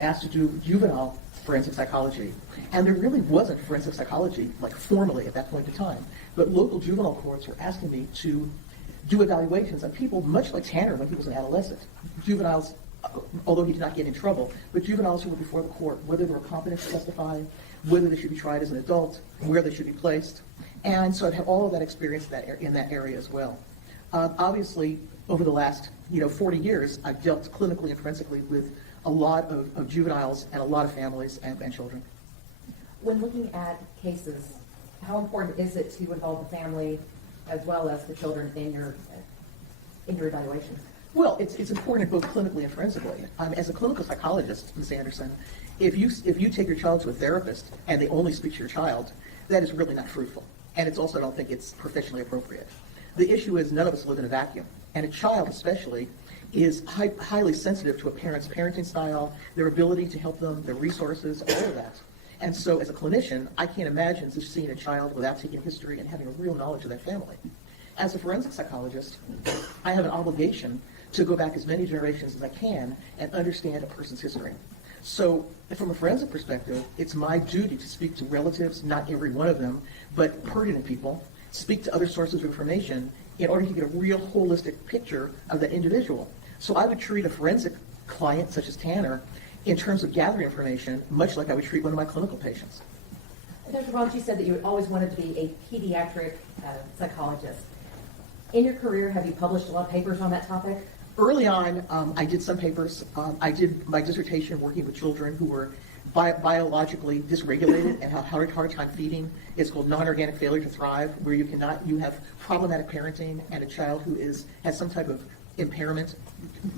asked to do juvenile forensic psychology. And there really wasn't forensic psychology, like formally at that point in time. But local juvenile courts were asking me to do evaluations on people much like Tanner when he was an adolescent. Juveniles, although he did not get in trouble, but juveniles who were before the court, whether they were competent to testify, whether they should be tried as an adult, where they should be placed. And so I've had all of that experience in that area as well. Obviously, over the last 40 years, I've dealt clinically and forensically with a lot of juveniles and a lot of families and children. When looking at cases, how important is it to involve the family as well as the children in your evaluations? Well, it's important both clinically and forensically. As a clinical psychologist, Ms. Anderson, if you take your child to a therapist and they only speak to your child, that is really not fruitful. And it's also, I don't think it's professionally appropriate. The issue is none of us live in a vacuum. And a child especially is highly sensitive to a parent's parenting style, their ability to help them, their resources, all of that. And so as a clinician, I can't imagine just seeing a child without taking history and having a real knowledge of that family. As a forensic psychologist, I have an obligation to go back as many generations as I can and understand a person's history. So from a forensic perspective, it's my duty to speak to relatives, not every one of them, but pertinent people, speak to other sources of information in order to get a real holistic picture of that individual. So I would treat a forensic client, such as Tanner, in terms of gathering information, much like I would treat one of my clinical patients. Dr. Barnes, you said that you always wanted to be a pediatric psychologist. In your career, have you published a lot of papers on that topic? Early on, I did some papers. I did my dissertation working with children who were biologically dysregulated and have hard time feeding. It's called non-organic failure to thrive, where you have problematic parenting and a child who has some type of impairment.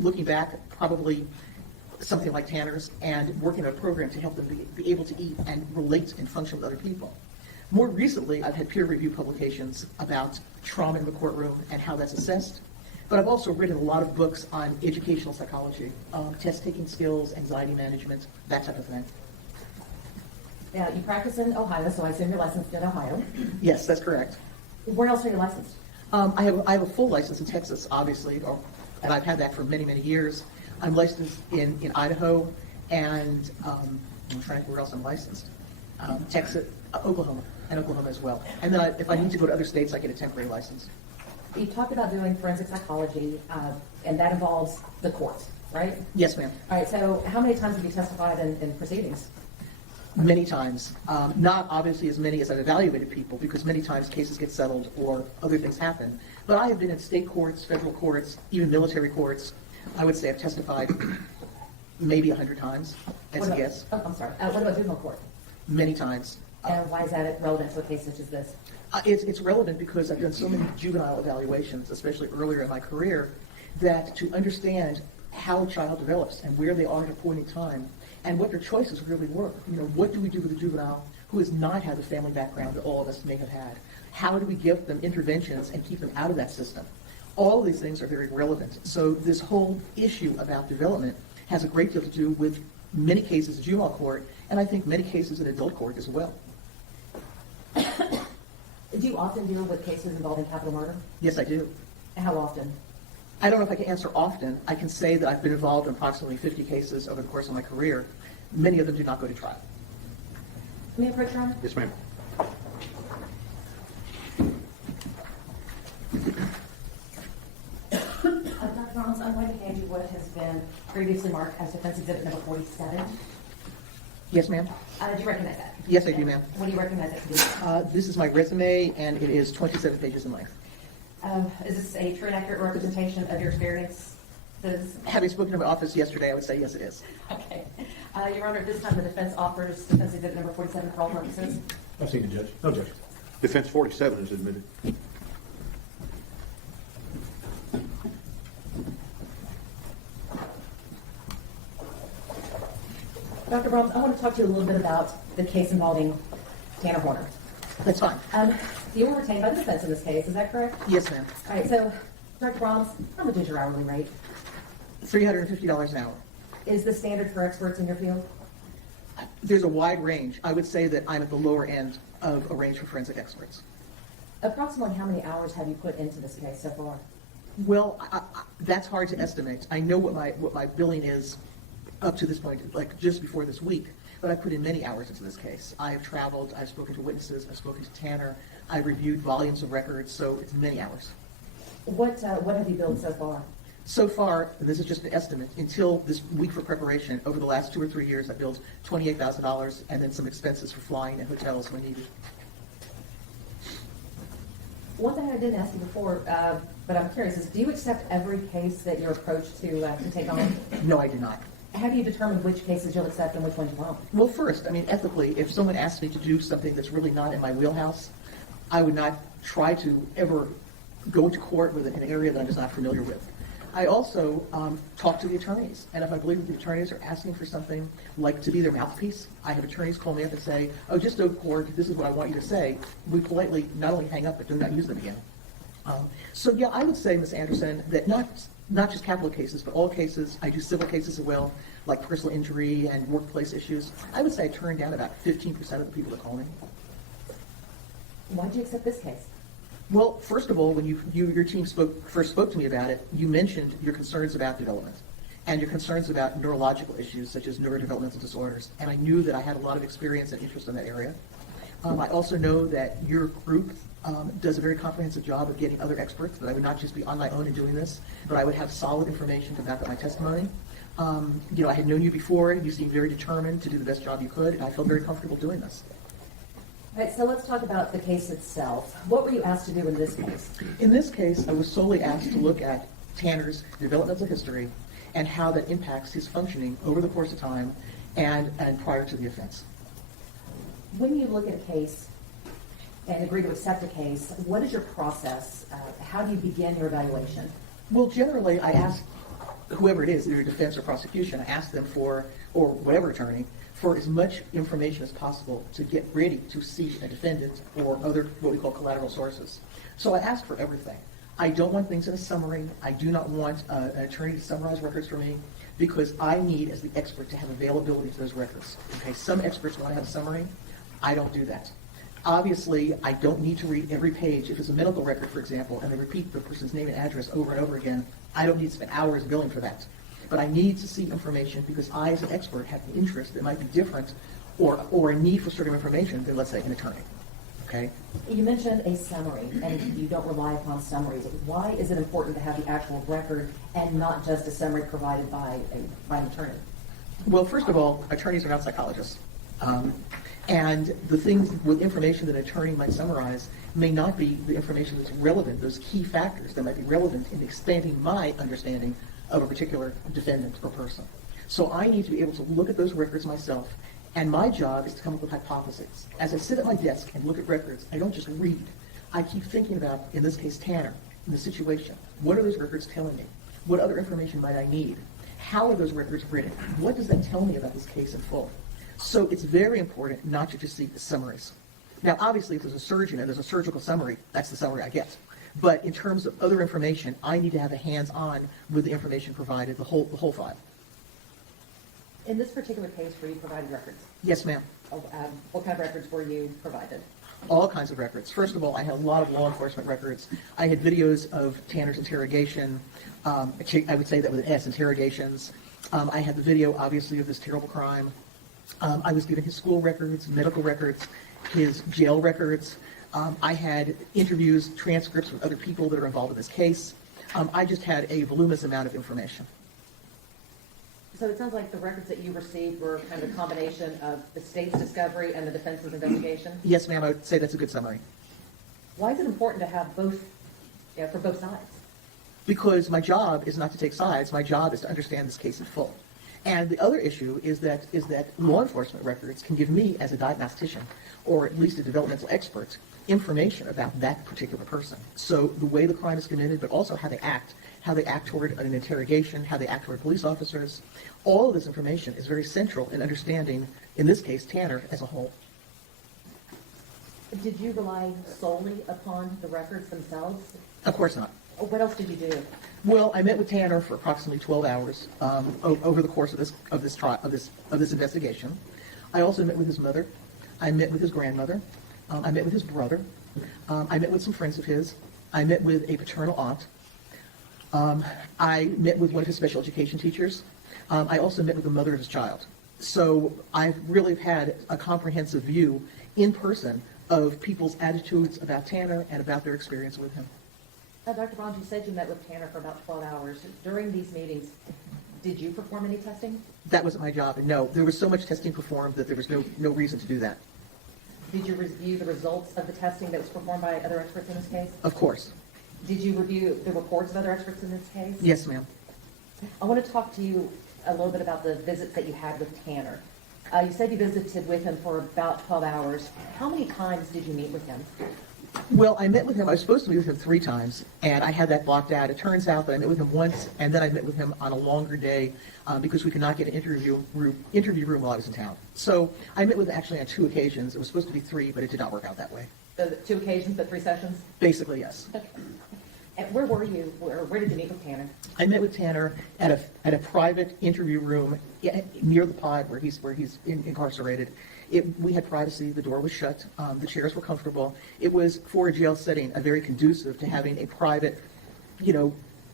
Looking back, probably something like Tanner's, and working on a program to help them be able to eat and relate and function with other people. More recently, I've had peer-reviewed publications about trauma in the courtroom and how that's assessed. But I've also written a lot of books on educational psychology, test-taking skills, anxiety management, that type of thing. Yeah, you practice in Ohio, so I assume you're licensed in Ohio. Yes, that's correct. Where else are you licensed? I have a full license in Texas, obviously, and I've had that for many, many years. I'm licensed in Idaho, and I'm trying to think where else I'm licensed. Texas, Oklahoma as well. And then if I need to go to other states, I get a temporary license. You talked about doing forensic psychology, and that involves the courts, right? Yes, ma'am. All right, so how many times have you testified in proceedings? Many times. Not obviously as many as I've evaluated people, because many times cases get settled or other things happen. But I have been in state courts, federal courts, even military courts. I would say I've testified maybe 100 times, as a guess. Oh, I'm sorry. What about juvenile court? Many times. And why is that relevant to a case such as this? It's relevant because I've done so many juvenile evaluations, especially earlier in my career, that to understand how a child develops and where they are at a point in time and what their choices really were. What do we do with a juvenile who has not had the family background that all of us may have had? How do we give them interventions and keep them out of that system? All of these things are very relevant. So this whole issue about development has a great deal to do with many cases in juvenile court, and I think many cases in adult court as well. Do you often deal with cases involving capital murder? Yes, I do. How often? I don't know if I can answer often. I can say that I've been involved in approximately 50 cases over the course of my career. Many of them do not go to trial. May I approach, Your Honor? Yes, ma'am. Dr. Barnes, I'm going to hand you what has been previously marked as defense exhibit number 47. Yes, ma'am? Do you recognize that? Yes, I do, ma'am. What do you recognize it to be? This is my resume, and it is 27 pages in length. Is this a true and accurate representation of your experiences? Having spoken to my office yesterday, I would say yes, it is. Okay. Your Honor, at this time, the defense offers defense exhibit number 47 for all purposes. I've seen the judge. No objection. Defense 47 is admitted. Dr. Barnes, I want to talk to you a little bit about the case involving Tanner Horner. That's fine. You were retained by the defense in this case, is that correct? Yes, ma'am. All right, so, Dr. Barnes, how much is your hourly rate? $350 an hour. Is the standard for experts in your field? There's a wide range. I would say that I'm at the lower end of a range for forensic experts. Approximately how many hours have you put into this case so far? Well, that's hard to estimate. I know what my billing is up to this point, like just before this week, but I put in many hours into this case. I have traveled, I've spoken to witnesses, I've spoken to Tanner, I've reviewed volumes of records, so it's many hours. What have you billed so far? So far, and this is just an estimate, until this week for preparation, over the last 2 or 3 years, I billed $28,000 and then some expenses for flying and hotels when needed. One thing I didn't ask you before, but I'm curious, is do you accept every case that you're approached to take on? No, I do not. How do you determine which cases you'll accept and which ones you won't? Well, first, I mean, ethically, if someone asked me to do something that's really not in my wheelhouse, I would not try to ever go into court with an area that I'm just not familiar with. I also talk to the attorneys, and if I believe that the attorneys are asking for something like to be their mouthpiece, I have attorneys call me up and say, oh, just go to court, this is what I want you to say. We politely not only hang up, but do not use them again. So yeah, I would say, Ms. Anderson, that not just capital cases, but all cases, I do civil cases as well, like personal injury and workplace issues. I would say I turn down about 15% of the people that call me. Why did you accept this case? Well, first of all, when your team first spoke to me about it, you mentioned your concerns about development and your concerns about neurological issues such as neurodevelopmental disorders, and I knew that I had a lot of experience and interest in that area. I also know that your group does a very comprehensive job of getting other experts, that I would not just be on my own in doing this, but I would have solid information to back up my testimony. I had known you before, you seemed very determined to do the best job you could, and I felt very comfortable doing this. All right, so let's talk about the case itself. What were you asked to do in this case? In this case, I was solely asked to look at Tanner's developmental history and how that impacts his functioning over the course of time and prior to the offense. When you look at a case and agree to accept a case, what is your process? How do you begin your evaluation? Well, generally, I ask whoever it is, either defense or prosecution, I ask them for, or whatever attorney, for as much information as possible to get ready to see a defendant or other, what we call collateral sources. So I ask for everything. I don't want things in a summary. I do not want an attorney to summarize records for me because I need, as the expert, to have availability to those records. Okay, some experts want to have a summary. I don't do that. Obviously, I don't need to read every page. If it's a medical record, for example, and they repeat the person's name and address over and over again, I don't need to spend hours billing for that. But I need to see information because I, as an expert, have an interest that might be different or a need for certain information than, let's say, an attorney. Okay? You mentioned a summary, and you don't rely upon summaries. Why is it important to have the actual record and not just a summary provided by an attorney? Well, first of all, attorneys are not psychologists. And the things with information that an attorney might summarize may not be the information that's relevant, those key factors that might be relevant in expanding my understanding of a particular defendant or person. So I need to be able to look at those records myself, and my job is to come up with hypotheses. As I sit at my desk and look at records, I don't just read. I keep thinking about, in this case, Tanner, in the situation. What are those records telling me? What other information might I need? How are those records written? What does that tell me about this case in full? So it's very important not to just see the summaries. Now, obviously, if there's a surgeon and there's a surgical summary, that's the summary I get. But in terms of other information, I need to have a hands-on with the information provided, the whole file. In this particular case, were you provided records? Yes, ma'am. What kind of records were you provided? All kinds of records. First of all, I had a lot of law enforcement records. I had videos of Tanner's interrogation. I would say that with an S, interrogations. I had the video, obviously, of this terrible crime. I was given his school records, medical records, his jail records. I had interviews, transcripts with other people that are involved in this case. I just had a voluminous amount of information. So it sounds like the records that you received were kind of a combination of the state's discovery and the defense's investigation? Yes, ma'am, I would say that's a good summary. Why is it important to have both, for both sides? Because my job is not to take sides. My job is to understand this case in full. And the other issue is that law enforcement records can give me, as a diagnostician, or at least a developmental expert, information about that particular person. So the way the crime is committed, but also how they act toward an interrogation, how they act toward police officers. All of this information is very central in understanding, in this case, Tanner as a whole. Did you rely solely upon the records themselves? Of course not. What else did you do? Well, I met with Tanner for approximately 12 hours over the course of this investigation. I also met with his mother. I met with his grandmother. I met with his brother. I met with some friends of his. I met with a paternal aunt. I met with one of his special education teachers. I also met with the mother of his child. So I've really had a comprehensive view in person of people's attitudes about Tanner and about their experience with him. Dr. Bond, you said you met with Tanner for about 12 hours. During these meetings, did you perform any testing? That wasn't my job, and no, there was so much testing performed that there was no reason to do that. Did you review the results of the testing that was performed by other experts in this case? Of course. Did you review the reports of other experts in this case? Yes, ma'am. I want to talk to you a little bit about the visits that you had with Tanner. You said you visited with him for about 12 hours. How many times did you meet with him? Well, I met with him, I was supposed to meet with him 3 times, and I had that blocked out. It turns out that I met with him once, and then I met with him on a longer day because we could not get an interview room while I was in town. So I met with him actually on 2 occasions. It was supposed to be 3, but it did not work out that way. So 2 occasions, but 3 sessions? Basically, yes. Okay. And where were you, or where did you meet with Tanner? I met with Tanner at a private interview room near the pod where he's incarcerated. We had privacy. The door was shut. The chairs were comfortable. It was, for a jail setting, a very conducive to having a private,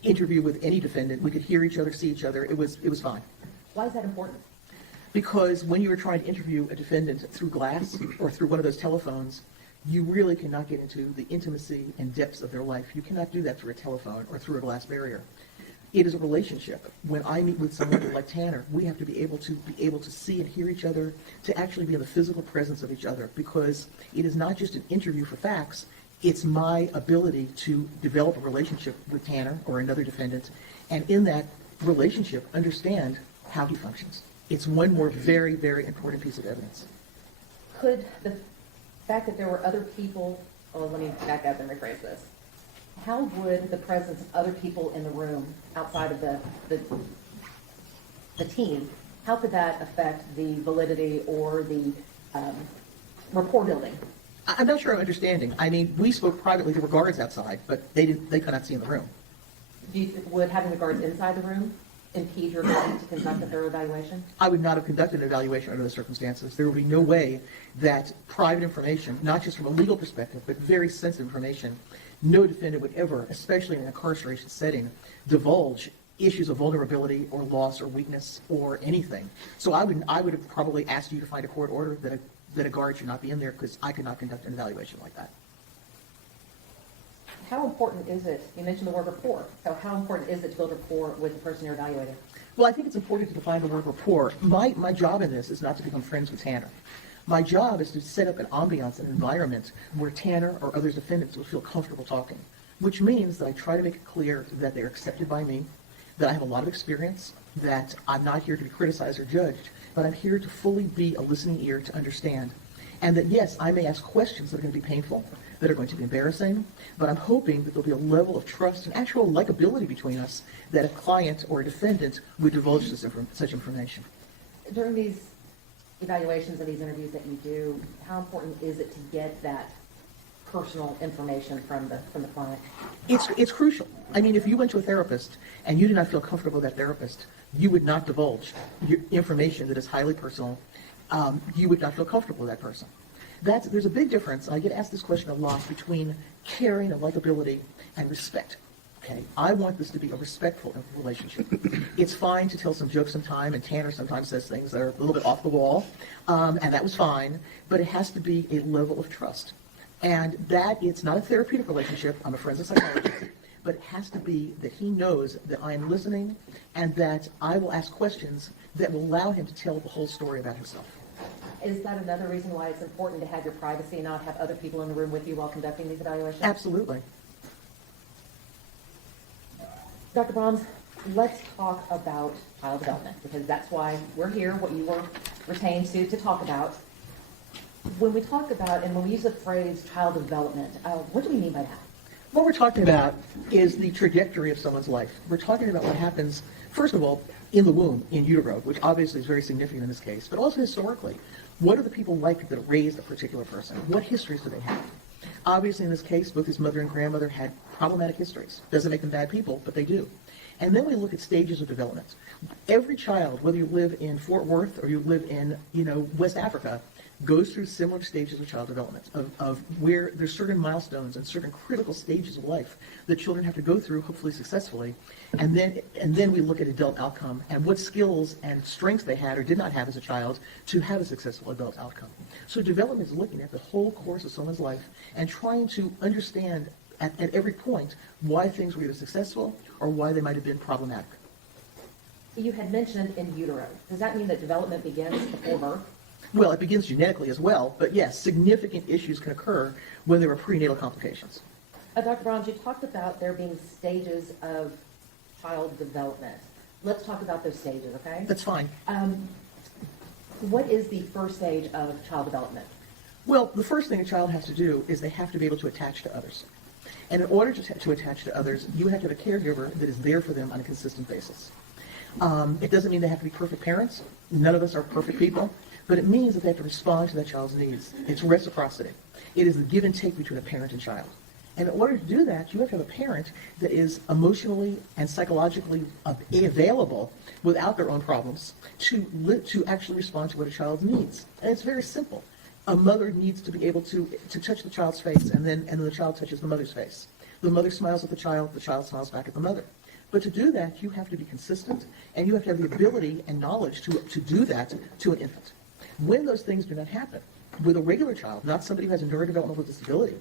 interview with any defendant. We could hear each other, see each other. It was fine. Why is that important? Because when you are trying to interview a defendant through glass or through one of those telephones, you really cannot get into the intimacy and depths of their life. You cannot do that through a telephone or through a glass barrier. It is a relationship. When I meet with someone like Tanner, we have to be able to see and hear each other, to actually be in the physical presence of each other, because it is not just an interview for facts. It's my ability to develop a relationship with Tanner or another defendant, and in that relationship, understand how he functions. It's one more very, very important piece of evidence. Could the fact that there were other people, let me back up and rephrase this. How would the presence of other people in the room outside of the team, how could that affect the validity or the rapport building? I'm not sure I'm understanding. I mean, we spoke privately. There were guards outside, but they could not see in the room. Would having the guards inside the room impede your ability to conduct a thorough evaluation? I would not have conducted an evaluation under those circumstances. There would be no way that private information, not just from a legal perspective, but very sensitive information, no defendant would ever, especially in an incarceration setting, divulge issues of vulnerability or loss or weakness or anything. So I would have probably asked you to find a court order that a guard should not be in there, because I could not conduct an evaluation like that. How important is it, you mentioned the word rapport, so how important is it to build rapport with the person you're evaluating? Well, I think it's important to define the word rapport. My job in this is not to become friends with Tanner. My job is to set up an ambiance, an environment where Tanner or other defendants will feel comfortable talking, which means that I try to make it clear that they're accepted by me, that I have a lot of experience, that I'm not here to be criticized or judged, but I'm here to fully be a listening ear to understand. And that, yes, I may ask questions that are going to be painful, that are going to be embarrassing, but I'm hoping that there'll be a level of trust and actual likability between us that a client or a defendant would divulge such information. During these evaluations and these interviews that you do, how important is it to get that personal information from the client? It's crucial. I mean, if you went to a therapist and you did not feel comfortable with that therapist, you would not divulge your information that is highly personal. You would not feel comfortable with that person. There's a big difference. I get asked this question a lot between caring and likability and respect. Okay, I want this to be a respectful relationship. It's fine to tell some jokes sometime, and Tanner sometimes says things that are a little bit off the wall, and that was fine, but it has to be a level of trust. And that it's not a therapeutic relationship. I'm a forensic psychologist, but it has to be that he knows that I am listening and that I will ask questions that will allow him to tell the whole story about himself. Is that another reason why it's important to have your privacy and not have other people in the room with you while conducting these evaluations? Absolutely. Dr. Brahms, let's talk about child development, because that's why we're here, what you were retained to talk about. When we talk about, and when we use the phrase child development, what do we mean by that? What we're talking about is the trajectory of someone's life. We're talking about what happens, first of all, in the womb, in utero, which obviously is very significant in this case, but also historically. What are the people like that raised a particular person? What histories do they have? Obviously, in this case, both his mother and grandmother had problematic histories. Doesn't make them bad people, but they do. And then we look at stages of development. Every child, whether you live in Fort Worth or you live in, West Africa, goes through similar stages of child development, of where there's certain milestones and certain critical stages of life that children have to go through, hopefully successfully, and then we look at adult outcome and what skills and strengths they had or did not have as a child to have a successful adult outcome. So development is looking at the whole course of someone's life and trying to understand at every point why things were either successful or why they might have been problematic. You had mentioned in utero. Does that mean that development begins before birth? Well, it begins genetically as well, but yes, significant issues can occur when there are prenatal complications. Dr. Brahms, you talked about there being stages of child development. Let's talk about those stages, okay? That's fine. What is the first stage of child development? Well, the first thing a child has to do is they have to be able to attach to others. And in order to attach to others, you have to have a caregiver that is there for them on a consistent basis. It doesn't mean they have to be perfect parents. None of us are perfect people. But it means that they have to respond to that child's needs. It's reciprocity. It is the give and take between a parent and child. And in order to do that, you have to have a parent that is emotionally and psychologically available without their own problems to actually respond to what a child needs. And it's very simple. A mother needs to be able to touch the child's face, and then the child touches the mother's face. The mother smiles at the child smiles back at the mother. But to do that, you have to be consistent, and you have to have the ability and knowledge to do that to an infant. When those things do not happen, with a regular child, not somebody who has a neurodevelopmental disability,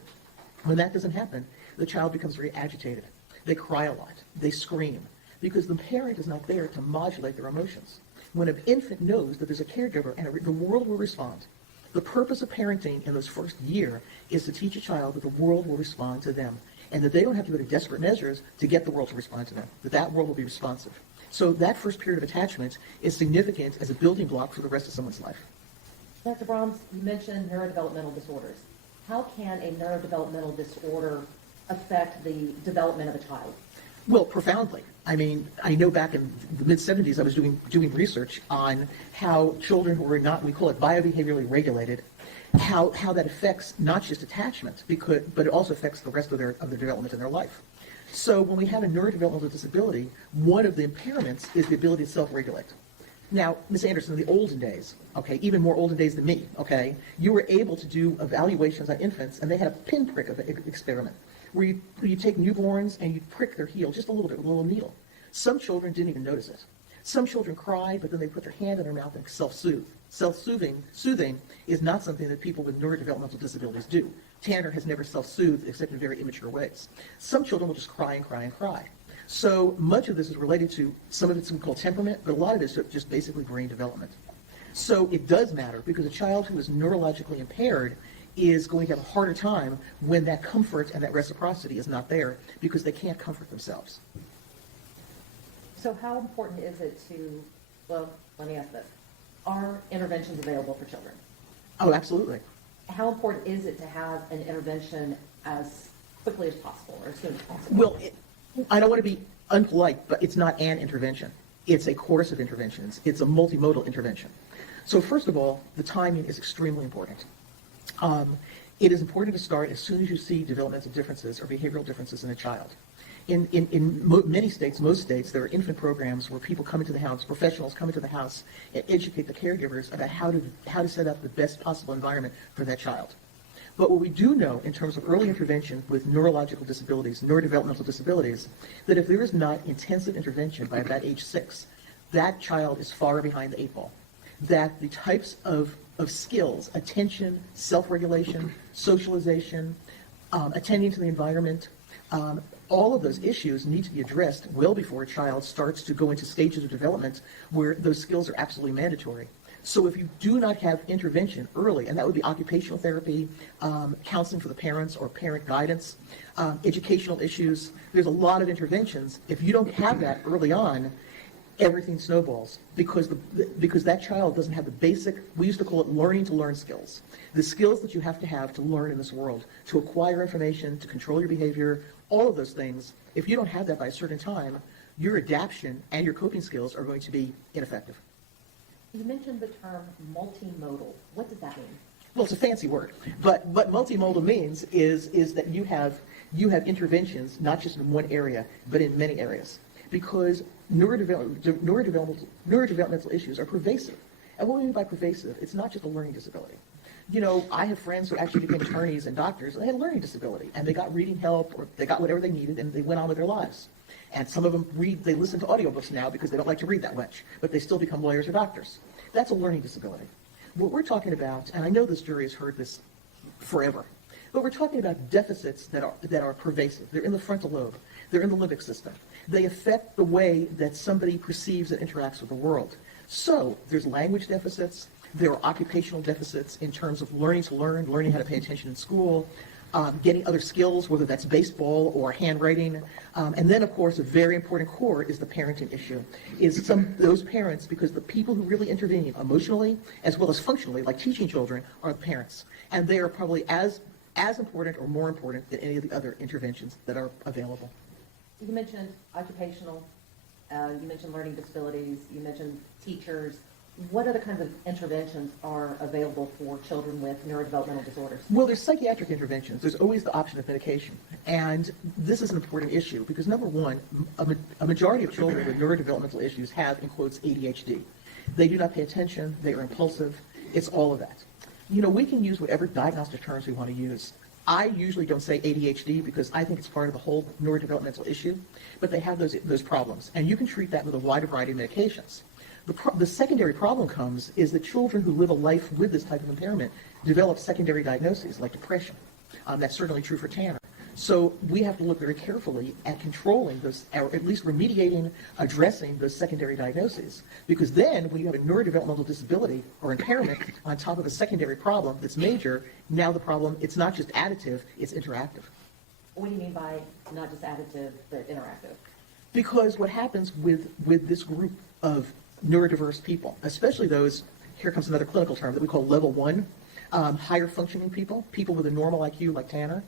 when that doesn't happen, the child becomes very agitated. They cry a lot. They scream, because the parent is not there to modulate their emotions. When an infant knows that there's a caregiver and the world will respond, the purpose of parenting in those first year is to teach a child that the world will respond to them, and that they don't have to go to desperate measures to get the world to respond to them, that world will be responsive. So that first period of attachment is significant as a building block for the rest of someone's life. Dr. Brahms, you mentioned neurodevelopmental disorders. How can a neurodevelopmental disorder affect the development of a child? Well, profoundly. I mean, I know back in the mid-'70s I was doing research on how children who are not, we call it biobehaviorally regulated, how that affects not just attachment, but it also affects the rest of their development in their life. So when we have a neurodevelopmental disability, one of the impairments is the ability to self-regulate. Now, Ms. Anderson, in the olden days, okay, even more olden days than me, okay, you were able to do evaluations on infants, and they had a pinprick of an experiment where you take newborns and you prick their heel just a little bit with a little needle. Some children didn't even notice it. Some children cried, but then they put their hand in their mouth and self-soothe. Self-soothing is not something that people with neurodevelopmental disabilities do. Tanner has never self-soothed except in very immature ways. Some children will just cry and cry and cry. So much of this is related to, some of it's we call temperament, but a lot of it is just basically brain development. So it does matter, because a child who is neurologically impaired is going to have a harder time when that comfort and that reciprocity is not there, because they can't comfort themselves. So how important is it to, well, let me ask this. Are interventions available for children? Oh, absolutely. How important is it to have an intervention as quickly as possible or as soon as possible? Well, I don't want to be unpolite, but it's not an intervention. It's a course of interventions. It's a multimodal intervention. So first of all, the timing is extremely important. It is important to start as soon as you see developmental differences or behavioral differences in a child. In many states, most states, there are infant programs where people come into the house, professionals come into the house and educate the caregivers about how to set up the best possible environment for that child. But what we do know in terms of early intervention with neurological disabilities, neurodevelopmental disabilities, that if there is not intensive intervention by about age 6, that child is far behind the 8 ball. That the types of skills, attention, self-regulation, socialization, attending to the environment, all of those issues need to be addressed well before a child starts to go into stages of development where those skills are absolutely mandatory. So if you do not have intervention early, and that would be occupational therapy, counseling for the parents or parent guidance, educational issues, there's a lot of interventions. If you don't have that early on, everything snowballs, because that child doesn't have the basic, we used to call it learning to learn skills. The skills that you have to learn in this world, to acquire information, to control your behavior, all of those things. If you don't have that by a certain time, your adaptation and your coping skills are going to be ineffective. You mentioned the term multimodal. What does that mean? Well, it's a fancy word, but what multimodal means is that you have interventions not just in one area, but in many areas, because neurodevelopmental issues are pervasive. And what we mean by pervasive, it's not just a learning disability. You know, I have friends who actually became attorneys and doctors, and they had a learning disability, and they got reading help, or they got whatever they needed, and they went on with their lives. And some of them they listen to audiobooks now because they don't like to read that much, but they still become lawyers or doctors. That's a learning disability. What we're talking about, and I know this jury has heard this forever, but we're talking about deficits that are pervasive. They're in the frontal lobe. They're in the limbic system. They affect the way that somebody perceives and interacts with the world. So there's language deficits. There are occupational deficits in terms of learning to learn, learning how to pay attention in school, getting other skills, whether that's baseball or handwriting. And then, of course, a very important core is the parenting issue. Those parents, because the people who really intervene emotionally as well as functionally, like teaching children, are the parents. And they are probably as important or more important than any of the other interventions that are available. You mentioned occupational, you mentioned learning disabilities, you mentioned teachers. What other kinds of interventions are available for children with neurodevelopmental disorders? Well, there's psychiatric interventions. There's always the option of medication. And this is an important issue because, number one, a majority of children with neurodevelopmental issues have, in quotes, ADHD. They do not pay attention. They are impulsive. It's all of that. You know, we can use whatever diagnostic terms we want to use. I usually don't say ADHD because I think it's part of the whole neurodevelopmental issue, but they have those problems. And you can treat that with a wide variety of medications. The secondary problem comes is that children who live a life with this type of impairment develop secondary diagnoses like depression. That's certainly true for Tanner. So we have to look very carefully at controlling those, or at least remediating, addressing those secondary diagnoses. Because then when you have a neurodevelopmental disability or impairment on top of a secondary problem that's major, now the problem, it's not just additive, it's interactive. What do you mean by not just additive, but interactive? Because what happens with this group of neurodiverse people, especially those, here comes another clinical term that we call level 1, higher functioning people with a normal IQ like Tanner,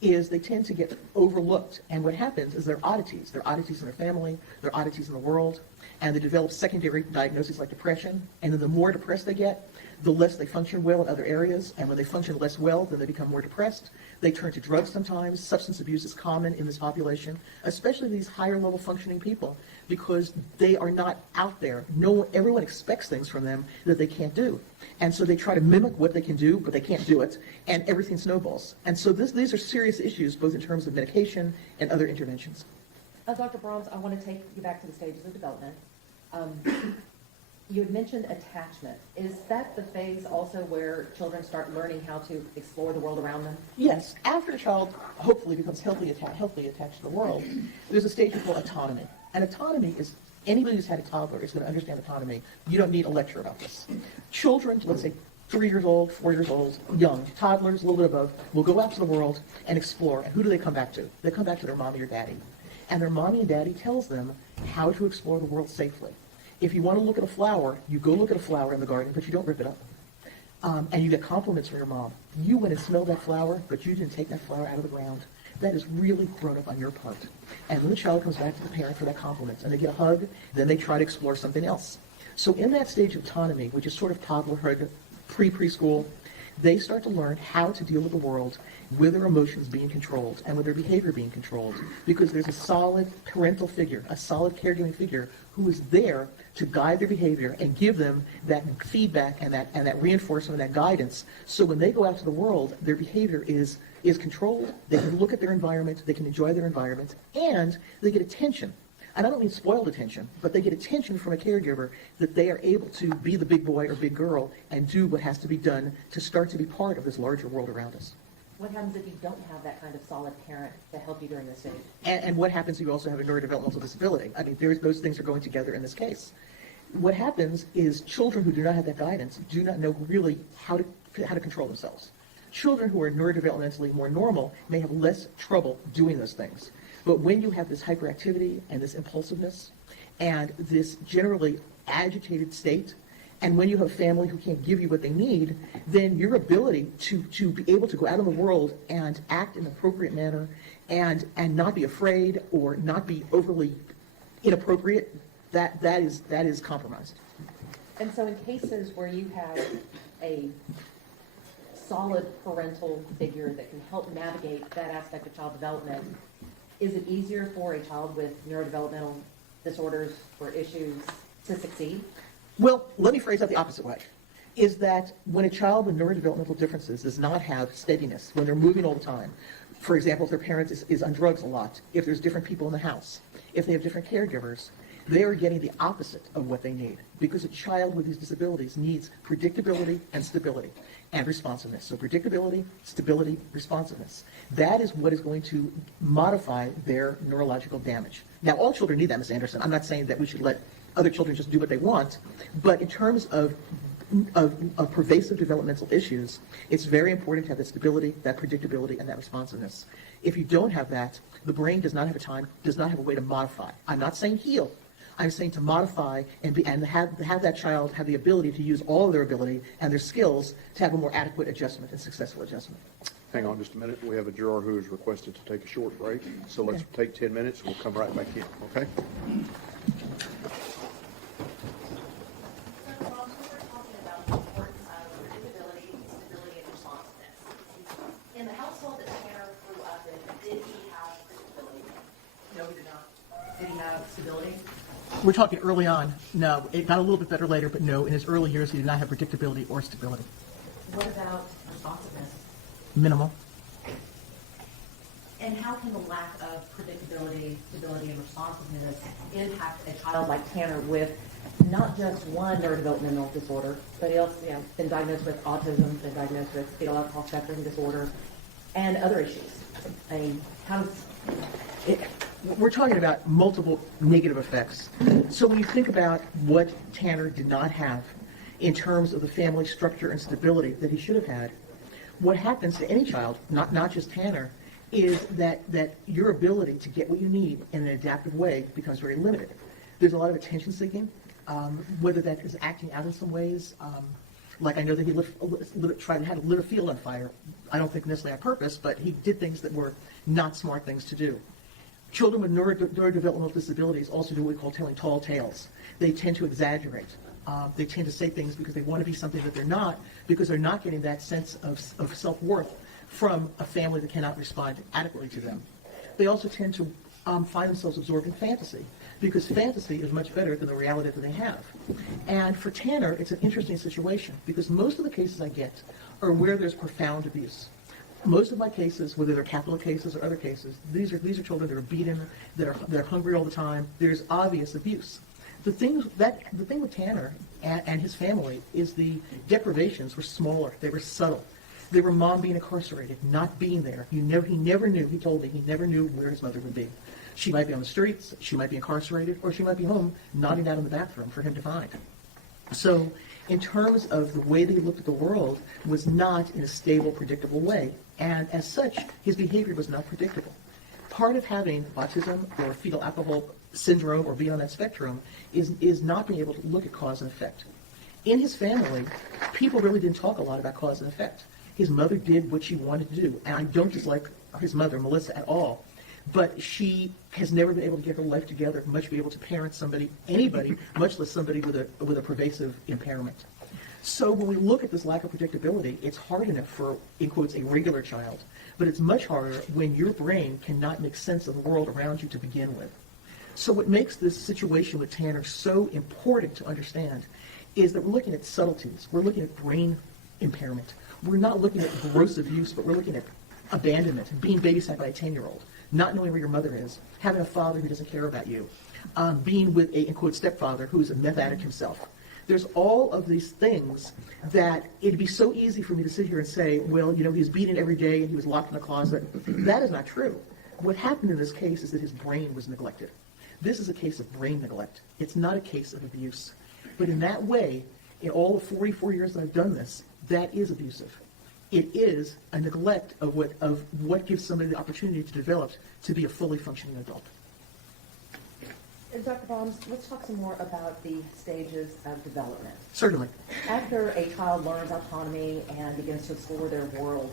is they tend to get overlooked. And what happens is they're oddities. They're oddities in their family, they're oddities in the world, and they develop secondary diagnoses like depression. And then the more depressed they get, the less they function well in other areas. And when they function less well, then they become more depressed. They turn to drugs sometimes. Substance abuse is common in this population, especially these higher level functioning people, because they are not out there. Everyone expects things from them that they can't do. And so they try to mimic what they can do, but they can't do it, and everything snowballs. And so these are serious issues, both in terms of medication and other interventions. Dr. Brahms, I want to take you back to the stages of development. You had mentioned attachment. Is that the phase also where children start learning how to explore the world around them? Yes. After a child hopefully becomes healthily attached to the world, there's a stage we call autonomy. And autonomy is, anybody who's had a toddler is going to understand autonomy. You don't need a lecture about this. Children, let's say 3 years old, 4 years old, young, toddlers, a little bit above, will go out to the world and explore. And who do they come back to? They come back to their mommy or daddy. And their mommy and daddy tells them how to explore the world safely. If you want to look at a flower, you go look at a flower in the garden, but you don't rip it up. And you get compliments from your mom. You went and smelled that flower, but you didn't take that flower out of the ground. That is really grown up on your part. And then the child comes back to the parent for that compliment, and they get a hug, then they try to explore something else. So in that stage of autonomy, which is sort of toddlerhood, preschool, they start to learn how to deal with the world with their emotions being controlled and with their behavior being controlled, because there's a solid parental figure, a solid caregiving figure who is there to guide their behavior and give them that feedback and that reinforcement and that guidance. So when they go out to the world, their behavior is controlled. They can look at their environment, they can enjoy their environment, and they get attention. And I don't mean spoiled attention, but they get attention from a caregiver that they are able to be the big boy or big girl and do what has to be done to start to be part of this larger world around us. What happens if you don't have that kind of solid parent to help you during this stage? And what happens if you also have a neurodevelopmental disability? I mean, those things are going together in this case. What happens is children who do not have that guidance do not know really how to control themselves. Children who are neurodevelopmentally more normal may have less trouble doing those things. But when you have this hyperactivity and this impulsiveness and this generally agitated state, and when you have a family who can't give you what they need, then your ability to be able to go out in the world and act in an appropriate manner and not be afraid or not be overly inappropriate, that is compromised. And so in cases where you have a solid parental figure that can help navigate that aspect of child development, is it easier for a child with neurodevelopmental disorders or issues to succeed? Well, let me phrase that the opposite way. is that when a child with neurodevelopmental differences does not have steadiness, when they're moving all the time, for example, if their parent is on drugs a lot, if there's different people in the house, if they have different caregivers, they are getting the opposite of what they need, because a child with these disabilities needs predictability and stability and responsiveness. So predictability, stability, responsiveness. That is what is going to modify their neurological damage. Now, all children need that, Ms. Anderson. I'm not saying that we should let other children just do what they want, but in terms of pervasive developmental issues, it's very important to have that stability, that predictability, and that responsiveness. If you don't have that, the brain does not have a way to modify. I'm not saying heal. I'm saying to modify and have that child have the ability to use all of their ability and their skills to have a more adequate adjustment and successful adjustment. Hang on just a minute. We have a juror who has requested to take a short break. So let's take 10 minutes. We'll come right back in, okay? In the household that Tanner grew up in, did he have stability? No, he did not. Did he have stability? We're talking early on. No, it got a little bit better later, but no, in his early years, he did not have predictability or stability. What about responsiveness? Minimal. And how can the lack of predictability, stability, and responsiveness impact a child like Tanner with not just one neurodevelopmental disorder, but he also been diagnosed with autism, been diagnosed with fetal alcohol spectrum disorder, and other issues? I mean, how does... We're talking about multiple negative effects. So when you think about what Tanner did not have in terms of the family structure and stability that he should have had, what happens to any child, not just Tanner, is that your ability to get what you need in an adaptive way becomes very limited. There's a lot of attention seeking, whether that is acting out in some ways. Like I know that he tried to lit a field on fire. I don't think necessarily on purpose, but he did things that were not smart things to do. Children with neurodevelopmental disabilities also do what we call telling tall tales. They tend to exaggerate. They tend to say things because they want to be something that they're not, because they're not getting that sense of self-worth from a family that cannot respond adequately to them. They also tend to find themselves absorbed in fantasy, because fantasy is much better than the reality that they have. And for Tanner, it's an interesting situation, because most of the cases I get are where there's profound abuse. Most of my cases, whether they're capital cases or other cases, these are children that are beaten, that are hungry all the time. There's obvious abuse. The thing with Tanner and his family is the deprivations were smaller. They were subtle. They were mom being incarcerated, not being there. He never knew. He told me he never knew where his mother would be. She might be on the streets, she might be incarcerated, or she might be home nodding out in the bathroom for him to find. So in terms of the way that he looked at the world was not in a stable, predictable way. And as such, his behavior was not predictable. Part of having autism or fetal alcohol syndrome or being on that spectrum is not being able to look at cause and effect. In his family, people really didn't talk a lot about cause and effect. His mother did what she wanted to do. And I don't dislike his mother, Melissa, at all. But she has never been able to get her life together, much be able to parent anybody, much less somebody with a pervasive impairment. So when we look at this lack of predictability, it's hard enough for, in quotes, a regular child. But it's much harder when your brain cannot make sense of the world around you to begin with. So what makes this situation with Tanner so important to understand is that we're looking at subtleties. We're looking at brain impairment. We're not looking at gross abuse, but we're looking at abandonment, being babysat by a 10-year-old, not knowing where your mother is, having a father who doesn't care about you, being with a, in quotes, stepfather who's a meth addict himself. There's all of these things that it'd be so easy for me to sit here and say, well, he was beaten every day and he was locked in a closet. That is not true. What happened in this case is that his brain was neglected. This is a case of brain neglect. It's not a case of abuse. But in that way, in all the 44 years that I've done this, that is abusive. It is a neglect of what gives somebody the opportunity to develop to be a fully functioning adult. Dr. Baums, let's talk some more about the stages of development. Certainly. After a child learns autonomy and begins to explore their world,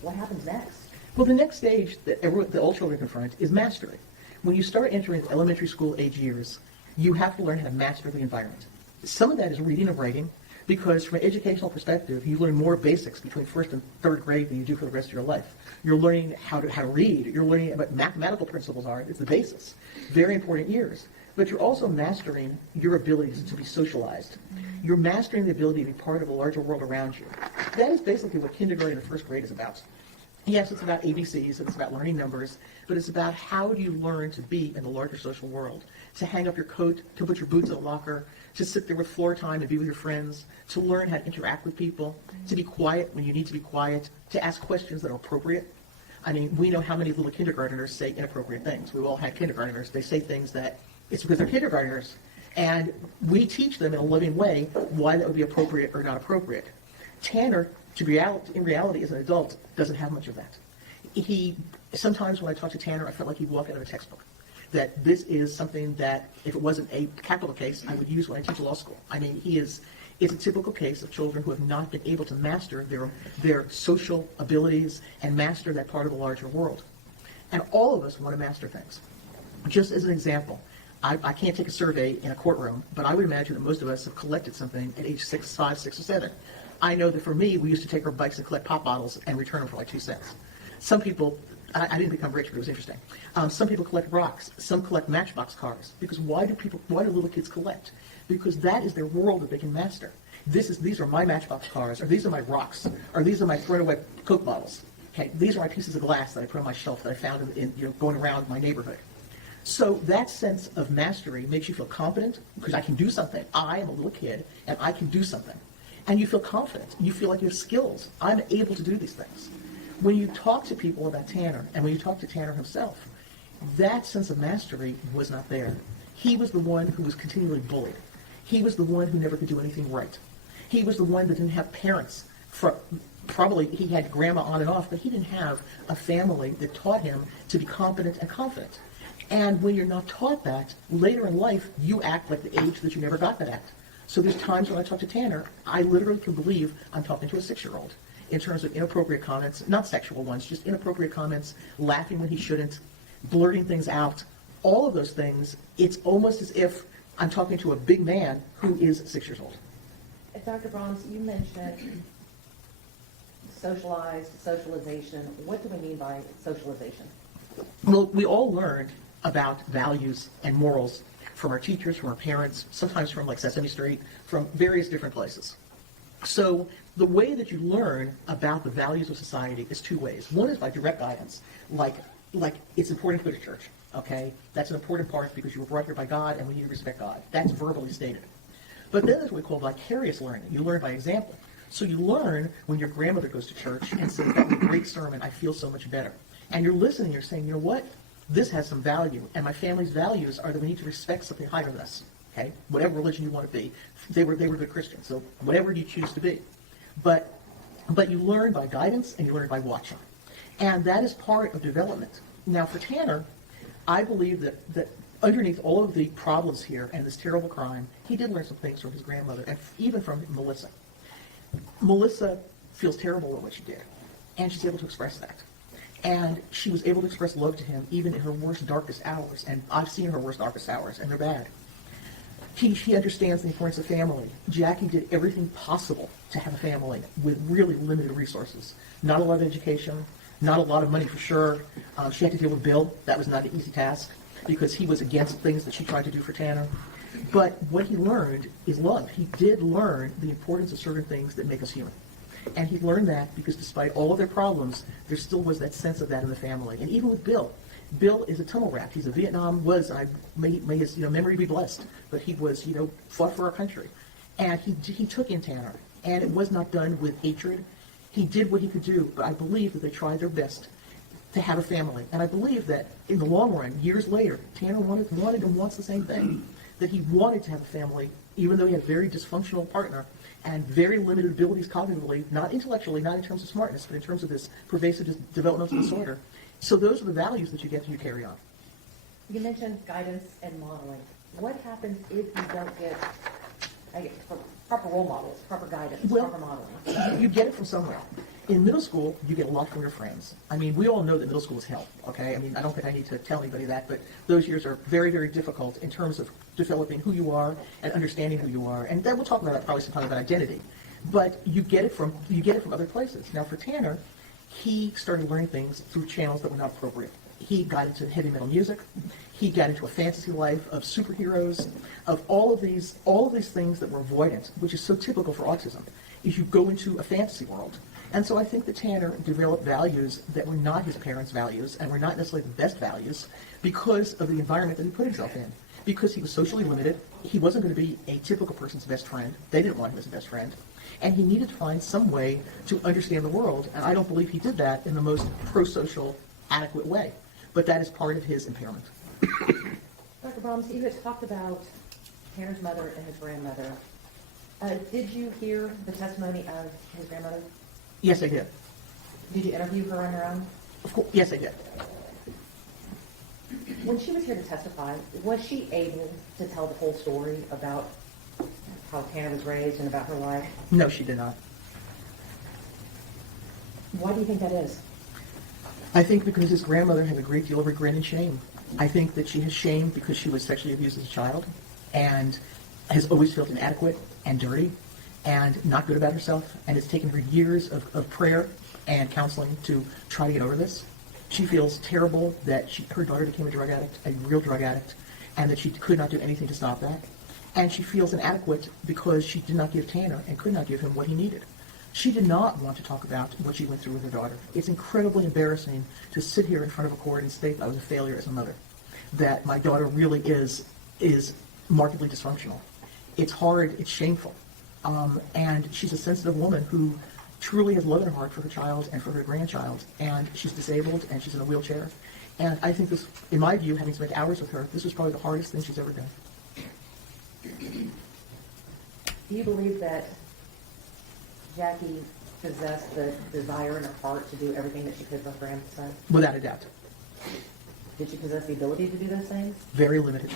what happens next? Well, the next stage that all children confront is mastery. When you start entering elementary school age years, you have to learn how to master the environment. Some of that is reading and writing, because from an educational perspective, you learn more basics between first and third grade than you do for the rest of your life. You're learning how to read. You're learning what mathematical principles are. It's the basis. Very important years. but you're also mastering your abilities to be socialized. You're mastering the ability to be part of a larger world around you. That is basically what kindergarten and first grade is about. Yes, it's about ABCs, and it's about learning numbers, but it's about how do you learn to be in the larger social world, to hang up your coat, to put your boots in a locker, to sit there with floor time and be with your friends, to learn how to interact with people, to be quiet when you need to be quiet, to ask questions that are appropriate. I mean, we know how many little kindergartners say inappropriate things. We've all had kindergartners. They say things that it's because they're kindergartners. And we teach them in a loving way why that would be appropriate or not appropriate. Tanner, in reality, as an adult, doesn't have much of that. Sometimes when I talk to Tanner, I felt like he'd walk out of a textbook. That this is something that, if it wasn't a capital case, I would use when I teach law school. I mean, it's a typical case of children who have not been able to master their social abilities and master that part of the larger world. And all of us want to master things. Just as an example, I can't take a survey in a courtroom, but I would imagine that most of us have collected something at age 5, 6, or 7. I know that for me, we used to take our bikes and collect pop bottles and return them for like 2 cents. Some people, I didn't become rich, but it was interesting. Some people collect rocks. Some collect Matchbox cars. Because why do little kids collect? Because that is their world that they can master. These are my Matchbox cars, or these are my rocks, or these are my throwaway Coke bottles. Okay, these are my pieces of glass that I put on my shelf that I found going around my neighborhood. So that sense of mastery makes you feel confident because I can do something. I am a little kid and I can do something. And you feel confident. You feel like you have skills. I'm able to do these things. When you talk to people about Tanner, and when you talk to Tanner himself, that sense of mastery was not there. He was the one who was continually bullied. He was the one who never could do anything right. He was the one that didn't have parents. Probably he had grandma on and off, but he didn't have a family that taught him to be competent and confident. And when you're not taught that, later in life, you act like the age that you never got that act. So there's times when I talk to Tanner, I literally can believe I'm talking to a 6-year-old in terms of inappropriate comments, not sexual ones, just inappropriate comments, laughing when he shouldn't, blurting things out, all of those things. It's almost as if I'm talking to a big man who is 6 years old. Dr. Brahms, you mentioned socialization. What do we mean by socialization? Well, we all learned about values and morals from our teachers, from our parents, sometimes from like Sesame Street, from various different places. So the way that you learn about the values of society is 2 ways. One is by direct guidance, like it's important to go to church, okay? That's an important part because you were brought here by God and we need to respect God. That's verbally stated. But then there's what we call vicarious learning. You learn by example. So you learn when your grandmother goes to church and says, that was a great sermon, I feel so much better. And you're listening, you're saying, you know what? This has some value, and my family's values are that we need to respect something higher than us, okay? Whatever religion you want to be. They were good Christians, so whatever you choose to be. But you learn by guidance, and you learn by watching. And that is part of development. Now, for Tanner, I believe that underneath all of the problems here and this terrible crime, he did learn some things from his grandmother, and even from Melissa. Melissa feels terrible at what she did, and she's able to express that. And she was able to express love to him even in her worst, darkest hours. And I've seen her worst, darkest hours, and they're bad. He understands the importance of family. Jackie did everything possible to have a family with really limited resources. Not a lot of education, not a lot of money for sure. She had to deal with Bill. That was not an easy task because he was against things that she tried to do for Tanner. But what he learned is love. He did learn the importance of certain things that make us human. And he learned that because despite all of their problems, there still was that sense of that in the family. And even with Bill, Bill is a tunnel rat. He's a may his memory be blessed, but he was, fought for our country. And he took in Tanner, and it was not done with hatred. He did what he could do, but I believe that they tried their best to have a family. And I believe that in the long run, years later, Tanner wanted and wants the same thing, that he wanted to have a family, even though he had a very dysfunctional partner and very limited abilities cognitively, not intellectually, not in terms of smartness, but in terms of this pervasive developmental disorder. So those are the values that you get and you carry on. You mentioned guidance and modeling. What happens if you don't get proper role models, proper guidance, proper modeling? You get it from somewhere. In middle school, you get a lot from your friends. I mean, we all know that middle school is hell, okay? I mean, I don't think I need to tell anybody that, but those years are very, very difficult in terms of developing who you are and understanding who you are. And then we'll talk about that probably sometime about identity. But you get it from other places. Now, for Tanner, he started learning things through channels that were not appropriate. He got into heavy metal music. He got into a fantasy life of superheroes, of all of these things that were avoidant, which is so typical for autism, is you go into a fantasy world. And so I think that Tanner developed values that were not his parents' values and were not necessarily the best values because of the environment that he put himself in. Because he was socially limited, he wasn't going to be a typical person's best friend. They didn't want him as a best friend. And he needed to find some way to understand the world, and I don't believe he did that in the most pro-social, adequate way. But that is part of his impairment. Dr. Brahms, you had talked about Tanner's mother and his grandmother. Did you hear the testimony of his grandmother? Yes, I did. Did you interview her on your own? Of course, yes, I did. When she was here to testify, was she able to tell the whole story about how Tanner was raised and about her life? No, she did not. Why do you think that is? I think because his grandmother has a great deal of regret and shame. I think that she has shame because she was sexually abused as a child and has always felt inadequate and dirty and not good about herself, and it's taken her years of prayer and counseling to try to get over this. She feels terrible that her daughter became a drug addict, a real drug addict, and that she could not do anything to stop that. And she feels inadequate because she did not give Tanner and could not give him what he needed. She did not want to talk about what she went through with her daughter. It's incredibly embarrassing to sit here in front of a court and state that I was a failure as a mother, that my daughter really is markedly dysfunctional. It's hard, it's shameful. And she's a sensitive woman who truly has love in her heart for her child and for her grandchild, and she's disabled and she's in a wheelchair. And I think this, in my view, having spent hours with her, this was probably the hardest thing she's ever done. Do you believe that Jackie possessed the desire in her heart to do everything that she could for her grandson? Without a doubt. Did she possess the ability to do those things? Very limited.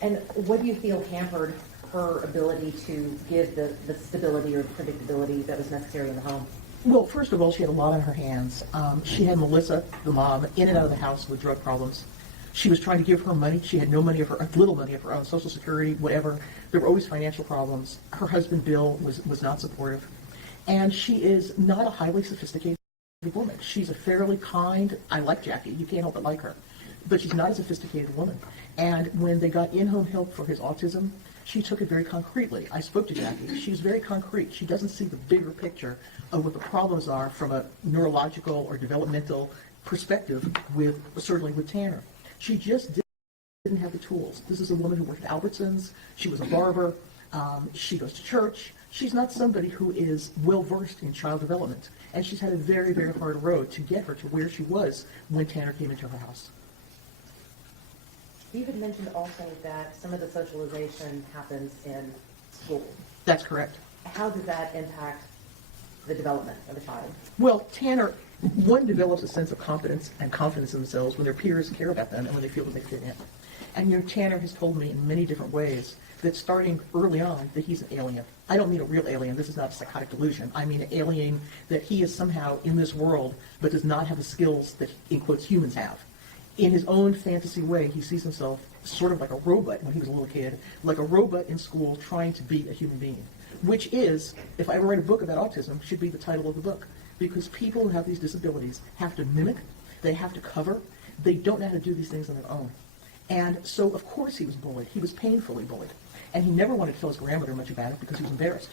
And what do you feel hampered her ability to give the stability or predictability that was necessary in the home? Well, first of all, she had a lot on her hands. She had Melissa, the mom, in and out of the house with drug problems. She was trying to give her money. She had no money of her, little money of her own, Social Security, whatever. There were always financial problems. Her husband, Bill, was not supportive. And she is not a highly sophisticated woman. She's a fairly kind, I like Jackie, you can't help but like her. But she's not a sophisticated woman. And when they got in-home help for his autism, she took it very concretely. I spoke to Jackie. She's very concrete. She doesn't see the bigger picture of what the problems are from a neurological or developmental perspective certainly with Tanner. She just didn't have the tools. This is a woman who worked at Albertsons. She was a barber. She goes to church. She's not somebody who is well-versed in child development. And she's had a very, very hard road to get her to where she was when Tanner came into her house. You had mentioned also that some of the socialization happens in school. That's correct. How does that impact the development of a child? Well, Tanner, one develops a sense of confidence and confidence in themselves when their peers care about them and when they feel that they fit in. And Tanner has told me in many different ways that starting early on that he's an alien. I don't mean a real alien. This is not a psychotic delusion. I mean an alien that he is somehow in this world but does not have the skills that, in quotes, humans have. In his own fantasy way, he sees himself sort of like a robot when he was a little kid, like a robot in school trying to be a human being, which is, if I ever write a book about autism, should be the title of the book, because people who have these disabilities have to mimic, they have to cover, they don't know how to do these things on their own. And so, of course, he was bullied. He was painfully bullied. And he never wanted to tell his grandmother much about it because he was embarrassed.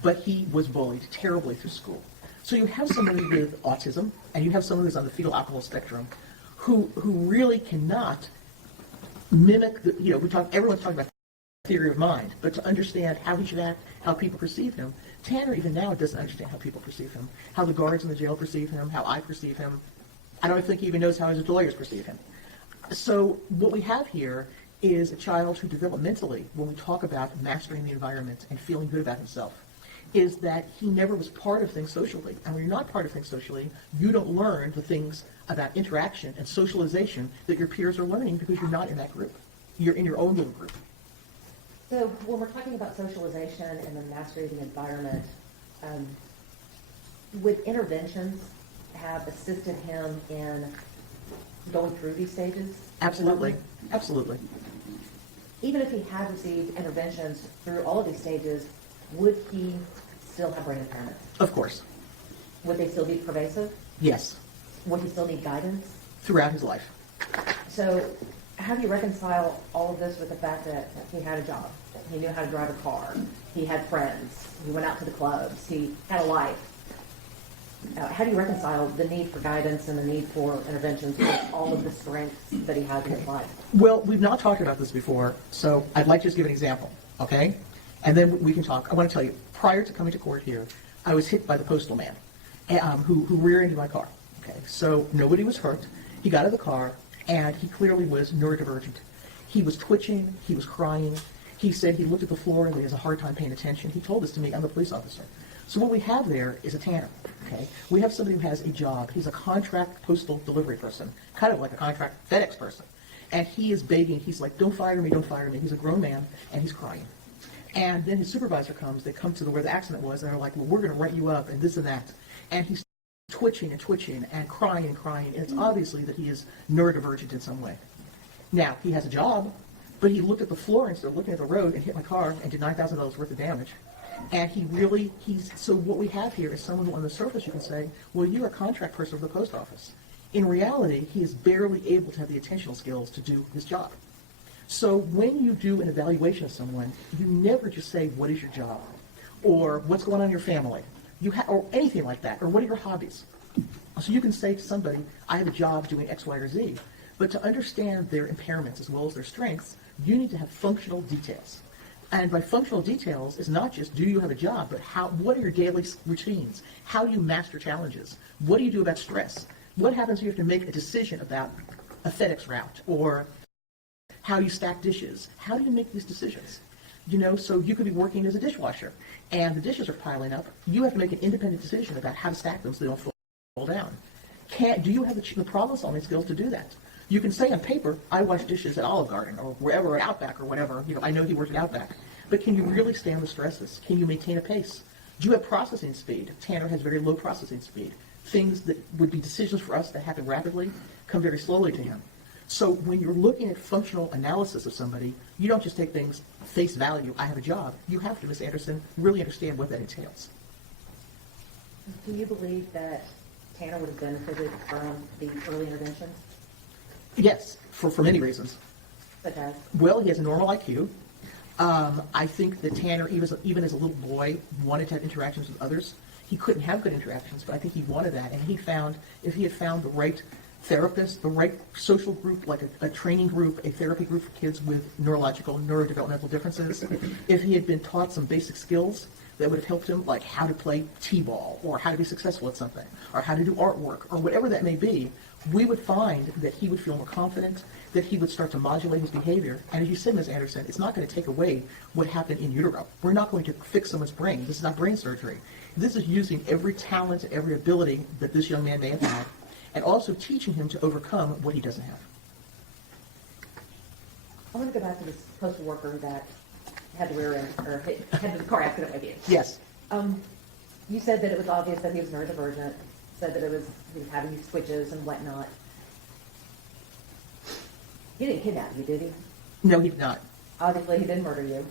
But he was bullied terribly through school. So you have somebody with autism, and you have someone who's on the fetal alcohol spectrum, who really cannot mimic everyone's talking about theory of mind, but to understand how he should act, how people perceive him. Tanner even now doesn't understand how people perceive him, how the guards in the jail perceive him, how I perceive him. I don't think he even knows how his lawyers perceive him. So what we have here is a child who developmentally, when we talk about mastering the environment and feeling good about himself, is that he never was part of things socially. And when you're not part of things socially, you don't learn the things about interaction and socialization that your peers are learning because you're not in that group. You're in your own little group. So when we're talking about socialization and the mastery of the environment, would interventions have assisted him in going through these stages? Absolutely. Absolutely. Even if he had received interventions through all of these stages, would he still have brain impairment? Of course. Would they still be pervasive? Yes. would he still need guidance? throughout his life. So how do you reconcile all of this with the fact that he had a job? He knew how to drive a car. He had friends. He went out to the clubs. He had a life. How do you reconcile the need for guidance and the need for interventions with all of the strengths that he has in his life? Well, we've not talked about this before, so I'd like to just give an example, okay? And then we can talk. I want to tell you, prior to coming to court here, I was hit by the postal man who rear-ended my car. Okay, so nobody was hurt. He got out of the car, and he clearly was neurodivergent. He was twitching. He was crying. He said he looked at the floor and he has a hard time paying attention. He told this to me. I'm a police officer. So what we have there is a tanner. Okay, we have somebody who has a job. He's a contract postal delivery person, kind of like a contract FedEx person. And he is begging. He's like, don't fire me, don't fire me. He's a grown man, and he's crying. And then his supervisor comes. They come to where the accident was, and they're like, well, we're going to write you up, and this and that. And he's twitching and twitching and crying and crying. And it's obviously that he is neurodivergent in some way. Now, he has a job, but he looked at the floor instead of looking at the road and hit my car and did $9,000 worth of damage. And so what we have here is someone who on the surface you can say, well, you're a contract person for the post office. In reality, he is barely able to have the attentional skills to do his job. So when you do an evaluation of someone, you never just say, what is your job? Or what's going on in your family? Or anything like that. Or what are your hobbies? So you can say to somebody, I have a job doing X, Y, or Z. But to understand their impairments as well as their strengths, you need to have functional details. And by functional details, it's not just do you have a job, but what are your daily routines? How do you master challenges? What do you do about stress? What happens if you have to make a decision about a FedEx route or how you stack dishes? How do you make these decisions? So you could be working as a dishwasher and the dishes are piling up. You have to make an independent decision about how to stack them so they don't fall down. Do you have the problem-solving skills to do that? You can say on paper, I wash dishes at Olive Garden or wherever, at Outback or whatever. I know he worked at Outback. But can you really stand the stresses? Can you maintain a pace? Do you have processing speed? Tanner has very low processing speed. Things that would be decisions for us that happen rapidly come very slowly to him. So when you're looking at functional analysis of somebody, you don't just take things face value, I have a job. You have to, Ms. Anderson, really understand what that entails. Do you believe that Tanner would have benefited from the early interventions? Yes, for many reasons. Such as? Well, he has a normal IQ. I think that Tanner, even as a little boy, wanted to have interactions with others. He couldn't have good interactions, but I think he wanted that. And if he had found the right therapist, the right social group, like a training group, a therapy group for kids with neurodevelopmental differences, if he had been taught some basic skills that would have helped him, like how to play t-ball or how to be successful at something or how to do artwork or whatever that may be, we would find that he would feel more confident, that he would start to modulate his behavior. And as you said, Ms. Anderson, it's not going to take away what happened in utero. We're not going to fix someone's brain. This is not brain surgery. This is using every talent, every ability that this young man may have had, and also teaching him to overcome what he doesn't have. I want to go back to this postal worker that had the rear end, or had the car accident with you. Yes. You said that it was obvious that he was neurodivergent, said that he was having these switches and whatnot. He didn't kidnap you, did he? No, he did not. Obviously, he didn't murder you.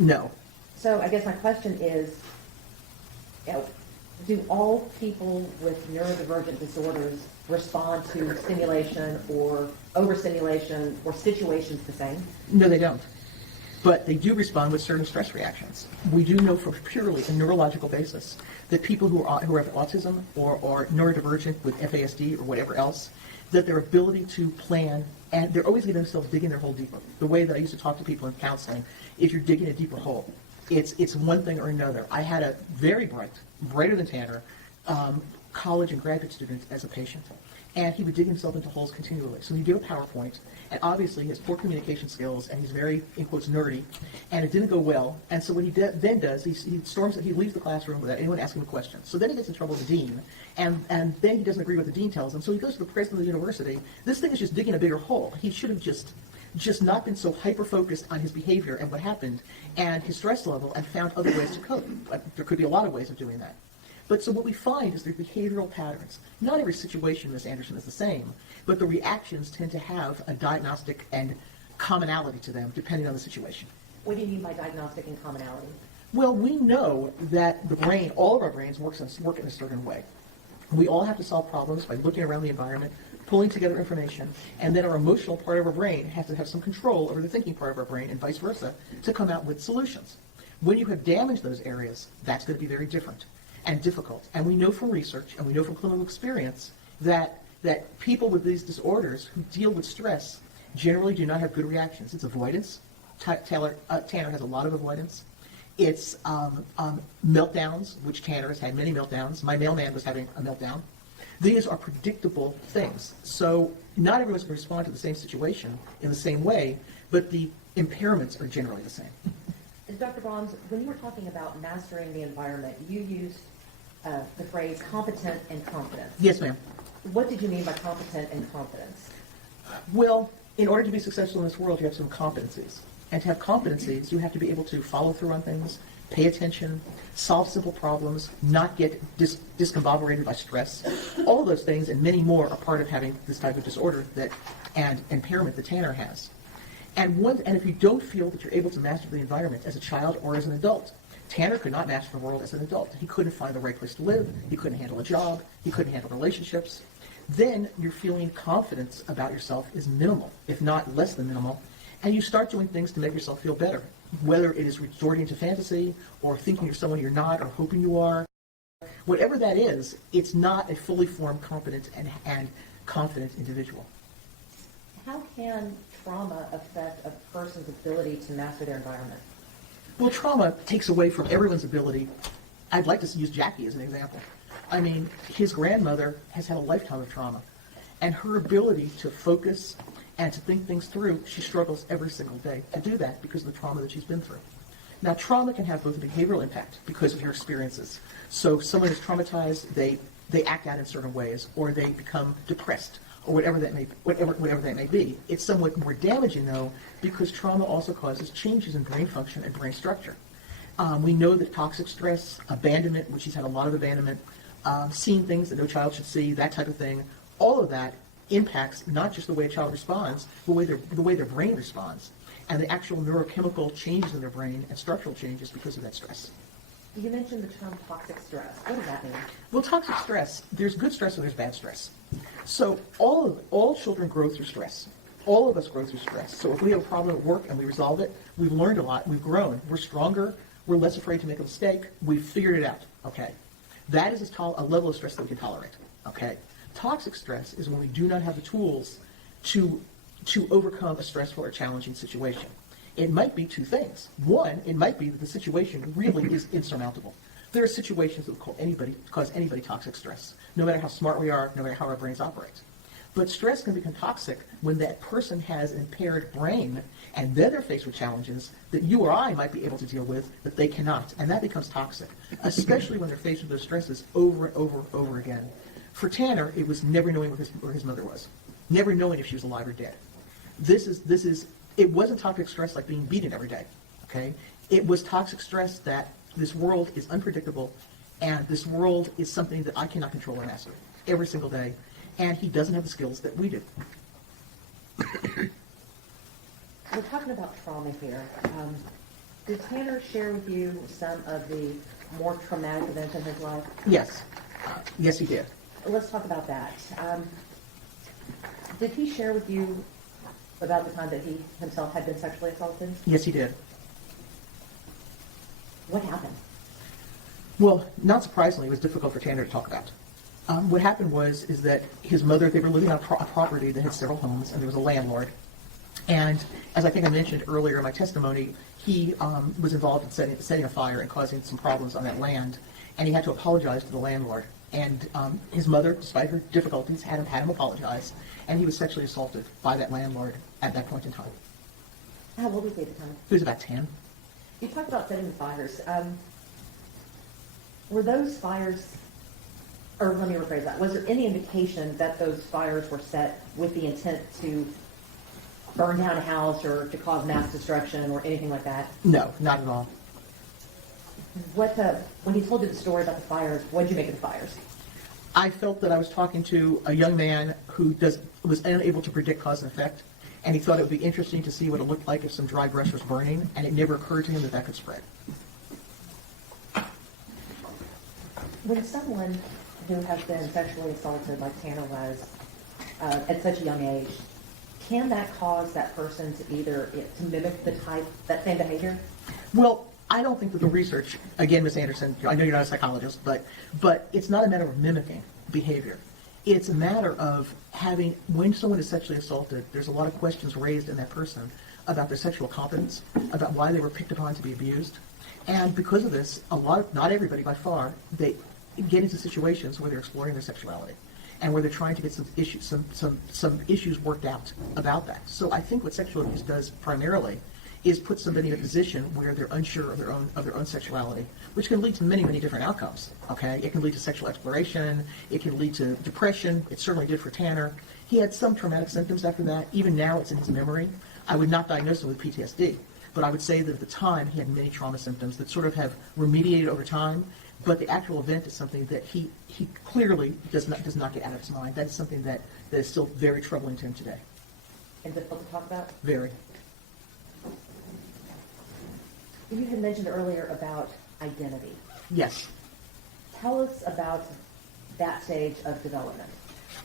No. So I guess my question is, do all people with neurodivergent disorders respond to stimulation or overstimulation or situations the same? No, they don't. But they do respond with certain stress reactions. We do know from purely a neurological basis that people who have autism or are neurodivergent with FASD or whatever else, that their ability to plan, and they're always getting themselves digging their hole deeper. The way that I used to talk to people in counseling, if you're digging a deeper hole, it's one thing or another. I had a very brighter than Tanner, college and graduate student as a patient. And he would dig himself into holes continually. So he'd do a PowerPoint, and obviously he has poor communication skills, and he's very, in quotes, nerdy, and it didn't go well. And so what he then does, he leaves the classroom without anyone asking him a question. So then he gets in trouble with the dean, and then he doesn't agree with what the dean tells him. So he goes to the president of the university. This thing is just digging a bigger hole. He should have just not been so hyper-focused on his behavior and what happened and his stress level and found other ways to cope. There could be a lot of ways of doing that. But so what we find is the behavioral patterns. Not every situation, Ms. Anderson, is the same, but the reactions tend to have a diagnostic and commonality to them depending on the situation. What do you mean by diagnostic and commonality? Well, we know that the brain, all of our brains work in a certain way. We all have to solve problems by looking around the environment, pulling together information, and then our emotional part of our brain has to have some control over the thinking part of our brain and vice versa to come out with solutions. When you have damaged those areas, that's going to be very different and difficult. And we know from research and we know from clinical experience that people with these disorders who deal with stress generally do not have good reactions. It's avoidance. Tanner has a lot of avoidance. It's meltdowns, which Tanner has had many meltdowns. My mailman was having a meltdown. These are predictable things. So not everyone's going to respond to the same situation in the same way, but the impairments are generally the same. Dr. Brahms, when you were talking about mastering the environment, you used the phrase competent and confidence. Yes, ma'am. What did you mean by competent and confidence? Well, in order to be successful in this world, you have some competencies. And to have competencies, you have to be able to follow through on things, pay attention, solve simple problems, not get discombobulated by stress. All of those things and many more are part of having this type of disorder and impairment that Tanner has. And if you don't feel that you're able to master the environment as a child or as an adult, Tanner could not master the world as an adult. He couldn't find the right place to live. He couldn't handle a job. He couldn't handle relationships. Then your feeling confidence about yourself is minimal, if not less than minimal, and you start doing things to make yourself feel better, whether it is resorting to fantasy or thinking you're someone you're not or hoping you are. Whatever that is, it's not a fully formed, competent, and confident individual. How can trauma affect a person's ability to master their environment? Well, trauma takes away from everyone's ability. I'd like to use Jackie as an example. I mean, his grandmother has had a lifetime of trauma, and her ability to focus and to think things through, she struggles every single day to do that because of the trauma that she's been through. Now, trauma can have both a behavioral impact because of your experiences. So someone is traumatized, they act out in certain ways, or they become depressed, or whatever that may be. It's somewhat more damaging, though, because trauma also causes changes in brain function and brain structure. We know that toxic stress, abandonment, which he's had a lot of abandonment, seeing things that no child should see, that type of thing, all of that impacts not just the way a child responds, but the way their brain responds, and the actual neurochemical changes in their brain and structural changes because of that stress. You mentioned the term toxic stress. What does that mean? Well, toxic stress, there's good stress and there's bad stress. So all children grow through stress. All of us grow through stress. So if we have a problem at work and we resolve it, we've learned a lot, we've grown, we're stronger, we're less afraid to make a mistake, we've figured it out, okay? That is a level of stress that we can tolerate, okay? Toxic stress is when we do not have the tools to overcome a stressful or challenging situation. It might be two things. One, it might be that the situation really is insurmountable. There are situations that will cause anybody toxic stress, no matter how smart we are, no matter how our brains operate. But stress can become toxic when that person has an impaired brain, and then they're faced with challenges that you or I might be able to deal with, but they cannot, and that becomes toxic, especially when they're faced with those stresses over and over and over again. For Tanner, it was never knowing where his mother was, never knowing if she was alive or dead. It wasn't toxic stress like being beaten every day, okay? It was toxic stress that this world is unpredictable, and this world is something that I cannot control or master every single day, and he doesn't have the skills that we do. We're talking about trauma here. Did Tanner share with you some of the more traumatic events in his life? Yes. Yes, he did. Let's talk about that. Did he share with you about the time that he himself had been sexually assaulted? Yes, he did. What happened? Well, not surprisingly, it was difficult for Tanner to talk about. What happened is that his mother, they were living on a property that had several homes, and there was a landlord. And as I think I mentioned earlier in my testimony, he was involved in setting a fire and causing some problems on that land, and he had to apologize to the landlord. And his mother, despite her difficulties, had him apologize, and he was sexually assaulted by that landlord at that point in time. How old was he at the time? He was about 10. You talked about setting the fires. Were those fires, or let me rephrase that, was there any indication that those fires were set with the intent to burn down a house or to cause mass destruction or anything like that? No, not at all. When he told you the story about the fires, what did you make of the fires? I felt that I was talking to a young man who was unable to predict cause and effect, and he thought it would be interesting to see what it looked like if some dry brush was burning, and it never occurred to him that could spread. When someone who has been sexually assaulted like Tanner was at such a young age, can that cause that person to to mimic that same behavior? Well, I don't think that the research, again, Ms. Anderson, I know you're not a psychologist, but it's not a matter of mimicking behavior. It's a matter of when someone is sexually assaulted, there's a lot of questions raised in that person about their sexual competence, about why they were picked upon to be abused. And because of this, not everybody by far, they get into situations where they're exploring their sexuality and where they're trying to get some issues worked out about that. So I think what sexual abuse does primarily is put somebody in a position where they're unsure of their own sexuality, which can lead to many, many different outcomes, okay? It can lead to sexual exploration, it can lead to depression, it certainly did for Tanner. He had some traumatic symptoms after that. Even now it's in his memory. I would not diagnose him with PTSD, but I would say that at the time he had many trauma symptoms that sort of have remediated over time, but the actual event is something that he clearly does not get out of his mind. That is something that is still very troubling to him today. And difficult to talk about? Very. You had mentioned earlier about identity. Yes. Tell us about that stage of development.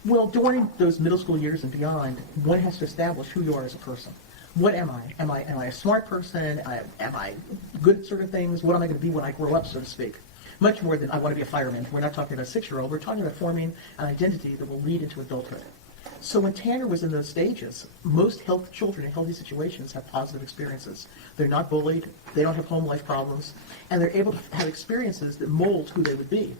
Well, during those middle school years and beyond, one has to establish who you are as a person. What am I? Am I a smart person? Am I good at certain things? What am I going to be when I grow up, so to speak? Much more than I want to be a fireman. We're not talking about a 6-year-old. We're talking about forming an identity that will lead into adulthood. So when Tanner was in those stages, most children in healthy situations have positive experiences. They're not bullied, they don't have home life problems, and they're able to have experiences that mold who they would be.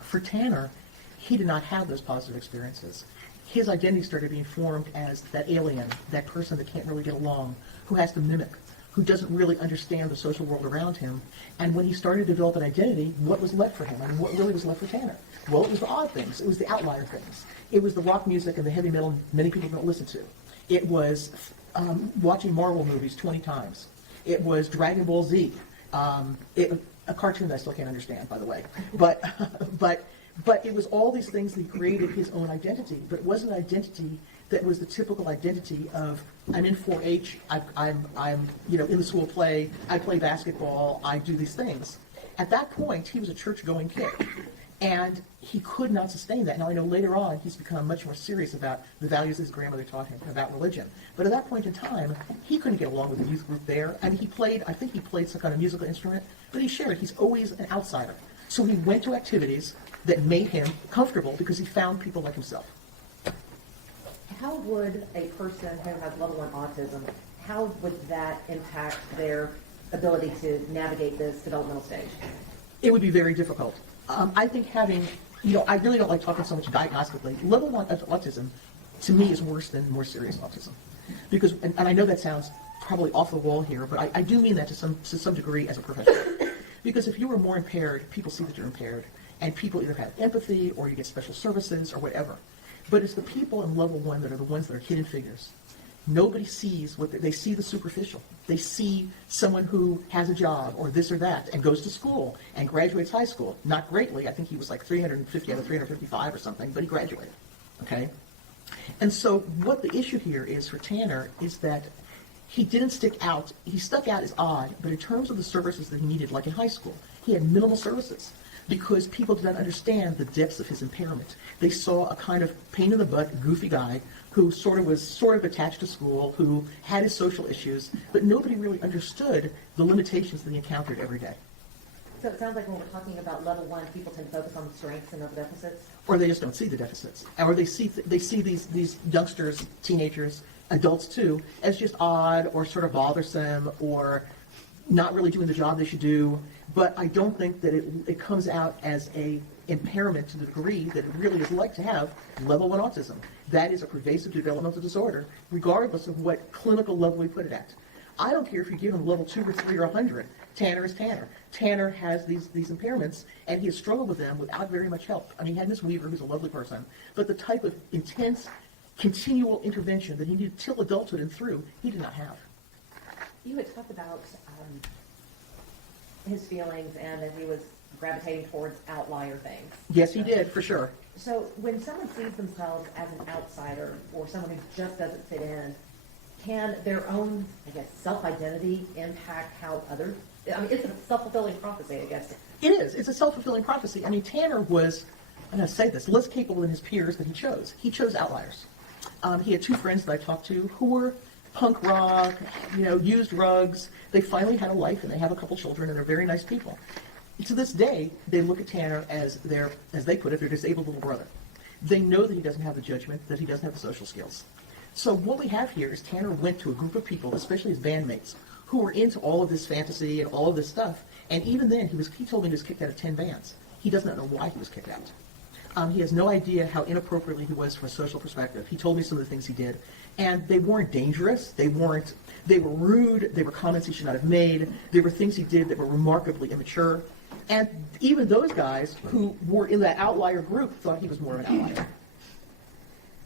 For Tanner, he did not have those positive experiences. His identity started being formed as that alien, that person that can't really get along, who has to mimic, who doesn't really understand the social world around him. And when he started to develop an identity, what was left for him? I mean, what really was left for Tanner? Well, it was the odd things. It was the outlier things. It was the rock music and the heavy metal many people don't listen to. It was watching Marvel movies 20 times. It was Dragon Ball Z, a cartoon that I still can't understand, by the way. But it was all these things that created his own identity. But it wasn't an identity that was the typical identity of I'm in 4-H, I'm in the school play, I play basketball, I do these things. At that point, he was a church-going kid, and he could not sustain that. Now I know later on he's become much more serious about the values his grandmother taught him about religion. But at that point in time, he couldn't get along with the youth group there. I mean, I think he played some kind of musical instrument, but he shared. He's always an outsider. So he went to activities that made him comfortable because he found people like himself. How would a person who has level 1 autism, how would that impact their ability to navigate this developmental stage? It would be very difficult. I think having, I really don't like talking so much diagnostically. Level 1 autism, to me, is worse than more serious autism. Because, and I know that sounds probably off the wall here, but I do mean that to some degree as a professional. Because if you are more impaired, people see that you're impaired, and people either have empathy or you get special services or whatever. But it's the people in level 1 that are the ones that are hidden figures. Nobody sees they see the superficial. They see someone who has a job or this or that and goes to school and graduates high school. Not greatly. I think he was like 350 out of 355 or something, but he graduated. Okay? And so what the issue here is for Tanner is that he didn't stick out. He stuck out as odd, but in terms of the services that he needed, like in high school, he had minimal services because people did not understand the depths of his impairment. They saw a kind of pain-in-the-butt, goofy guy who was sort of attached to school, who had his social issues, but nobody really understood the limitations that he encountered every day. So it sounds like when we're talking about level 1, people tend to focus on the strengths and not the deficits? Or they just don't see the deficits. Or they see these youngsters, teenagers, adults too, as just odd or sort of bothersome or not really doing the job they should do. But I don't think that it comes out as a impairment to the degree that it really is like to have level 1 autism. That is a pervasive developmental disorder, regardless of what clinical level we put it at. I don't care if you give him level 2 or 3 or 100. Tanner is Tanner. Tanner has these impairments, and he has struggled with them without very much help. I mean, he had Miss Weaver, who's a lovely person, but the type of intense, continual intervention that he needed till adulthood and through, he did not have. You had talked about his feelings and that he was gravitating towards outlier things. Yes, he did, for sure. So when someone sees themselves as an outsider or someone who just doesn't fit in, can their own, self-identity impact how others? I mean, it's a self-fulfilling prophecy, I guess. It is. It's a self-fulfilling prophecy. I mean, Tanner was I'm going to say this, less capable than his peers that he chose. He chose outliers. He had two friends that I talked to who were punk rock, used drugs. They finally had a life, and they have a couple children, and they're very nice people. To this day, they look at Tanner as as they put it, their disabled little brother. They know that he doesn't have the judgment, that he doesn't have the social skills. So what we have here is Tanner went to a group of people, especially his bandmates, who were into all of this fantasy and all of this stuff. And even then, he told me he was kicked out of 10 bands. He does not know why he was kicked out. He has no idea how inappropriately he was from a social perspective. He told me some of the things he did, and they weren't dangerous. They were rude. They were comments he should not have made. There were things he did that were remarkably immature. And even those guys who were in that outlier group thought he was more of an outlier.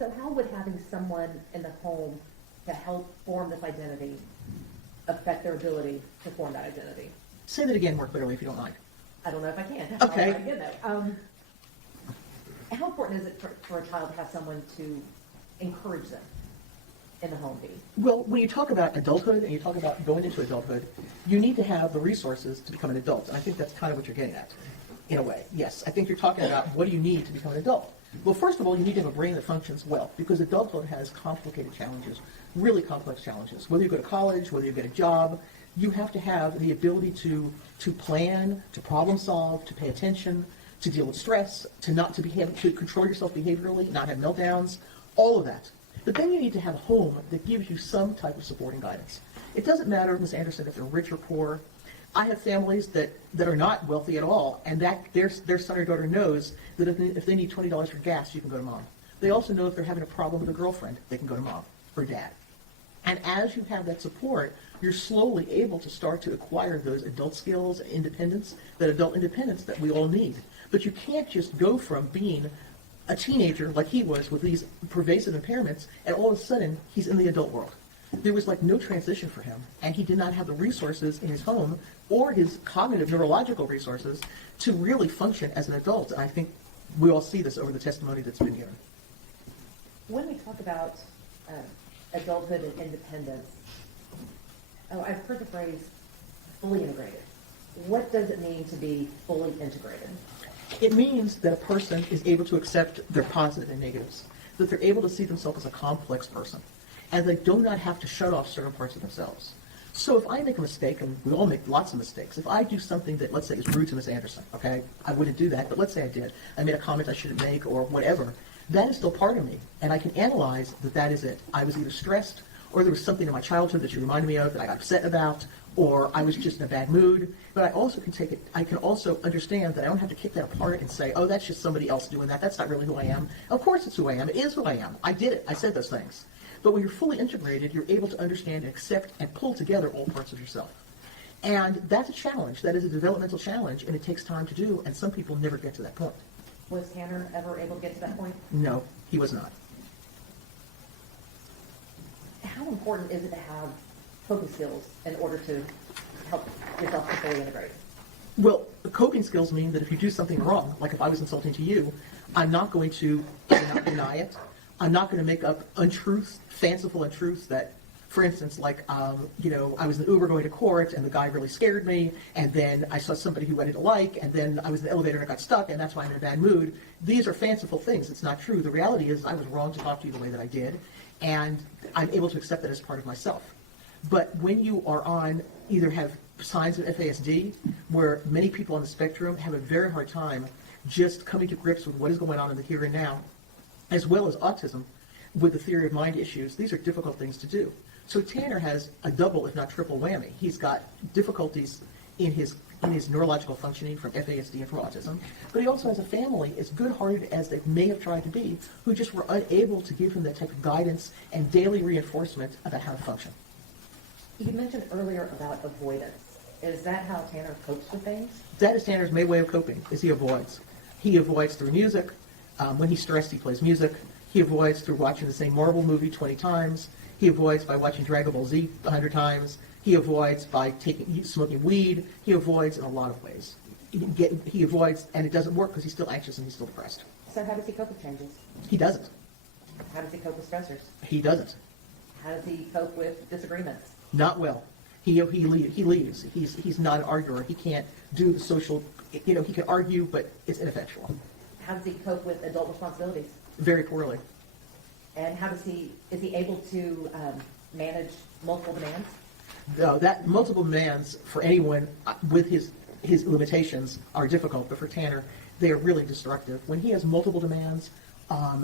So how would having someone in the home to help form this identity affect their ability to form that identity? Say that again more clearly, if you don't mind. I don't know if I can. Okay. I get that. How important is it for a child to have someone to encourage them in the home be? Well, when you talk about adulthood and you talk about going into adulthood, you need to have the resources to become an adult. And I think that's kind of what you're getting at, in a way. Yes, I think you're talking about what do you need to become an adult. Well, first of all, you need to have a brain that functions well, because adulthood has complicated challenges, really complex challenges. Whether you go to college, whether you get a job, you have to have the ability to plan, to problem solve, to pay attention, to deal with stress, to control yourself behaviorally, not have meltdowns, all of that. But then you need to have a home that gives you some type of support and guidance. It doesn't matter, Ms. Anderson, if they're rich or poor. I have families that are not wealthy at all, and that their son or daughter knows that if they need $20 for gas, you can go to mom. They also know if they're having a problem with a girlfriend, they can go to mom or dad. And as you have that support, you're slowly able to start to acquire those adult skills and independence, that adult independence that we all need. But you can't just go from being a teenager like he was with these pervasive impairments, and all of a sudden he's in the adult world. There was like no transition for him, and he did not have the resources in his home or his cognitive neurological resources to really function as an adult. And I think we all see this over the testimony that's been given. When we talk about adulthood and independence, I've heard the phrase fully integrated. What does it mean to be fully integrated? It means that a person is able to accept their positives and negatives, that they're able to see themselves as a complex person, and they do not have to shut off certain parts of themselves. So if I make a mistake, and we all make lots of mistakes, if I do something that, let's say, is rude to Miss Anderson, okay, I wouldn't do that, but let's say I did. I made a comment I shouldn't make or whatever. That is still part of me, and I can analyze that is it. I was either stressed, or there was something in my childhood that you reminded me of that I got upset about, or I was just in a bad mood. But I also can take it, I can also understand that I don't have to kick that apart and say, oh, that's just somebody else doing that. That's not really who I am. Of course it's who I am. It is who I am. I did it. I said those things. But when you're fully integrated, you're able to understand and accept and pull together all parts of yourself. And that's a challenge. That is a developmental challenge, and it takes time to do, and some people never get to that point. Was Tanner ever able to get to that point? No, he was not. How important is it to have coping skills in order to help yourself to fully integrate? Well, the coping skills mean that if you do something wrong, like if I was insulting to you, I'm not going to not deny it. I'm not going to make up untruths, fanciful untruths that, for instance, like, I was in Uber going to court, and the guy really scared me, and then I saw somebody who I didn't like, and then I was in the elevator and I got stuck, and that's why I'm in a bad mood. These are fanciful things. It's not true. The reality is I was wrong to talk to you the way that I did, and I'm able to accept that as part of myself. But when you are either have signs of FASD, where many people on the spectrum have a very hard time just coming to grips with what is going on in the here and now, as well as autism with the theory of mind issues, these are difficult things to do. So Tanner has a double, if not triple whammy. He's got difficulties in his neurological functioning from FASD and from autism, but he also has a family, as good-hearted as they may have tried to be, who just were unable to give him that type of guidance and daily reinforcement about how to function. You mentioned earlier about avoidance. Is that how Tanner copes with things? That is Tanner's main way of coping, is he avoids. He avoids through music. When he's stressed, he plays music. He avoids through watching the same Marvel movie 20 times. He avoids by watching Dragon Ball Z 100 times. He avoids by smoking weed. He avoids in a lot of ways. He avoids, and it doesn't work because he's still anxious and he's still depressed. So how does he cope with changes? He doesn't. How does he cope with stressors? He doesn't. How does he cope with disagreements? Not well. He leaves. He's not an arguer. He can't do the social, he can argue, but it's ineffectual. how does he cope with adult responsibilities? Very poorly. And is he able to manage multiple demands? No, that multiple demands for anyone with his limitations are difficult, but for Tanner, they are really destructive. When he has multiple demands,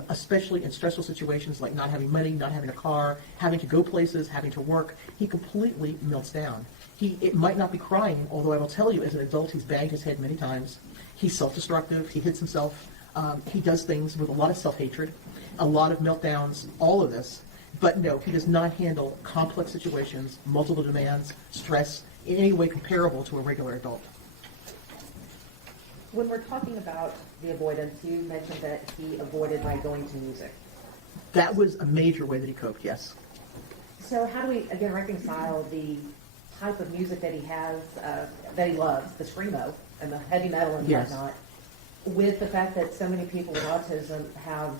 especially in stressful situations like not having money, not having a car, having to go places, having to work, he completely melts down. It might not be crying, although I will tell you, as an adult, he's banged his head many times. He's self-destructive. He hits himself. He does things with a lot of self-hatred, a lot of meltdowns, all of this. But no, he does not handle complex situations, multiple demands, stress, in any way comparable to a regular adult. When we're talking about the avoidance, you mentioned that he avoided by going to music. That was a major way that he coped, yes. So how do we, again, reconcile the type of music that he has, that he loves, the screamo and the heavy metal and Yes. whatnot, with the fact that so many people with autism have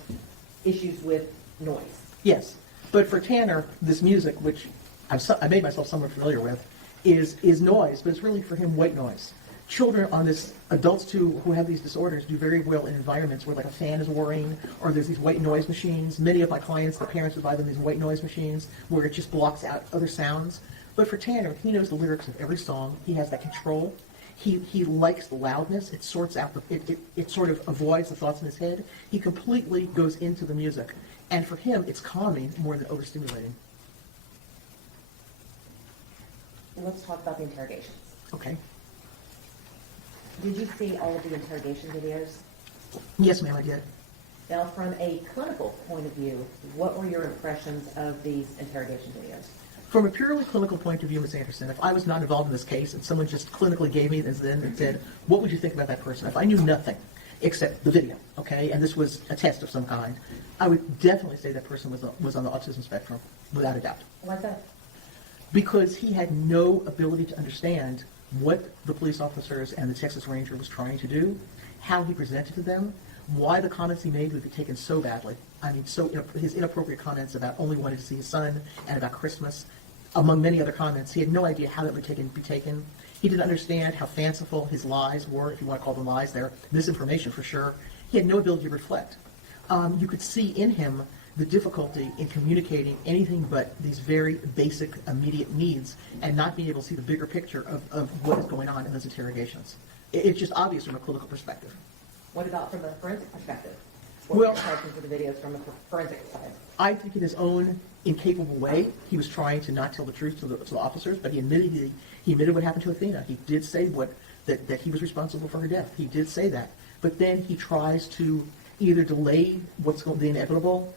issues with noise? Yes, but for Tanner, this music, which I made myself somewhat familiar with, is noise, but it's really for him white noise. Children on this, adults too, who have these disorders do very well in environments where like a fan is whirring, or there's these white noise machines. Many of my clients, the parents would buy them these white noise machines where it just blocks out other sounds. But for Tanner, he knows the lyrics of every song. He has that control. He likes the loudness. It sorts out it sort of avoids the thoughts in his head. He completely goes into the music. And for him, it's calming more than overstimulating. Let's talk about the interrogations. Okay. Did you see all of the interrogation videos? Yes, ma'am, I did. Now, from a clinical point of view, what were your impressions of these interrogation videos? From a purely clinical point of view, Ms. Anderson, if I was not involved in this case and someone just clinically gave me this then and said, what would you think about that person? If I knew nothing except the video, okay, and this was a test of some kind, I would definitely say that person was on the autism spectrum, without a doubt. Why is that? Because he had no ability to understand what the police officers and the Texas Ranger was trying to do, how he presented to them, why the comments he made would be taken so badly. I mean, his inappropriate comments about only wanting to see his son and about Christmas, among many other comments, he had no idea how that would be taken. He didn't understand how fanciful his lies were, if you want to call them lies. They're misinformation for sure. He had no ability to reflect. You could see in him the difficulty in communicating anything but these very basic, immediate needs and not being able to see the bigger picture of what is going on in those interrogations. It's just obvious from a clinical perspective. What about from a forensic perspective? What Well, were your impressions of the videos from a forensic side? I think in his own incapable way, he was trying to not tell the truth to the officers, but he admitted what happened to Athena. He did say that he was responsible for her death. He did say that. But then he tries to either delay the inevitable,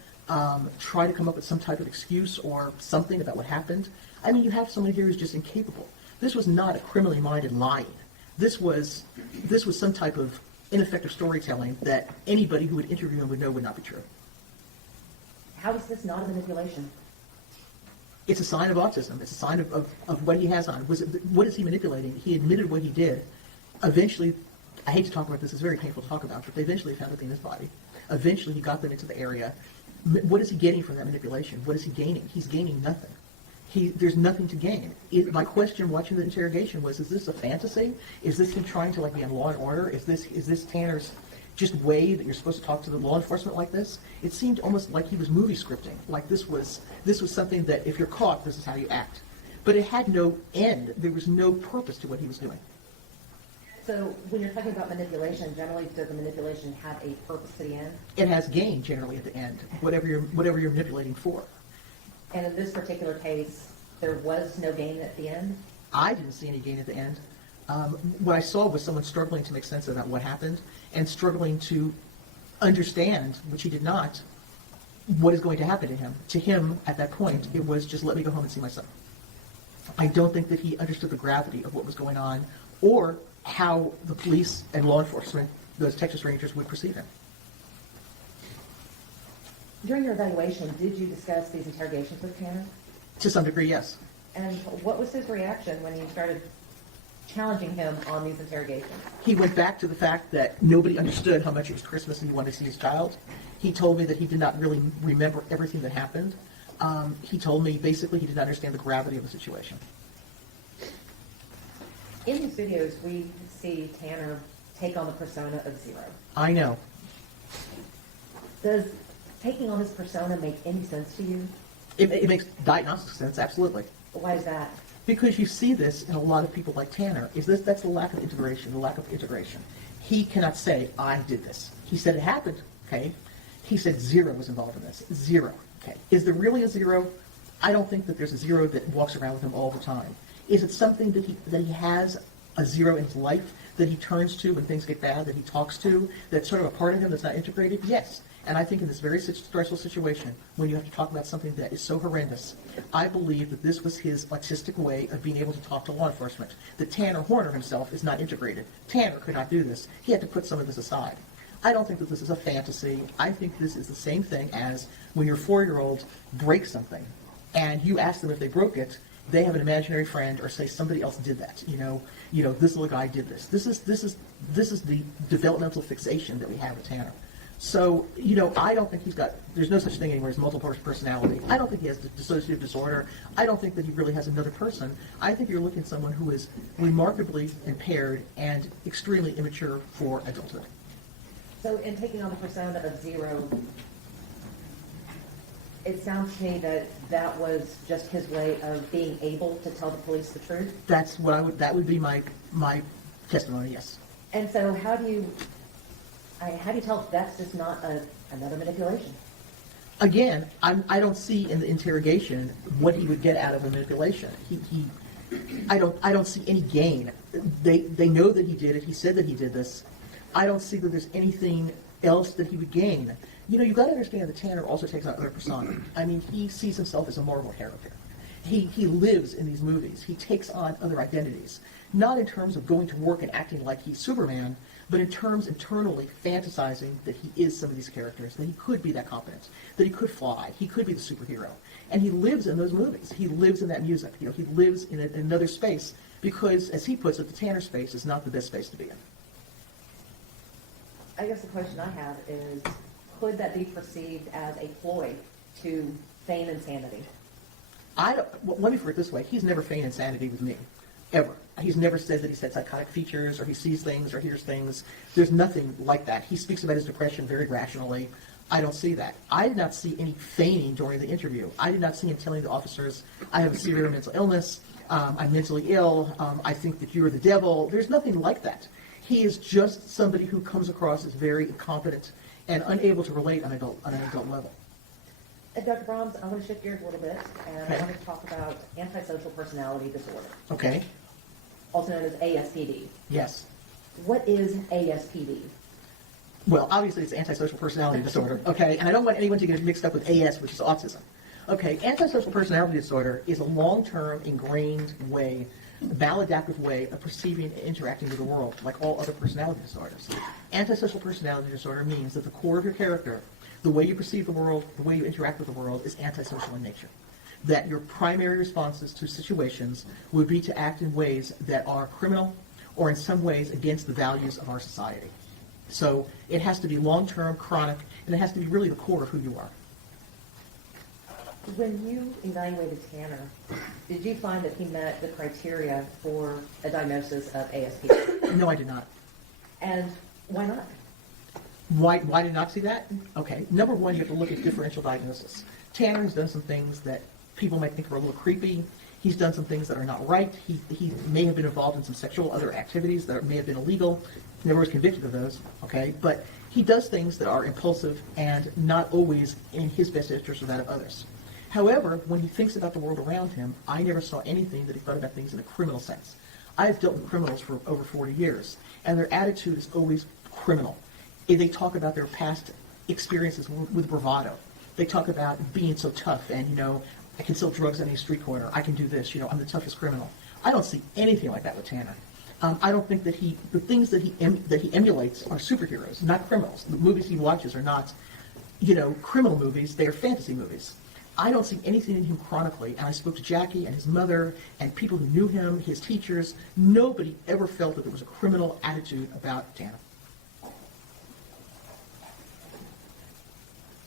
try to come up with some type of excuse or something about what happened. I mean, you have somebody here who's just incapable. This was not a criminally minded lying. This was some type of ineffective storytelling that anybody who would interview him would know would not be true. How is this not a manipulation? It's a sign of autism. It's a sign of what he has on. What is he manipulating? He admitted what he did. Eventually, I hate to talk about this, it's very painful to talk about, but they eventually found it in his body. Eventually, he got them into the area. What is he getting from that manipulation? What is he gaining? He's gaining nothing. There's nothing to gain. My question watching the interrogation was, is this a fantasy? Is this him trying to be on Law and Order? Is this Tanner's just way that you're supposed to talk to the law enforcement like this? It seemed almost like he was movie scripting, like this was something that if you're caught, this is how you act. But it had no end. There was no purpose to what he was doing. So when you're talking about manipulation, generally does the manipulation have a purpose to the end? It has gain generally at the end, whatever you're manipulating for. And in this particular case, there was no gain at the end? I didn't see any gain at the end. What I saw was someone struggling to make sense about what happened and struggling to understand, which he did not, what is going to happen to him. To him, at that point, it was just let me go home and see my son. I don't think that he understood the gravity of what was going on or how the police and law enforcement, those Texas Rangers, would perceive him. During your evaluation, did you discuss these interrogations with Tanner? To some degree, yes. And what was his reaction when you started challenging him on these interrogations? He went back to the fact that nobody understood how much it was Christmas and he wanted to see his child. He told me that he did not really remember everything that happened. He told me basically he did not understand the gravity of the situation. In these videos, we see Tanner take on the persona of Zero. I know. Does taking on this persona make any sense to you? It makes diagnostic sense, absolutely. Why is that? Because you see this in a lot of people like Tanner, that's the lack of integration, the lack of integration. He cannot say, I did this. He said it happened, okay? He said zero was involved in this, zero, okay? Is there really a zero? I don't think that there's a zero that walks around with him all the time. Is it something that he has a zero in his life that he turns to when things get bad, that he talks to, that's sort of a part of him that's not integrated? Yes. And I think in this very stressful situation, when you have to talk about something that is so horrendous, I believe that this was his autistic way of being able to talk to law enforcement. That Tanner Horner himself is not integrated. Tanner could not do this. He had to put some of this aside. I don't think that this is a fantasy. I think this is the same thing as when your 4-year-old breaks something, and you ask them if they broke it, they have an imaginary friend or say somebody else did that. You know, this little guy did this. This is the developmental fixation that we have with Tanner. So, I don't think there's no such thing anymore as multiple personality. I don't think he has dissociative disorder. I don't think that he really has another person. I think you're looking at someone who is remarkably impaired and extremely immature for adulthood. So in taking on the persona of zero, it sounds to me that was just his way of being able to tell the police the truth. That would be my testimony, yes. And so how do you tell if that's just not another manipulation? Again, I don't see in the interrogation what he would get out of a manipulation. I don't see any gain. They know that he did it. He said that he did this. I don't see that there's anything else that he would gain. You've got to understand that Tanner also takes on other persona. I mean, he sees himself as a Marvel character. He lives in these movies. He takes on other identities, not in terms of going to work and acting like he's Superman, but in terms internally fantasizing that he is some of these characters, that he could be that competent, that he could fly, he could be the superhero. And he lives in those movies. He lives in that music. He lives in another space because, as he puts it, the Tanner space is not the best space to be in. I guess the question I have is, could that be perceived as a ploy to feign insanity? Let me put it this way. He's never feigned insanity with me, ever. He's never said that he's had psychotic features or he sees things or hears things. There's nothing like that. He speaks about his depression very rationally. I don't see that. I did not see any feigning during the interview. I did not see him telling the officers, I have a severe mental illness, I'm mentally ill, I think that you're the devil. There's nothing like that. He is just somebody who comes across as very incompetent and unable to relate on an adult level. Dr. Brahms, I want to shift gears a little bit, and Okay. I want to talk about antisocial personality disorder, Okay? also known as ASPD. Yes. What is ASPD? Well, obviously it's antisocial personality disorder, okay? And I don't want anyone to get it mixed up with AS, which is autism. Okay, antisocial personality disorder is a long-term, ingrained way, maladaptive way of perceiving and interacting with the world, like all other personality disorders. Antisocial personality disorder means that the core of your character, the way you perceive the world, the way you interact with the world, is antisocial in nature. That your primary responses to situations would be to act in ways that are criminal or in some ways against the values of our society. So it has to be long-term, chronic, and it has to be really the core of who you are. When you evaluated Tanner, did you find that he met the criteria for a diagnosis of ASPD? No, I did not. And why not? Why did I not see that? Okay, number one, you have to look at differential diagnosis. Tanner has done some things that people might think are a little creepy. He's done some things that are not right. He may have been involved in some sexual other activities that may have been illegal. Never was convicted of those, okay? But he does things that are impulsive and not always in his best interest or that of others. However, when he thinks about the world around him, I never saw anything that he thought about things in a criminal sense. I've dealt with criminals for over 40 years, and their attitude is always criminal. They talk about their past experiences with bravado. They talk about being so tough and, I can sell drugs on any street corner. I can do this, I'm the toughest criminal. I don't see anything like that with Tanner. I don't think that the things that he emulates are superheroes, not criminals. The movies he watches are not, criminal movies. They are fantasy movies. I don't see anything in him chronically, and I spoke to Jackie and his mother and people who knew him, his teachers. Nobody ever felt that there was a criminal attitude about Tanner.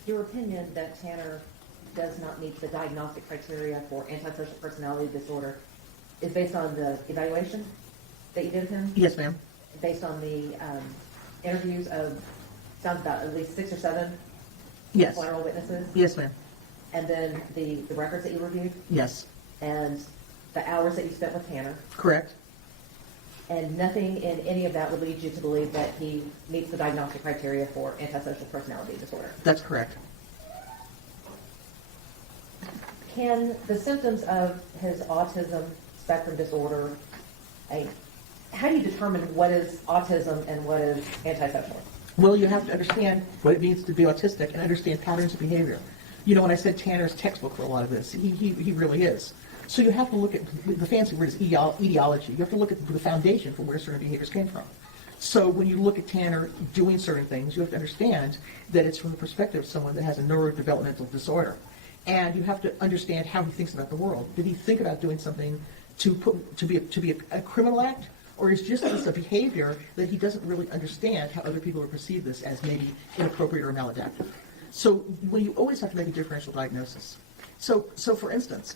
Your opinion that Tanner does not meet the diagnostic criteria for antisocial personality disorder is based on the evaluation that you did of him? Yes, ma'am. Based on the interviews of sounds about at least 6 or 7 Yes. collateral witnesses, Yes, ma'am. and then the records that you reviewed, Yes. and the hours that you spent with Tanner, Correct. and nothing in any of that would lead you to believe that he meets the diagnostic criteria for antisocial personality disorder. That's correct. Can the symptoms of his autism spectrum disorder, how do you determine what is autism and what is antisocial? Well, you have to understand what it means to be autistic and understand patterns of behavior. You know, when I said Tanner's textbook for a lot of this, he really is. So you have to look at, the fancy word is etiology. You have to look at the foundation for where certain behaviors came from. So when you look at Tanner doing certain things, you have to understand that it's from the perspective of someone that has a neurodevelopmental disorder. And you have to understand how he thinks about the world. Did he think about doing something to be a criminal act? Or is just this a behavior that he doesn't really understand how other people will perceive this as maybe inappropriate or maladaptive? So when you always have to make a differential diagnosis. So for instance,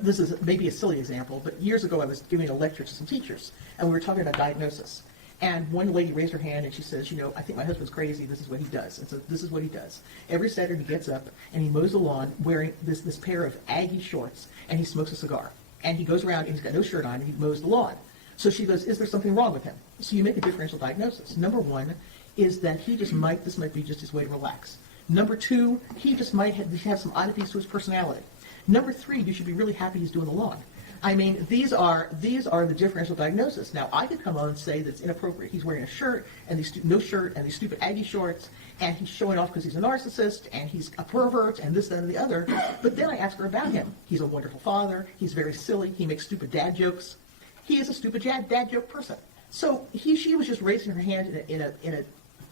this is maybe a silly example, but years ago I was giving a lecture to some teachers, and we were talking about diagnosis. And one lady raised her hand and she says, you know, I think my husband's crazy, this is what he does. And so this is what he does. Every Saturday he gets up and he mows the lawn wearing this pair of Aggie shorts, and he smokes a cigar. And he goes around and he's got no shirt on and he mows the lawn. So she goes, is there something wrong with him? So you make a differential diagnosis. Number one is that this might be just his way to relax. Number two, he just might have some oddities to his personality. Number three, you should be really happy he's doing the lawn. I mean, these are the differential diagnosis. Now, I could come on and say that it's inappropriate. He's wearing a shirt and no shirt and these stupid Aggie shorts, and he's showing off because he's a narcissist and he's a pervert and this, that, and the other. But then I ask her about him. He's a wonderful father. He's very silly. He makes stupid dad jokes. He is a stupid dad joke person. So she was just raising her hand in a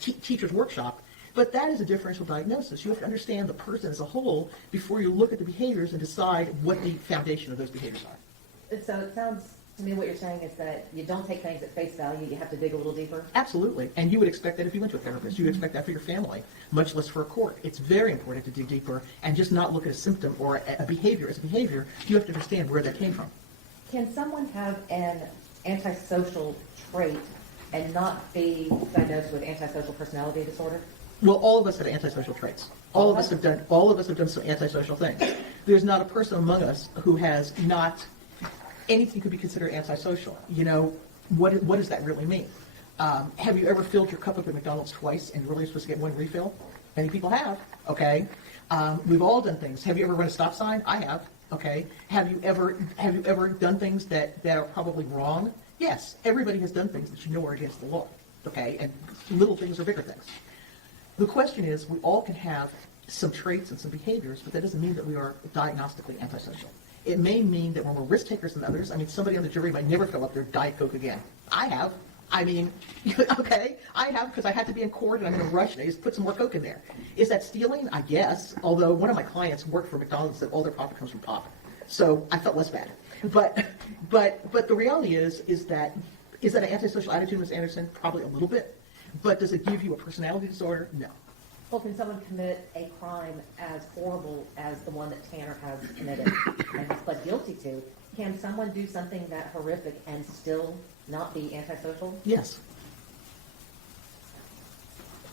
teacher's workshop. But that is a differential diagnosis. You have to understand the person as a whole before you look at the behaviors and decide what the foundation of those behaviors are. So it sounds to me what you're saying is that you don't take things at face value, you have to dig a little deeper. Absolutely. And you would expect that if you went to a therapist. You would expect that for your family, much less for a court. It's very important to dig deeper and just not look at a symptom or a behavior as a behavior. You have to understand where that came from. Can someone have an antisocial trait and not be diagnosed with antisocial personality disorder? Well, all of us have antisocial traits. All of us have done some antisocial things. There's not a person among us who has not anything could be considered antisocial. You know, what does that really mean? Have you ever filled your cup up at McDonald's twice and you're really supposed to get one refill? Many people have, okay? We've all done things. Have you ever run a stop sign? I have, okay? Have you ever done things that are probably wrong? Yes, everybody has done things that you know are against the law, okay? And little things or bigger things. The question is, we all can have some traits and some behaviors, but that doesn't mean that we are diagnostically antisocial. It may mean that when we're risk takers than others, I mean, somebody on the jury might never fill up their Diet Coke again. I have. I mean, okay, I have because I had to be in court and I'm in a rush and I just put some more Coke in there. Is that stealing? I guess. Although one of my clients worked for McDonald's and said all their profit comes from pop. So I felt less bad. But the reality is that an antisocial attitude, Ms. Anderson? Probably a little bit. But does it give you a personality disorder? No. Well, can someone commit a crime as horrible as the one that Tanner has committed and has pled guilty to? Can someone do something that horrific and still not be antisocial? Yes.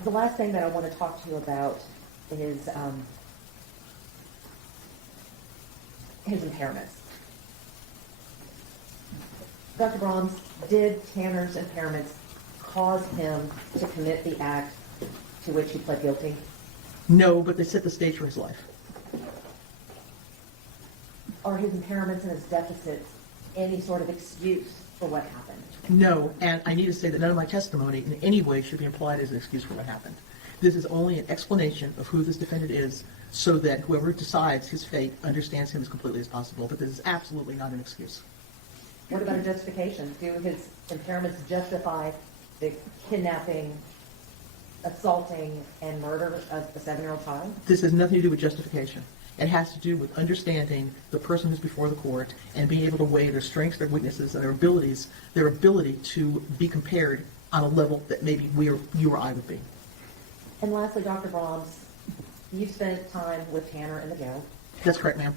The last thing that I want to talk to you about is his impairments. Dr. Brahms, did Tanner's impairments cause him to commit the act to which he pled guilty? No, but they set the stage for his life. Are his impairments and his deficits any sort of excuse for what happened? No, and I need to say that none of my testimony in any way should be implied as an excuse for what happened. This is only an explanation of who this defendant is so that whoever decides his fate understands him as completely as possible, but this is absolutely not an excuse. What about a justification? Do his impairments justify the kidnapping, assaulting, and murder of a 7-year-old child? This has nothing to do with justification. It has to do with understanding the person who's before the court and being able to weigh their strengths, their weaknesses, and their ability to be compared on a level that maybe you or I would be. And lastly, Dr. Brahms, you spent time with Tanner in the jail, That's correct, ma'am.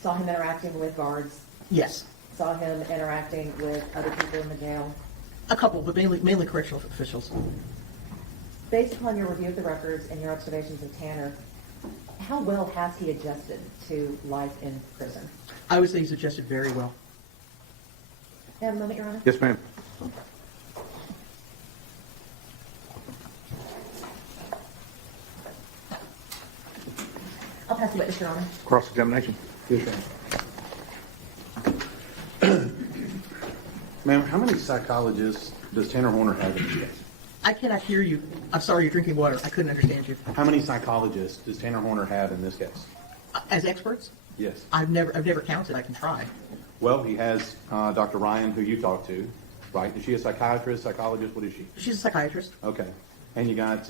saw him interacting with guards, Yes. saw him interacting with other people in the jail. A couple, but mainly correctional officials. based upon your review of the records and your observations of Tanner, how well has he adjusted to life in prison? I would say he's adjusted very well. May I have a moment, Your Honor? Yes, ma'am. I'll pass the witness, Your Honor. Cross-examination. Yes, Ma'am, how many psychologists does Tanner Horner have in this case? I cannot hear you. I'm sorry, you're drinking water. I couldn't understand you. How many psychologists does Tanner Horner have in this case? As experts, Yes. I've never counted. I can try. Well, he has Dr. Ryan, who you talked to, right? Is she a psychiatrist, psychologist? What is she? She's a psychiatrist. Okay. And you got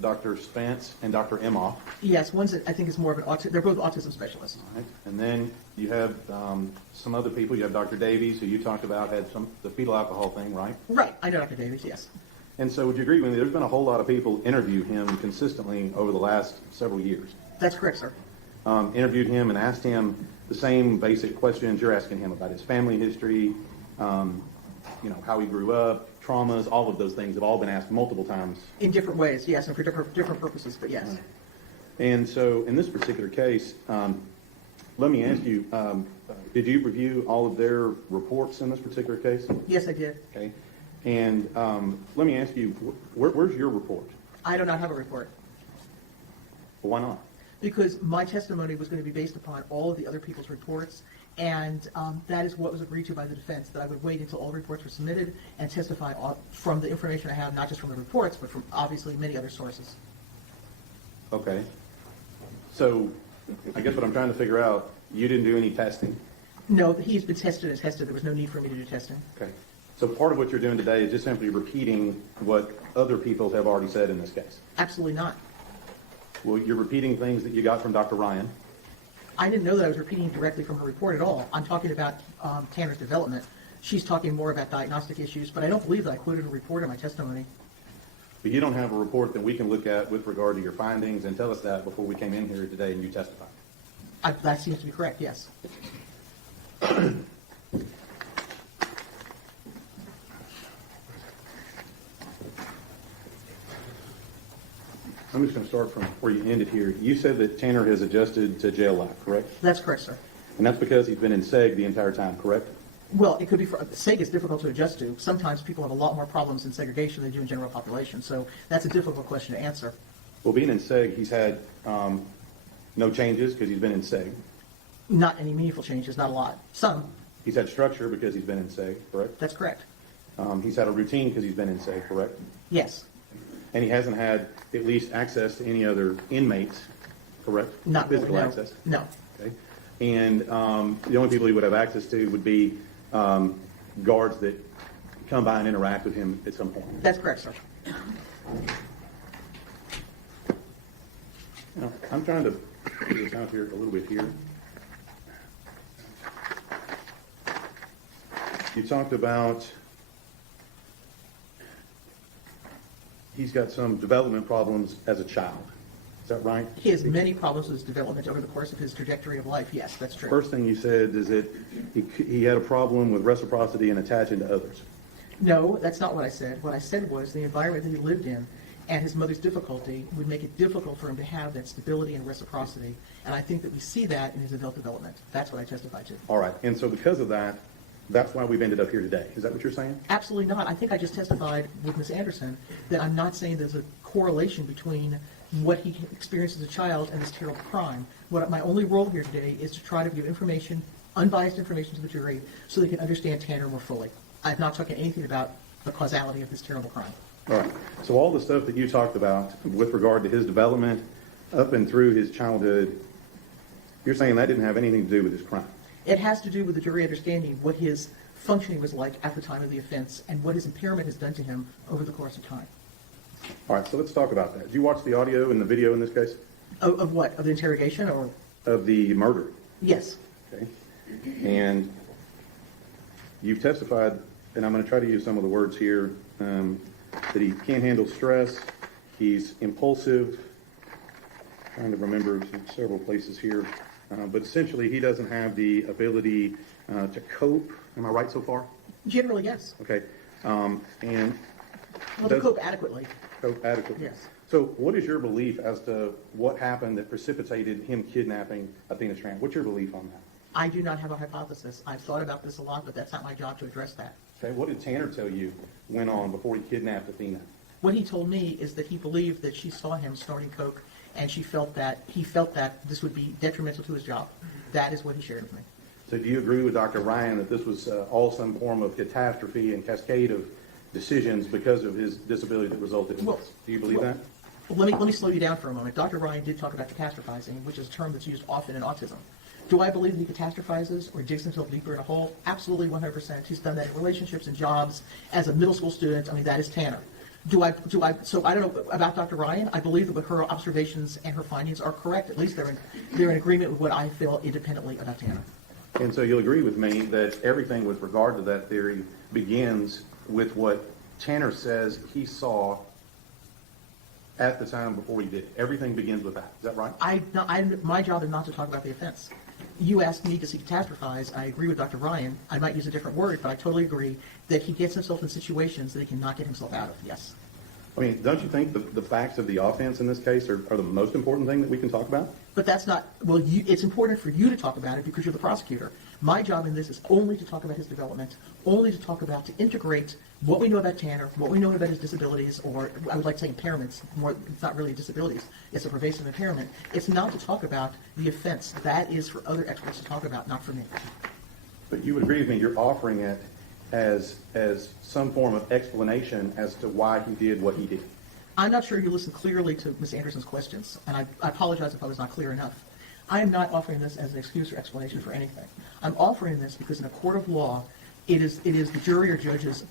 Dr. Spence and Dr. Emhoff. Yes, one's I think is more of an autism. They're both autism specialists. Right? And then you have some other people. You have Dr. Davies, who you talked about had the fetal alcohol thing, right? Right. I know Dr. Davis. Yes. And so would you agree with me? There's been a whole lot of people interview him consistently over the last several years. That's correct, sir. Interviewed him and asked him the same basic questions you're asking him about his family history, how he grew up, traumas, all of those things have all been asked multiple times. In different ways, yes, and for different purposes, but yes. And so in this particular case, let me ask you, did you review all of their reports in this particular case? Yes, I did. Okay. And let me ask you, where's your report? I do not have a report Well, why not? because my testimony was going to be based upon all of the other people's reports, and that is what was agreed to by the defense, that I would wait until all reports were submitted and testify from the information I have, not just from the reports, but from obviously many other sources. Okay. So I guess what I'm trying to figure out, you didn't do any testing. No, he's been tested and tested. There was no need for me to do testing. Okay. So part of what you're doing today is just simply repeating what other people have already said in this case. Absolutely not. Well, you're repeating things that you got from Dr. Ryan. I didn't know that I was repeating directly from her report at all. I'm talking about Tanner's development. She's talking more about diagnostic issues, but I don't believe that I quoted a report in my testimony. But you don't have a report that we can look at with regard to your findings and tell us that before we came in here today and you testified. That seems to be correct, yes. I'm just going to start from where you ended here. You said that Tanner has adjusted to jail life, correct? That's correct, sir. And that's because he's been in SEG the entire time, correct? Well, it could be, SEG is difficult to adjust to. Sometimes people have a lot more problems in segregation than they do in general population, so that's a difficult question to answer. Well, being in SEG, he's had no changes because he's been in SEG. Not any meaningful changes, not a lot. Some, He's had structure because he's been in SEG, correct? that's correct. He's had a routine because he's been in SEG, correct? Yes, And he hasn't had at least access to any other inmates, correct? not really, Physical no. access? No, Okay. And the only people he would have access to would be guards that come by and interact with him at some point. that's correct, sir. Now, I'm trying to figure this out here a little bit here. You talked about he's got some development problems as a child. Is that right? He has many problems with his development over the course of his trajectory of life. Yes, that's true. First thing you said is that he had a problem with reciprocity and attaching to others. No, that's not what I said. What I said was the environment that he lived in and his mother's difficulty would make it difficult for him to have that stability and reciprocity. And I think that we see that in his adult development. That's what I testified to. All right. And so because of that, that's why we've ended up here today. Is that what you're saying? Absolutely not. I think I just testified with Ms. Anderson that I'm not saying there's a correlation between what he experienced as a child and this terrible crime. My only role here today is to try to give information, unbiased information to the jury so they can understand Tanner more fully. I've not talked anything about the causality of this terrible crime. All right. So all the stuff that you talked about with regard to his development up and through his childhood, you're saying that didn't have anything to do with his crime? It has to do with the jury understanding what his functioning was like at the time of the offense and what his impairment has done to him over the course of time. All right. So let's talk about that. Did you watch the audio and the video in this case? Of what? Of the interrogation or? Of the murder? Yes. Okay. And you've testified, and I'm going to try to use some of the words here, that he can't handle stress, he's impulsive, trying to remember several places here, but essentially he doesn't have the ability to cope. Am I right so far? Generally, yes. Okay. And Well, to cope adequately. Cope adequately. Yes. So what is your belief as to what happened that precipitated him kidnapping Athena Strand? What's your belief on that? I do not have a hypothesis. I've thought about this a lot, but that's not my job to address that. Okay, what did Tanner tell you went on before he kidnapped Athena? What he told me is that he believed that she saw him snorting coke, and he felt that this would be detrimental to his job. That is what he shared with me. So do you agree with Dr. Ryan that this was all some form of catastrophe and cascade of decisions because of his disability that resulted in Well, this? Do you believe that? Let me slow you down for a moment. Dr. Ryan did talk about catastrophizing, which is a term that's used often in autism. Do I believe that he catastrophizes or digs himself deeper in a hole? Absolutely, 100%. He's done that in relationships and jobs. As a middle school student, I mean, that is Tanner. So I don't know about Dr. Ryan. I believe that her observations and her findings are correct. At least they're in agreement with what I feel independently about Tanner. And so you'll agree with me that everything with regard to that theory begins with what Tanner says he saw at the time before he did it. Everything begins with that. Is that right? My job is not to talk about the offense. You asked me, does he catastrophize? I agree with Dr. Ryan. I might use a different word, but I totally agree that he gets himself in situations that he cannot get himself out of, yes. I mean, don't you think the facts of the offense in this case are the most important thing that we can talk about? But that's not, well, it's important for you to talk about it because you're the prosecutor. My job in this is only to talk about his development, only to integrate what we know about Tanner, what we know about his disabilities, or I would like to say impairments. It's not really disabilities. It's a pervasive impairment. It's not to talk about the offense. That is for other experts to talk about, not for me. But you would agree with me, you're offering it as some form of explanation as to why he did what he did. I'm not sure you listened clearly to Ms. Anderson's questions, and I apologize if I was not clear enough. I am not offering this as an excuse or explanation for anything. I'm offering this because in a court of law, it is the jury or judge's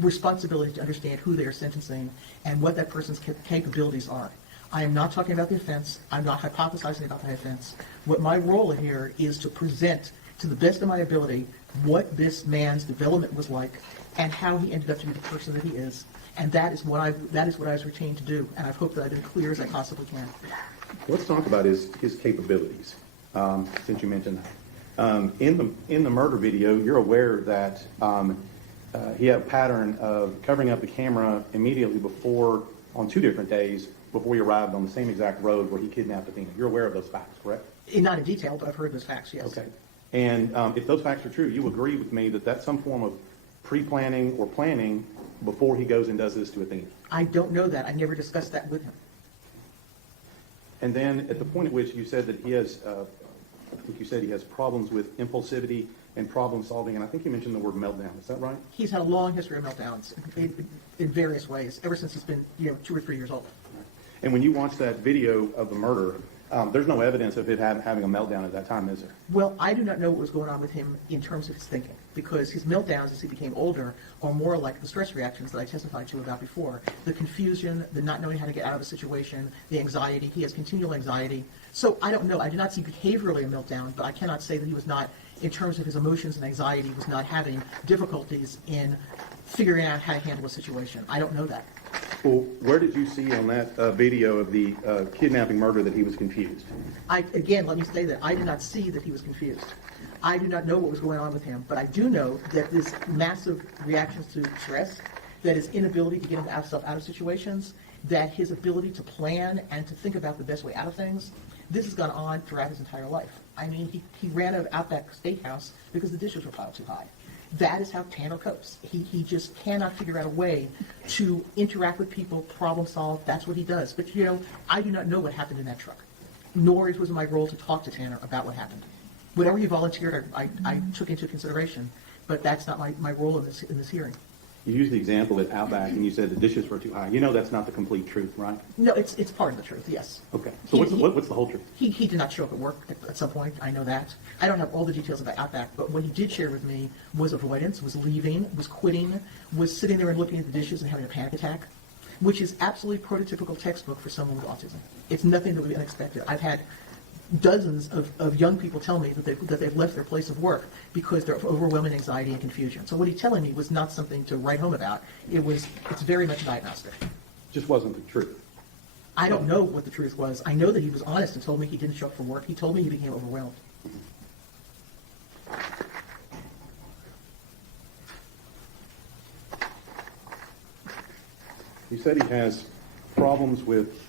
responsibility to understand who they are sentencing and what that person's capabilities are. I am not talking about the offense. I'm not hypothesizing about the offense. What my role here is to present to the best of my ability what this man's development was like and how he ended up to be the person that he is. And that is what I was retained to do, and I hope that I've been clear as I possibly can. Let's talk about his capabilities, since you mentioned that. In the murder video, you're aware that he had a pattern of covering up the camera immediately before, on 2 different days, before he arrived on the same exact road where he kidnapped Athena. You're aware of those facts, correct? Not in detail, but I've heard those facts, yes. Okay. And if those facts are true, you agree with me that that's some form of pre-planning or planning before he goes and does this to Athena? I don't know that. I never discussed that with him. And then at the point at which you said that he has, I think you said he has problems with impulsivity and problem solving, and I think you mentioned the word meltdown. Is that right? He's had a long history of meltdowns in various ways, ever since he's been 2 or 3 years old. And when you watch that video of the murder, there's no evidence of him having a meltdown at that time, is there? Well, I do not know what was going on with him in terms of his thinking, because his meltdowns as he became older are more like the stress reactions that I testified to about before. The confusion, the not knowing how to get out of a situation, the anxiety. He has continual anxiety. So I don't know. I did not see behaviorally a meltdown, but I cannot say that he was not, in terms of his emotions and anxiety, was not having difficulties in figuring out how to handle a situation. I don't know that. Well, where did you see on that video of the kidnapping murder that he was confused? Again, let me say that I did not see that he was confused. I do not know what was going on with him, but I do know that this massive reactions to stress, that his inability to get himself out of situations, that his ability to plan and to think about the best way out of things, this has gone on throughout his entire life. I mean, he ran out of Outback Steakhouse because the dishes were piled too high. That is how Tanner copes. He just cannot figure out a way to interact with people, problem solve. That's what he does. But, I do not know what happened in that truck, nor it was my role to talk to Tanner about what happened. Whatever you volunteered, I took into consideration, but that's not my role in this hearing. You used the example at Outback, and you said the dishes were too high. You know that's not the complete truth, right? No, it's part of the truth, yes. Okay. So what's the whole truth? He did not show up at work at some point. I know that. I don't have all the details about Outback, but what he did share with me was avoidance, was leaving, was quitting, was sitting there and looking at the dishes and having a panic attack, which is absolutely prototypical textbook for someone with autism. It's nothing that would be unexpected. I've had dozens of young people tell me that they've left their place of work because they're overwhelming anxiety and confusion. So what he's telling me was not something to write home about. It's very much diagnostic. Just wasn't the truth. I don't know what the truth was. I know that he was honest and told me he didn't show up for work. He told me he became overwhelmed. You said he has problems with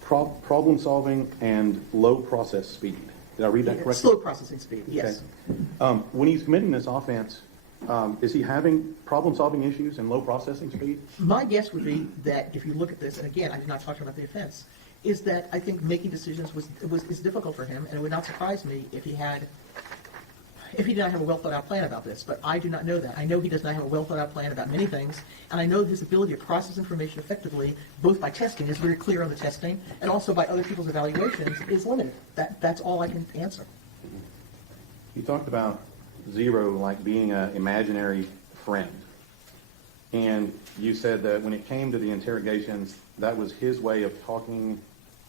problem solving and low process speed. Did I read that correctly? Slow processing speed, yes. Okay. When he's committing this offense, is he having problem solving issues and low processing speed? My guess would be that if you look at this, and again, I did not talk about the offense, is that I think making decisions is difficult for him, and it would not surprise me if he did not have a well thought out plan about this, but I do not know that. I know he does not have a well thought out plan about many things, and I know that his ability to process information effectively, both by testing, is very clear on the testing, and also by other people's evaluations, is limited. That's all I can answer. You talked about Zero like being an imaginary friend. And you said that when it came to the interrogations, that was his way of talking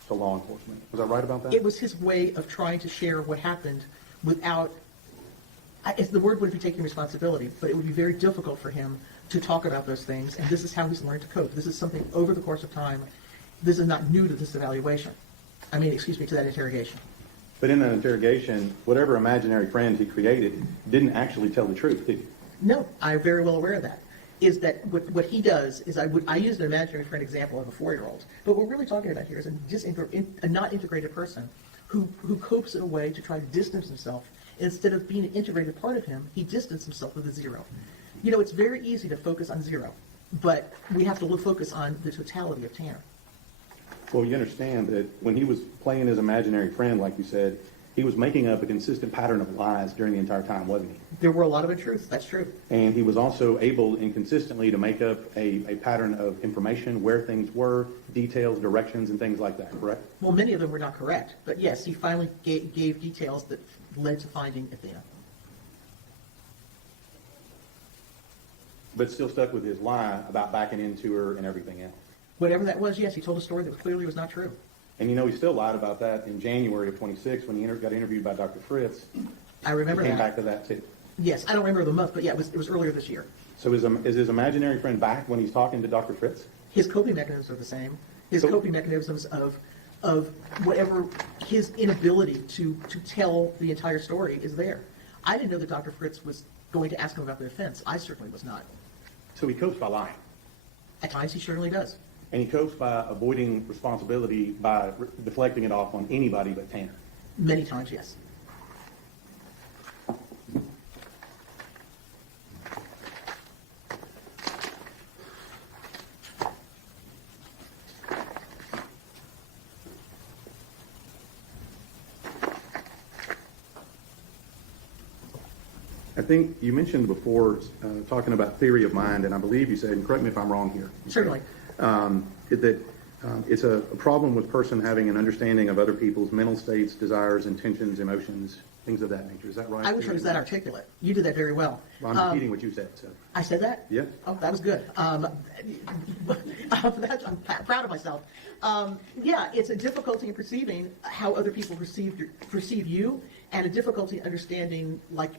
to law enforcement. Was I right about that? It was his way of trying to share what happened without, the word wouldn't be taking responsibility, but it would be very difficult for him to talk about those things, and this is how he's learned to cope. This is something over the course of time. This is not new to this evaluation. To that interrogation. But in that interrogation, whatever imaginary friend he created didn't actually tell the truth, did he? No, I'm very well aware of that. Is that what he does is I used an imaginary friend example of a 4-year-old, but what we're really talking about here is a not integrated person who copes in a way to try to distance himself. Instead of being an integrated part of him, he distanced himself with a Zero. It's very easy to focus on Zero, but we have to focus on the totality of Tanner. Well, you understand that when he was playing his imaginary friend, like you said, he was making up a consistent pattern of lies during the entire time, wasn't he? There were a lot of untruths, that's true. And he was also able inconsistently to make up a pattern of information, where things were, details, directions, and things like that, correct? Well, many of them were not correct, but yes, he finally gave details that led to finding Athena. But still stuck with his lie about backing into her and everything else. Whatever that was, yes, he told a story that clearly was not true. And he still lied about that in January of 26 when he got interviewed by Dr. Fritz. I remember He came that. back to that too. Yes, I don't remember the month, but yeah, it was earlier this year. So is his imaginary friend back when he's talking to Dr. Fritz? His coping mechanisms are the same. His So- coping mechanisms of whatever his inability to tell the entire story is there. I didn't know that Dr. Fritz was going to ask him about the offense. I certainly was not. So he copes by lying. At times, he certainly does. And he copes by avoiding responsibility by deflecting it off on anybody but Tanner. Many times, yes. I think you mentioned before talking about theory of mind, and I believe you said, and correct me if I'm wrong here. Certainly. It's a problem with person having an understanding of other people's mental states, desires, intentions, emotions, things of that nature. Is that right? I wish I was that articulate. You did that very well. Well, I'm repeating what you said. So. I said that? Yeah. Oh, that was good. I'm proud of myself. Yeah, it's a difficulty in perceiving how other people perceive you, and a difficulty in understanding like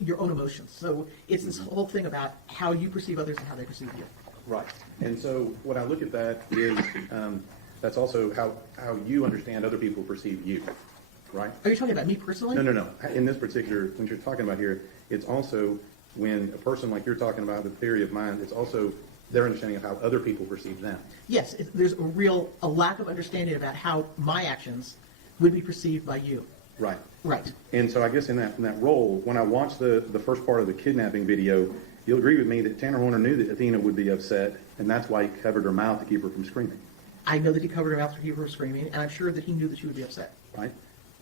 your own emotions. So it's this whole thing about how you perceive others and how they perceive you. Right. And so when I look at that is that's also how you understand other people perceive you. Right? Are you talking about me personally? No. In this particular, when you're talking about here, it's also when a person like you're talking about the theory of mind, it's also their understanding of how other people perceive them. Yes, there's a lack of understanding about how my actions would be perceived by you. Right. Right. And so I guess in that role, when I watched the first part of the kidnapping video, you'll agree with me that Tanner Horner knew that Athena would be upset, and that's why he covered her mouth to keep her from screaming. I know that he covered her mouth to keep her from screaming, and I'm sure that he knew that she would be upset. Right.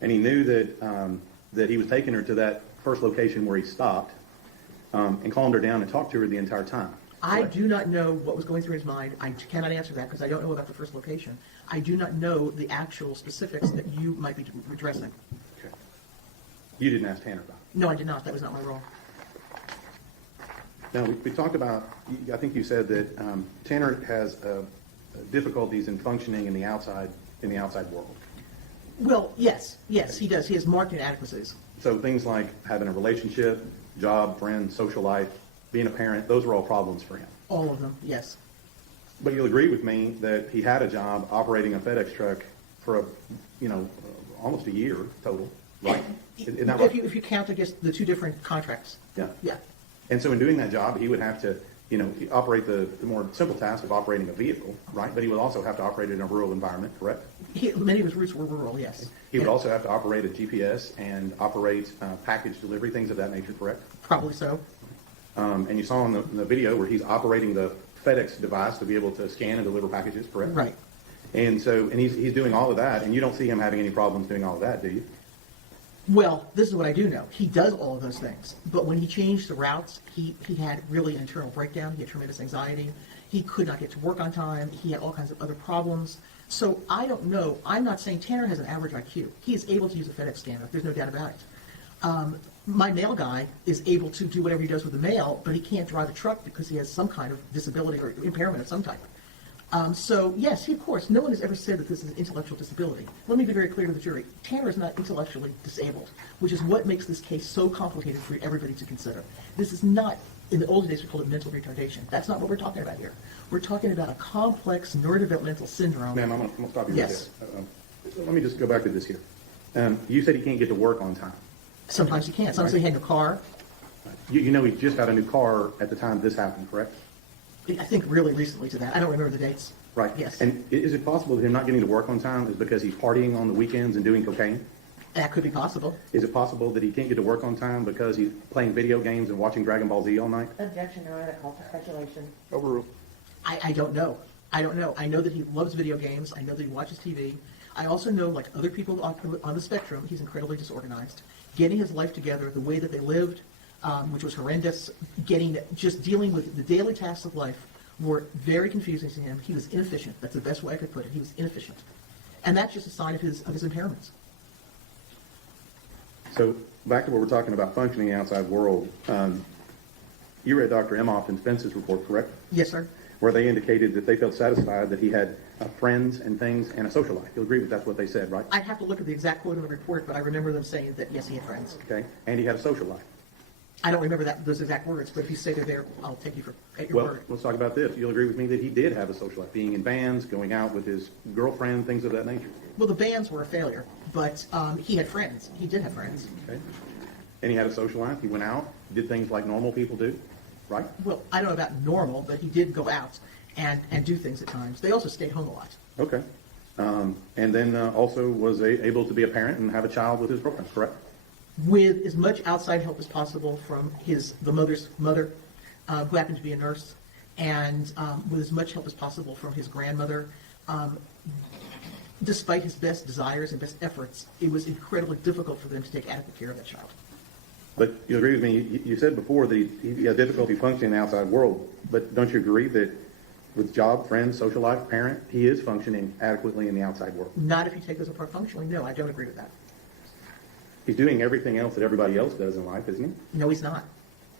And he knew that he was taking her to that first location where he stopped and calmed her down and talked to her the entire time. I do not know what was going through his mind. I cannot answer that because I don't know about the first location. I do not know the actual specifics that you might be addressing. Okay. You didn't ask Tanner about it? No, I did not. That was not my role. Now, we talked about, I think you said that Tanner has difficulties in functioning in the outside world. Well, yes, he does. He has marked inadequacies. So things like having a relationship, job, friends, social life, being a parent, those are all problems for him. All of them, yes. But you'll agree with me that he had a job operating a FedEx truck for almost a year total, right? Isn't that right? If you count, I guess, the two different contracts. Yeah. Yeah. And so in doing that job, he would have to operate the more simple task of operating a vehicle, right? But he would also have to operate it in a rural environment, correct? Many of his roots were rural, yes. He would Yeah, also have to operate a GPS and operate package delivery, things of that nature, correct? Probably so. And you saw in the video where he's operating the FedEx device to be able to scan and deliver packages, correct? Right. And he's doing all of that, and you don't see him having any problems doing all of that, do you? Well, this is what I do know. He does all of those things. But when he changed the routes, he had really an internal breakdown. He had tremendous anxiety. He could not get to work on time. He had all kinds of other problems. So I don't know. I'm not saying Tanner has an average IQ. He is able to use a FedEx scanner. There's no doubt about it. My mail guy is able to do whatever he does with the mail, but he can't drive a truck because he has some kind of disability or impairment of some type. So, yes, of course, no one has ever said that this is an intellectual disability. Let me be very clear to the jury. Tanner is not intellectually disabled, which is what makes this case so complicated for everybody to consider. This is not, in the old days we called it mental retardation. That's not what we're talking about here. We're talking about a complex neurodevelopmental syndrome. Ma'am, I'm going to stop you Yes. right there. Let me just go back to this here. You said he can't get to work on time. Sometimes you can't. Sometimes he had a car. You know he just got a new car at the time this happened, correct? I think really recently to that. I don't remember the dates. Right. Yes. And is it possible that him not getting to work on time is because he's partying on the weekends and doing cocaine? That could be possible. Is it possible that he can't get to work on time because he's playing video games and watching Dragon Ball Z all night? Objection, Your Honor, that calls for speculation. Overruled. I don't know. I don't know. I know that he loves video games. I know that he watches TV. I also know, like other people on the spectrum, he's incredibly disorganized. Getting his life together, the way that they lived, which was horrendous, just dealing with the daily tasks of life were very confusing to him. He was inefficient. That's the best way I could put it. He was inefficient. And that's just a sign of his impairments. So back to what we're talking about functioning in the outside world. You read Dr. Emhoff and Spence's report, correct? Yes, sir. Where they indicated that they felt satisfied that he had friends and things and a social life. You'll agree with that's what they said, right? I'd have to look at the exact quote in the report, but I remember them saying that, yes, he had friends. Okay. And he had a social life. I don't remember those exact words, but if you say they're there, I'll take you at your Well, word. let's talk about this. You'll agree with me that he did have a social life, being in bands, going out with his girlfriend, things of that nature. Well, the bands were a failure, but he had friends. He did have friends. Okay. And he had a social life. He went out, did things like normal people do, right? Well, I don't know about normal, but he did go out and do things at times. They also stayed home a lot. Okay. And then also was able to be a parent and have a child with his girlfriend, correct? With as much outside help as possible from the mother's mother, who happened to be a nurse, and with as much help as possible from his grandmother. Despite his best desires and best efforts, it was incredibly difficult for them to take adequate care of that child. But you agree with me, you said before that he had difficulty functioning in the outside world, but don't you agree that with job, friends, social life, parent, he is functioning adequately in the outside world? Not if you take those apart functionally. No, I don't agree with that. He's doing everything else that everybody else does in life, isn't he? No, he's not.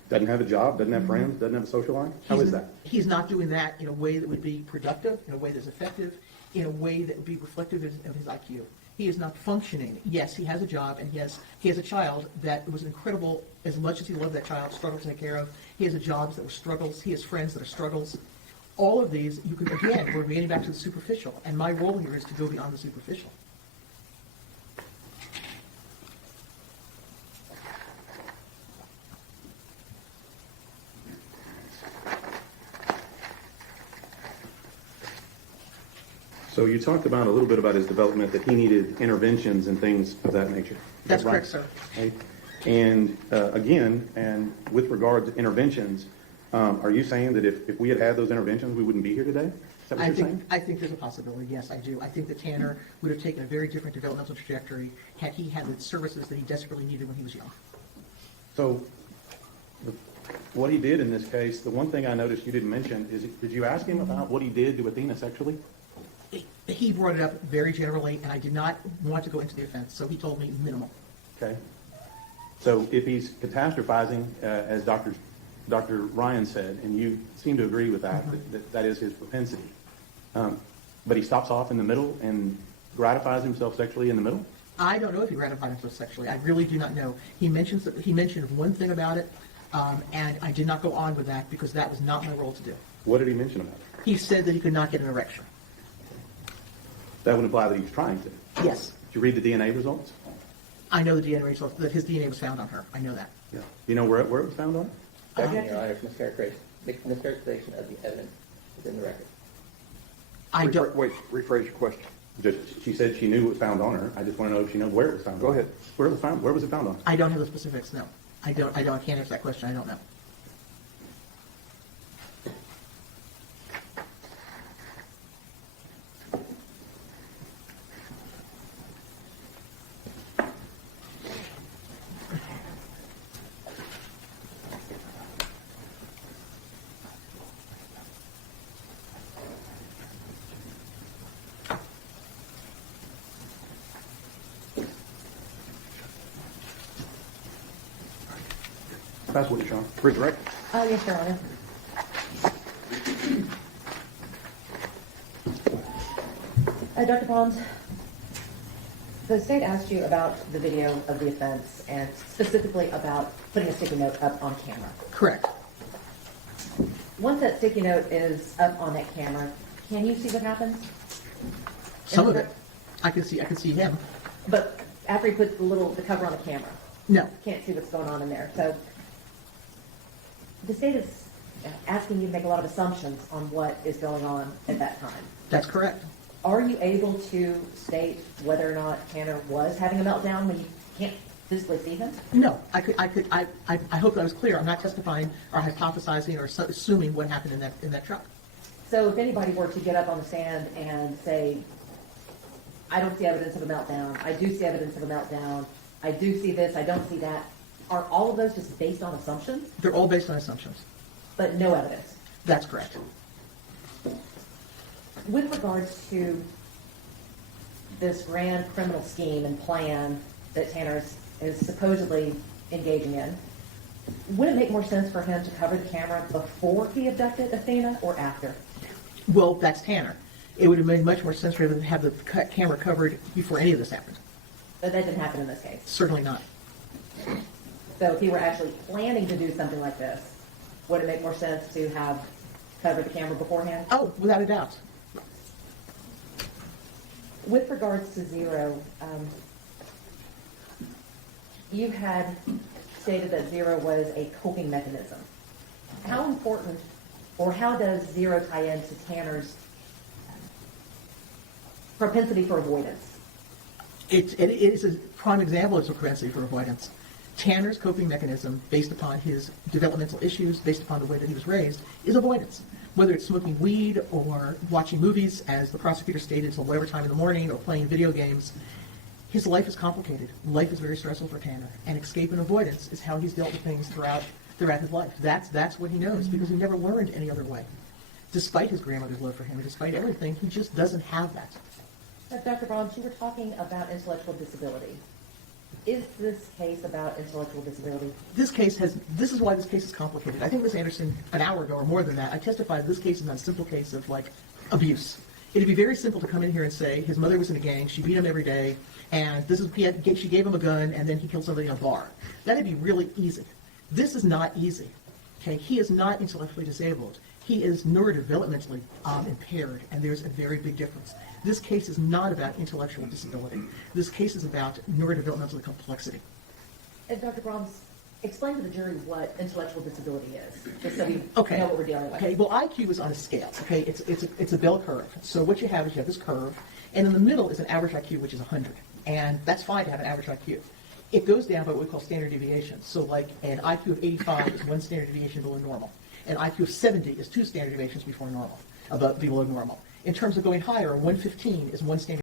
Doesn't have a job, doesn't have friends, doesn't have a social life? How is that? He's not doing that in a way that would be productive, in a way that's effective, in a way that would be reflective of his IQ. He is not functioning. Yes, he has a job, and he has a child that was incredible. As much as he loved that child, struggled to take care of. He has jobs that were struggles. He has friends that are struggles. All of these, you can, again, we're getting back to the superficial, and my role here is to go beyond the superficial. So you talked about a little bit about his development, that he needed interventions and things of that nature. Is That's that right? correct, sir. Okay. And again, and with regard to interventions, are you saying that if we had had those interventions, we wouldn't be here today? Is that what you're saying? I think there's a possibility, yes, I do. I think that Tanner would have taken a very different developmental trajectory had he had the services that he desperately needed when he was young. So what he did in this case, the one thing I noticed you didn't mention is, did you ask him about what he did to Athena sexually? He brought it up very generally, and I did not want to go into the offense, so he told me minimal. Okay. So if he's catastrophizing, as Dr. Ryan said, and you seem to agree with that, that is his propensity, but he stops off in the middle and gratifies himself sexually in the middle? I don't know if he gratified himself sexually. I really do not know. He mentioned one thing about it, and I did not go on with that because that was not my role to do. What did he mention about it? He said that he could not get an erection. That would imply that he was trying to. Yes, Did you read the DNA results? I know the DNA results, that his DNA was found on her. I know that. Yeah. You know where it was found on? Your Honor, mischaracterization. making the characterization of the evidence within the record. I don't, Wait, rephrase your question. Just, she said she knew it was found on her. I just want to know if she knows where it was found. Go on. ahead. Where was it found? Where was it found on? I don't have the specifics, no. I can't answer that question, I don't know. That's what you're showing. Redirect. Yes, Your Honor. Dr. Pons, the state asked you about the video of the offense and specifically about putting a sticky note up on camera. Correct. Once that sticky note is up on that camera, can you see what happens? Some of it, I can see him. But after he puts the cover on the camera, No, can't see what's going on in there. So the state is asking you to make a lot of assumptions on what is going on at that time. that's correct. Are you able to state whether or not Tanner was having a meltdown when you can't physically see him? No, I hope I was clear. I'm not testifying or hypothesizing or assuming what happened in that truck. So if anybody were to get up on the stand and say, I don't see evidence of a meltdown, I do see evidence of a meltdown, I do see this, I don't see that, are all of those just based on assumptions, They're all based on assumptions. but no evidence? That's correct. With regards to this grand criminal scheme and plan that Tanner is supposedly engaging in, would it make more sense for him to cover the camera before he abducted Athena or after? Well, that's Tanner. It would have made much more sense for him to have the camera covered before any of this happened. But that didn't happen in this case. Certainly not. So if he were actually planning to do something like this, would it make more sense to have covered the camera beforehand? Oh, without a doubt. With regards to Zero, you had stated that Zero was a coping mechanism. How important, or how does Zero tie into Tanner's propensity for avoidance? It is a prime example of a propensity for avoidance. Tanner's coping mechanism, based upon his developmental issues, based upon the way that he was raised, is avoidance. Whether it's smoking weed or watching movies, as the prosecutor stated, until whatever time in the morning, or playing video games, his life is complicated. Life is very stressful for Tanner, and escape and avoidance is how he's dealt with things throughout his life. That's what he knows, because he never learned any other way. Despite his grandmother's love for him, and despite everything, he just doesn't have that. Dr. Brahms, you were talking about intellectual disability. Is this case about intellectual disability? This is why this case is complicated. I think Ms. Anderson, an hour ago or more than that, I testified this case is not a simple case of, like, abuse. It'd be very simple to come in here and say his mother was in a gang, she beat him every day, and she gave him a gun, and then he killed somebody in a bar. That'd be really easy. This is not easy. Okay, he is not intellectually disabled. He is neurodevelopmentally impaired, and there's a very big difference. This case is not about intellectual disability. This case is about neurodevelopmental complexity. And Dr. Brahms, explain to the jury what intellectual disability is, just so we Okay. know what we're dealing with. Okay, well, IQ is on a scale. Okay, it's a bell curve. So what you have is you have this curve, and in the middle is an average IQ, which is 100. And that's fine to have an average IQ. It goes down by what we call standard deviations. So like an IQ of 85 is one standard deviation below normal. An IQ of 70 is two standard deviations below normal. In terms of going higher, a 115 is one standard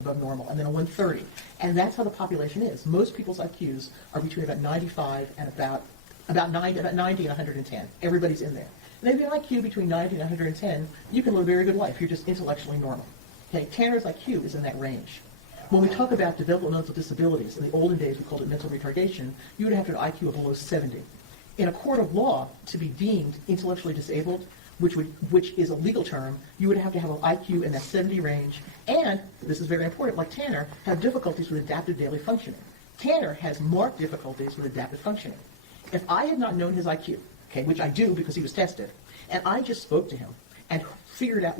above normal, and then a 130. And that's how the population is. Most people's IQs are between about 95 and about 90 and 110. Everybody's in there. And if you have an IQ between 90 and 110, you can live a very good life. You're just intellectually normal. Okay, Tanner's IQ is in that range. When we talk about developmental disabilities, in the olden days we called it mental retardation, you would have to have an IQ of below 70. In a court of law, to be deemed intellectually disabled, which is a legal term, you would have to have an IQ in that 70 range, and, this is very important, like Tanner, have difficulties with adaptive daily functioning. Tanner has marked difficulties with adaptive functioning. If I had not known his IQ, okay, which I do because he was tested, and I just spoke to him and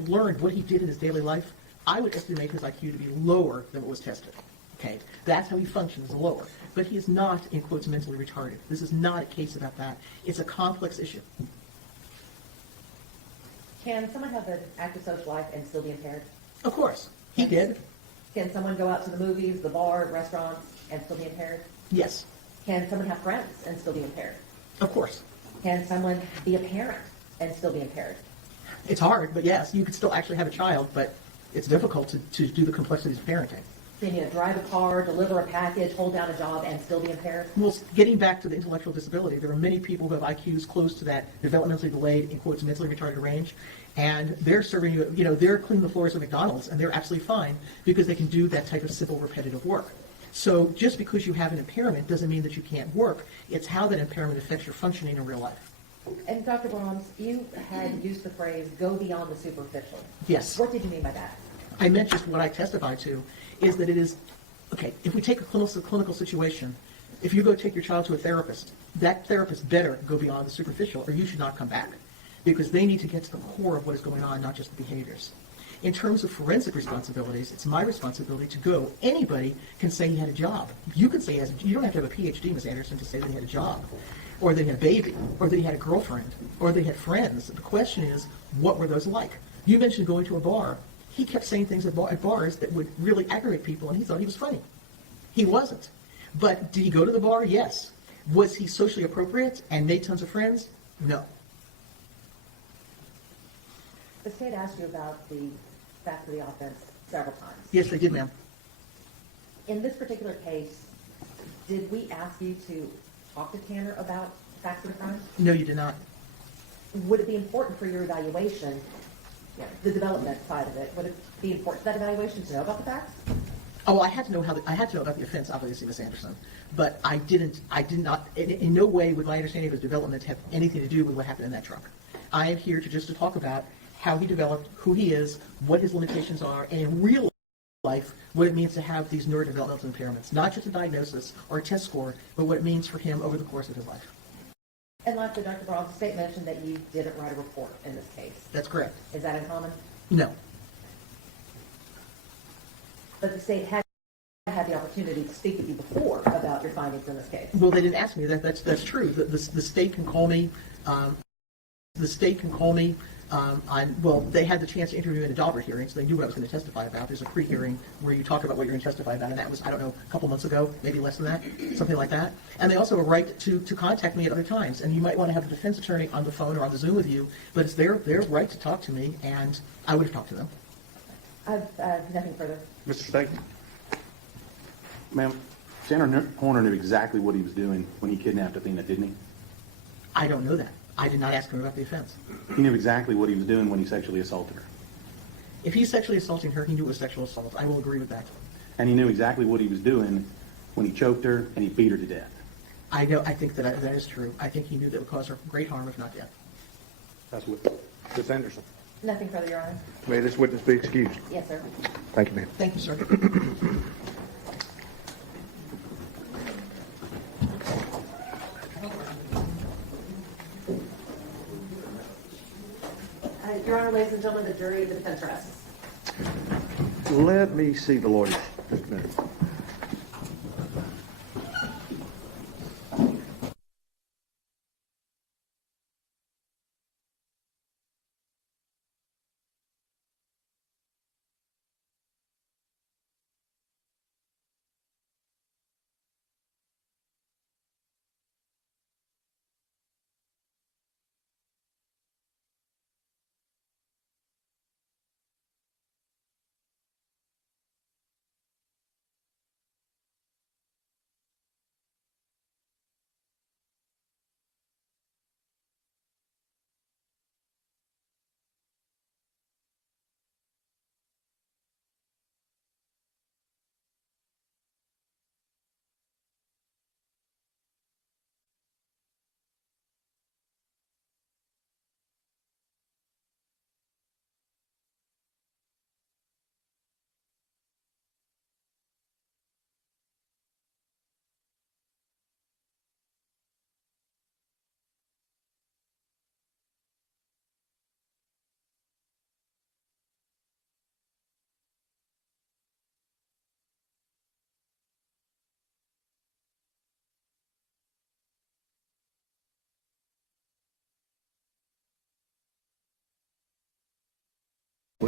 learned what he did in his daily life, I would estimate his IQ to be lower than what was tested. Okay, that's how he functions as a lower. But he is not, in quotes, mentally retarded. This is not a case about that. It's a complex issue. Can someone have an active social life and still be impaired? Of course, he did. Can someone go out to the movies, the bar, restaurants, and still be impaired? Yes, Can someone have friends and still be impaired? of course. Can someone be a parent and still be impaired? It's hard, but yes, you could still actually have a child, but it's difficult to do the complexities of parenting. Can you drive a car, deliver a package, hold down a job, and still be impaired? Well, getting back to the intellectual disability, there are many people who have IQs close to that developmentally delayed, in quotes, mentally retarded range, and they're serving you, they're cleaning the floors of McDonald's, and they're absolutely fine because they can do that type of simple, repetitive work. So just because you have an impairment doesn't mean that you can't work. It's how that impairment affects your functioning in real life. And Dr. Brahms, you had used the phrase, go beyond the superficial. Yes. What did you mean by that? I meant just what I testified to is that it is, okay, if we take a clinical situation, if you go take your child to a therapist, that therapist better go beyond the superficial or you should not come back because they need to get to the core of what is going on, not just the behaviors. In terms of forensic responsibilities, it's my responsibility to go. Anybody can say he had a job. You can say you don't have to have a PhD, Ms. Anderson, to say that he had a job, or that he had a baby, or that he had a girlfriend, or that he had friends. The question is, what were those like? You mentioned going to a bar. He kept saying things at bars that would really aggravate people, and he thought he was funny. He wasn't. But did he go to the bar? Yes. Was he socially appropriate and made tons of friends? No. The state asked you about the facts of the offense several times. Yes, they did, ma'am. In this particular case, did we ask you to talk to Tanner about facts of the crime? No, you did not. Would it be important for your evaluation, the development side of it, would it be important for that evaluation to know about the facts? Oh, well, I had to know about the offense, obviously, Ms. Anderson, but I did not, in no way would my understanding of his development have anything to do with what happened in that truck. I am here to talk about how he developed, who he is, what his limitations are, and in real life, what it means to have these neurodevelopmental impairments, not just a diagnosis or a test score, but what it means for him over the course of his life. And lastly, Dr. Brahms, the state mentioned that you didn't write a report in this case. That's correct. Is that uncommon? No. But the state had the opportunity to speak with you before about your findings in this case. Well, they didn't ask me. That's true. The state can call me. Well, they had the chance to interview me in a Daubert hearing, so they knew what I was going to testify about. There's a pre-hearing where you talk about what you're going to testify about, and that was, I don't know, a couple months ago, maybe less than that, something like that. And they also have a right to contact me at other times, and you might want to have a defense attorney on the phone or on the Zoom with you, but it's their right to talk to me, and I would have talked to them. I have nothing further. Mr. State? Ma'am, Senator Horner knew exactly what he was doing when he kidnapped Athena, didn't he? I don't know that. I did not ask him about the offense. He knew exactly what he was doing when he sexually assaulted her. If he's sexually assaulting her, he knew it was sexual assault. I will agree with that. And he knew exactly what he was doing when he choked her and he beat her to death. I know. I think that is true. I think he knew that would cause her great harm, if not death. That's with Ms. Anderson. Nothing further, Your Honor. May this witness be excused? Yes, sir. Thank you, ma'am. Thank you, sir. Your Honor, ladies and gentlemen, the jury, the defense rests. Let me see the lawyers just a minute.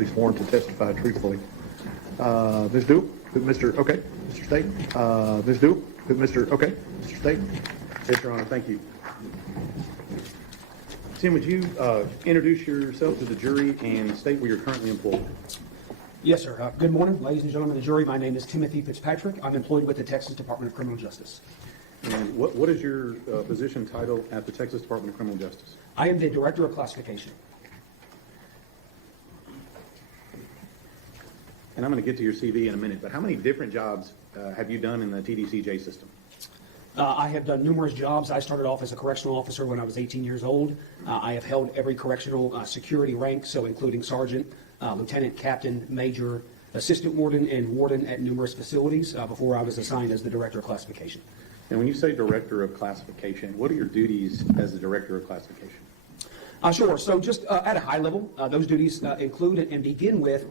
sworn to testify truthfully. Ms. Dool, Mr. Okay, Mr. State. Ms. Dool, Mr. Okay, Mr. State. Yes, Your Honor, thank you. Tim, would you introduce yourself to the jury and state where you're currently employed? Yes, sir. Good morning, ladies and gentlemen of the jury. My name is Timothy Fitzpatrick. I'm employed with the Texas Department of Criminal Justice. And what is your position title at the Texas Department of Criminal Justice? I am the Director of Classification. And I'm going to get to your CV in a minute, but how many different jobs have you done in the TDCJ system? I have done numerous jobs. I started off as a correctional officer when I was 18 years old. I have held every correctional security rank, so including sergeant, lieutenant, captain, major, assistant warden, and warden at numerous facilities before I was assigned as the Director of Classification. And when you say Director of Classification, what are your duties as the Director of Classification? Sure. So just at a high level, those duties include and begin with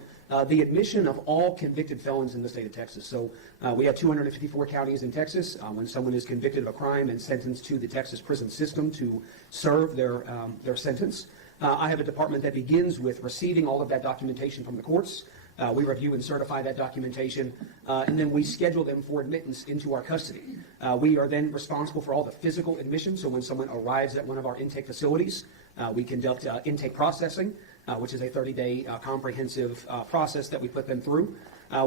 the admission of all convicted felons in the state of Texas. So we have 254 counties in Texas. When someone is convicted of a crime and sentenced to the Texas prison system to serve their sentence, I have a department that begins with receiving all of that documentation from the courts. We review and certify that documentation, and then we schedule them for admittance into our custody. We are then responsible for all the physical admission. So when someone arrives at one of our intake facilities, we conduct intake processing, which is a 30-day comprehensive process that we put them through.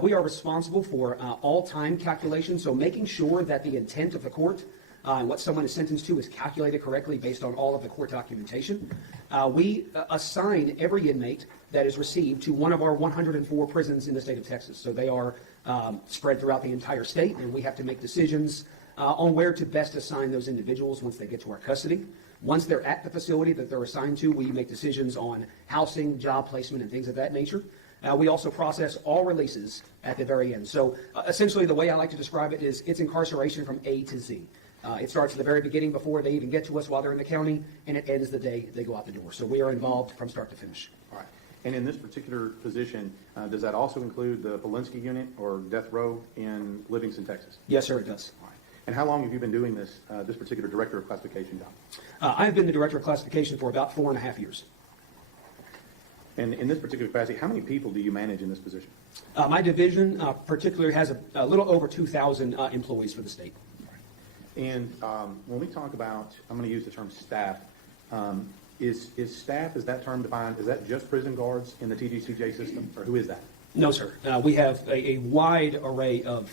We are responsible for all time calculations, so making sure that the intent of the court and what someone is sentenced to is calculated correctly based on all of the court documentation. We assign every inmate that is received to one of our 104 prisons in the state of Texas. So they are spread throughout the entire state, and we have to make decisions on where to best assign those individuals once they get to our custody. Once they're at the facility that they're assigned to, we make decisions on housing, job placement, and things of that nature. We also process all releases at the very end. So essentially the way I like to describe it is it's incarceration from A to Z. It starts at the very beginning before they even get to us while they're in the county, and it ends the day they go out the door. So we are involved from start to finish. All right. And in this particular position, does that also include the Polinsky unit or death row in Livingston, Texas? Yes, sir, it does. All right. And how long have you been doing this particular Director of Classification job? I've been the Director of Classification for about 4.5 years. And in this particular capacity, how many people do you manage in this position? My division particularly has a little over 2,000 employees for the state. And when we talk about, I'm going to use the term staff, is staff, is that term defined, is that just prison guards in the TDCJ system, or who is that? No, sir. We have a wide array of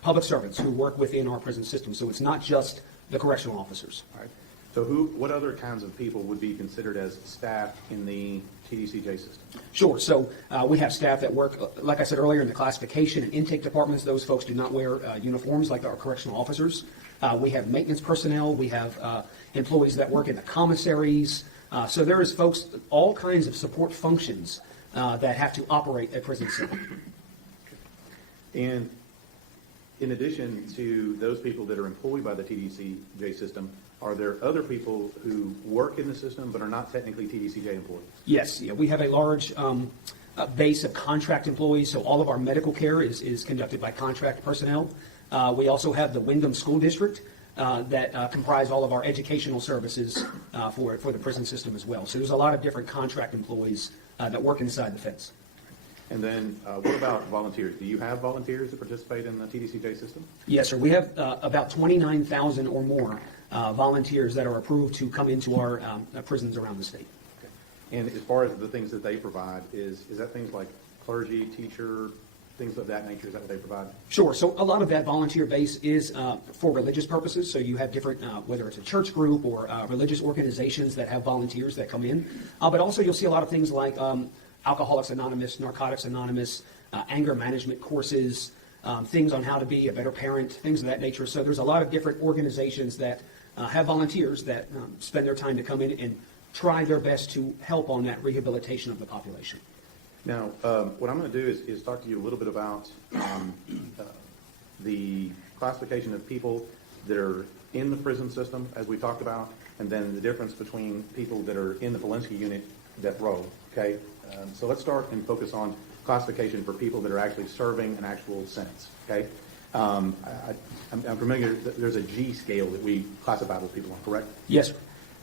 public servants who work within our prison system, so it's not just the correctional officers. All right. So what other kinds of people would be considered as staff in the TDCJ system? Sure. So we have staff that work, like I said earlier, in the classification and intake departments. Those folks do not wear uniforms like our correctional officers. We have maintenance personnel. We have employees that work in the commissaries. So there is folks, all kinds of support functions that have to operate a prison system. And in addition to those people that are employed by the TDCJ system, are there other people who work in the system but are not technically TDCJ employees? Yes, yeah, we have a large base of contract employees, so all of our medical care is conducted by contract personnel. We also have the Wyndham School District that comprise all of our educational services for the prison system as well. So there's a lot of different contract employees that work inside the fence. And then what about volunteers? Do you have volunteers that participate in the TDCJ system? Yes, sir. We have about 29,000 or more volunteers that are approved to come into our prisons around the state. Okay. And as far as the things that they provide, is that things like clergy, teacher, things of that nature? Is that what they provide? Sure. So a lot of that volunteer base is for religious purposes. So you have different, whether it's a church group or religious organizations that have volunteers that come in. But also you'll see a lot of things like Alcoholics Anonymous, Narcotics Anonymous, anger management courses, things on how to be a better parent, things of that nature. So there's a lot of different organizations that have volunteers that spend their time to come in and try their best to help on that rehabilitation of the population. Now, what I'm going to do is talk to you a little bit about the classification of people that are in the prison system, as we talked about, and then the difference between people that are in the Polinsky unit, death row, okay? So let's start and focus on classification for people that are actually serving an actual sentence, okay? I'm familiar, there's a G scale that we classify those people on, correct? Yes, sir.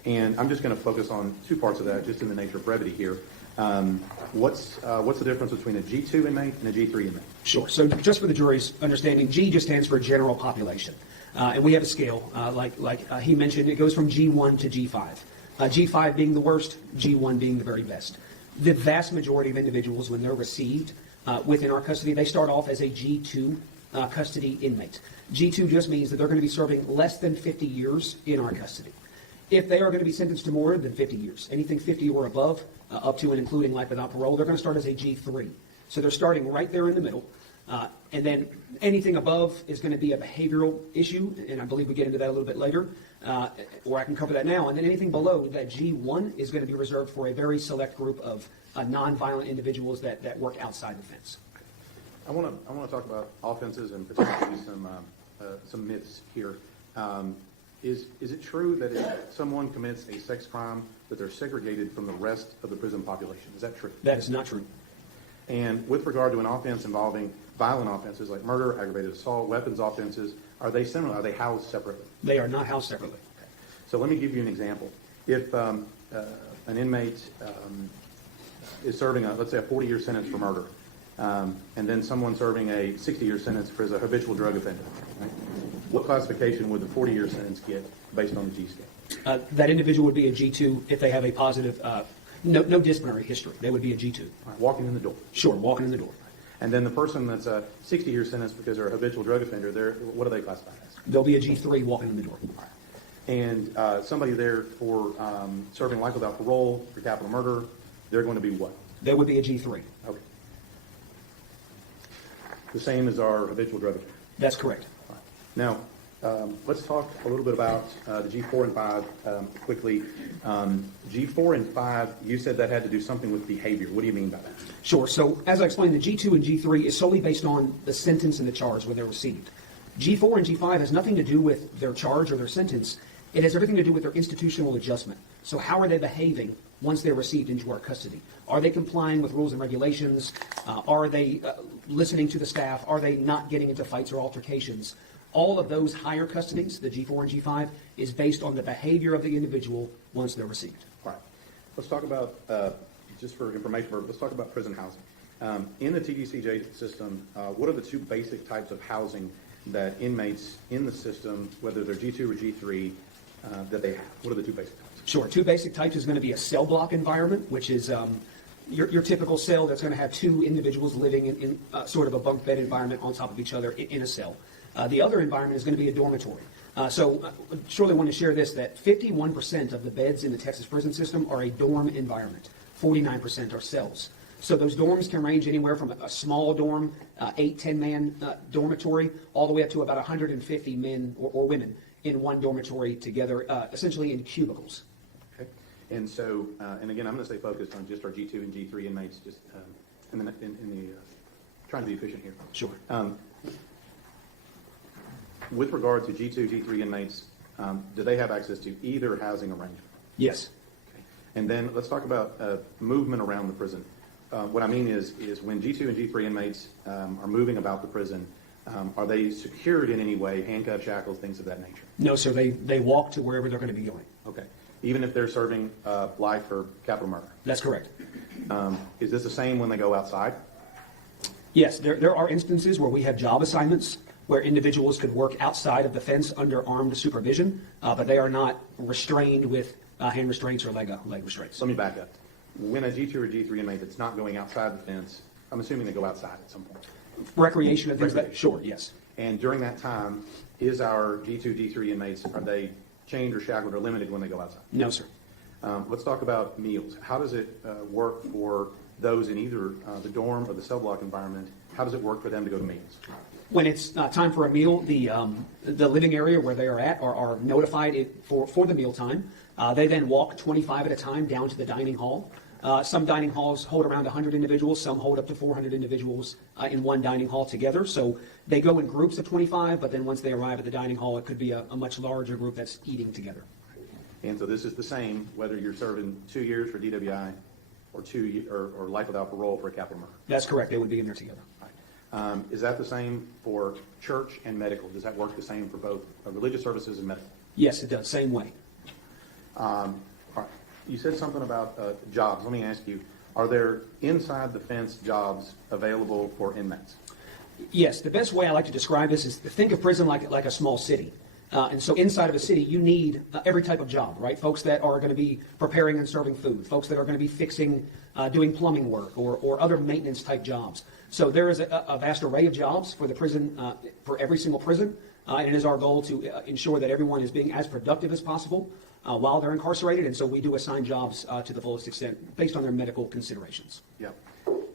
And I'm just going to focus on two parts of that, just in the nature of brevity here. What's the difference between a G2 inmate and a G3 inmate? Sure. So just for the jury's understanding, G just stands for general population. And we have a scale, like he mentioned, it goes from G1 to G5. G5 being the worst, G1 being the very best. The vast majority of individuals, when they're received within our custody, they start off as a G2 custody inmate. G2 just means that they're going to be serving less than 50 years in our custody. If they are going to be sentenced to more than 50 years, anything 50 or above, up to and including life without parole, they're going to start as a G3. So they're starting right there in the middle. And then anything above is going to be a behavioral issue, and I believe we get into that a little bit later, or I can cover that now. And then anything below that G1 is going to be reserved for a very select group of nonviolent individuals that work outside the fence. I want to talk about offenses and potentially some myths here. Is it true that if someone commits a sex crime that they're segregated from the rest of the prison population? Is that true? That is not true. And with regard to an offense involving violent offenses like murder, aggravated assault, weapons offenses, are they similar? Are they housed separately? They are not housed separately. So let me give you an example. If an inmate is serving, let's say, a 40-year sentence for murder, and then someone serving a 60-year sentence for a habitual drug offender, right? What classification would the 40-year sentence get based on the G scale? That individual would be a G2 if they have a positive, no disciplinary history. They would be a G2. Right, walking in the door. Sure, walking in the door. And then the person that's a 60-year sentence because they're a habitual drug offender, what are they classified as? They'll be a G3 walking in the door. And somebody there for serving life without parole for capital murder, they're going to be what? They would be a G3. Okay. The same as our habitual drug offender. That's correct. Now, let's talk a little bit about the G4 and 5 quickly. G4 and 5, you said that had to do something with behavior. What do you mean by that? Sure. So as I explained, the G2 and G3 is solely based on the sentence and the charge when they're received. G4 and G5 has nothing to do with their charge or their sentence. It has everything to do with their institutional adjustment. So how are they behaving once they're received into our custody? Are they complying with rules and regulations? Are they listening to the staff? Are they not getting into fights or altercations? All of those higher custodies, the G4 and G5, is based on the behavior of the individual once they're received. All right. Let's talk about, just for information purposes, let's talk about prison housing. In the TDCJ system, what are the two basic types of housing that inmates in the system, whether they're G2 or G3, that they have? What are the two basic types? Sure. Two basic types is going to be a cell block environment, which is your typical cell that's going to have two individuals living in sort of a bunk bed environment on top of each other in a cell. The other environment is going to be a dormitory. So surely want to share this, that 51% of the beds in the Texas prison system are a dorm environment. 49% are cells. So those dorms can range anywhere from a small dorm, 8-10-man dormitory, all the way up to about 150 men or women in one dormitory together, essentially in cubicles. Okay. And so, and again, I'm going to stay focused on just our G2 and G3 inmates, just in the trying to be efficient here. Sure. With regard to G2, G3 inmates, do they have access to either housing arrangement? Yes. Okay. And then let's talk about movement around the prison. What I mean is when G2 and G3 inmates are moving about the prison, are they secured in any way, handcuffs, shackles, things of that nature? No, sir. They walk to wherever they're going to be going. Okay. Even if they're serving life for capital murder? That's correct. Is this the same when they go outside? Yes, there are instances where we have job assignments where individuals could work outside of the fence under armed supervision, but they are not restrained with hand restraints or leg restraints. Let me back up. When a G2 or G3 inmate that's not going outside the fence, I'm assuming they go outside at some point. Recreation and things like that? Sure, yes. And during that time, is our G2, G3 inmates, are they chained or shackled or limited when they go outside? No, sir. Let's talk about meals. How does it work for those in either the dorm or the cell block environment? How does it work for them to go to meals? When it's time for a meal, the living area where they are at are notified for the meal time. They then walk 25 at a time down to the dining hall. Some dining halls hold around 100 individuals. Some hold up to 400 individuals in one dining hall together. So they go in groups of 25, but then once they arrive at the dining hall, it could be a much larger group that's eating together. And so this is the same whether you're serving 2 years for DWI or life without parole for a capital murder. That's correct. They would be in there together. Is that the same for church and medical? Does that work the same for both religious services and medical? Yes, it does. Same way. All right. You said something about jobs. Let me ask you, Are there inside the fence jobs available for inmates? Yes, the best way I like to describe this is to think of prison like a small city. And so inside of a city, you need every type of job, right? Folks that are going to be preparing and serving food, folks that are going to be fixing, doing plumbing work or other maintenance type jobs. So there is a vast array of jobs for the prison, for every single prison. And it is our goal to ensure that everyone is being as productive as possible while they're incarcerated. And so we do assign jobs to the fullest extent based on their medical considerations. Yep.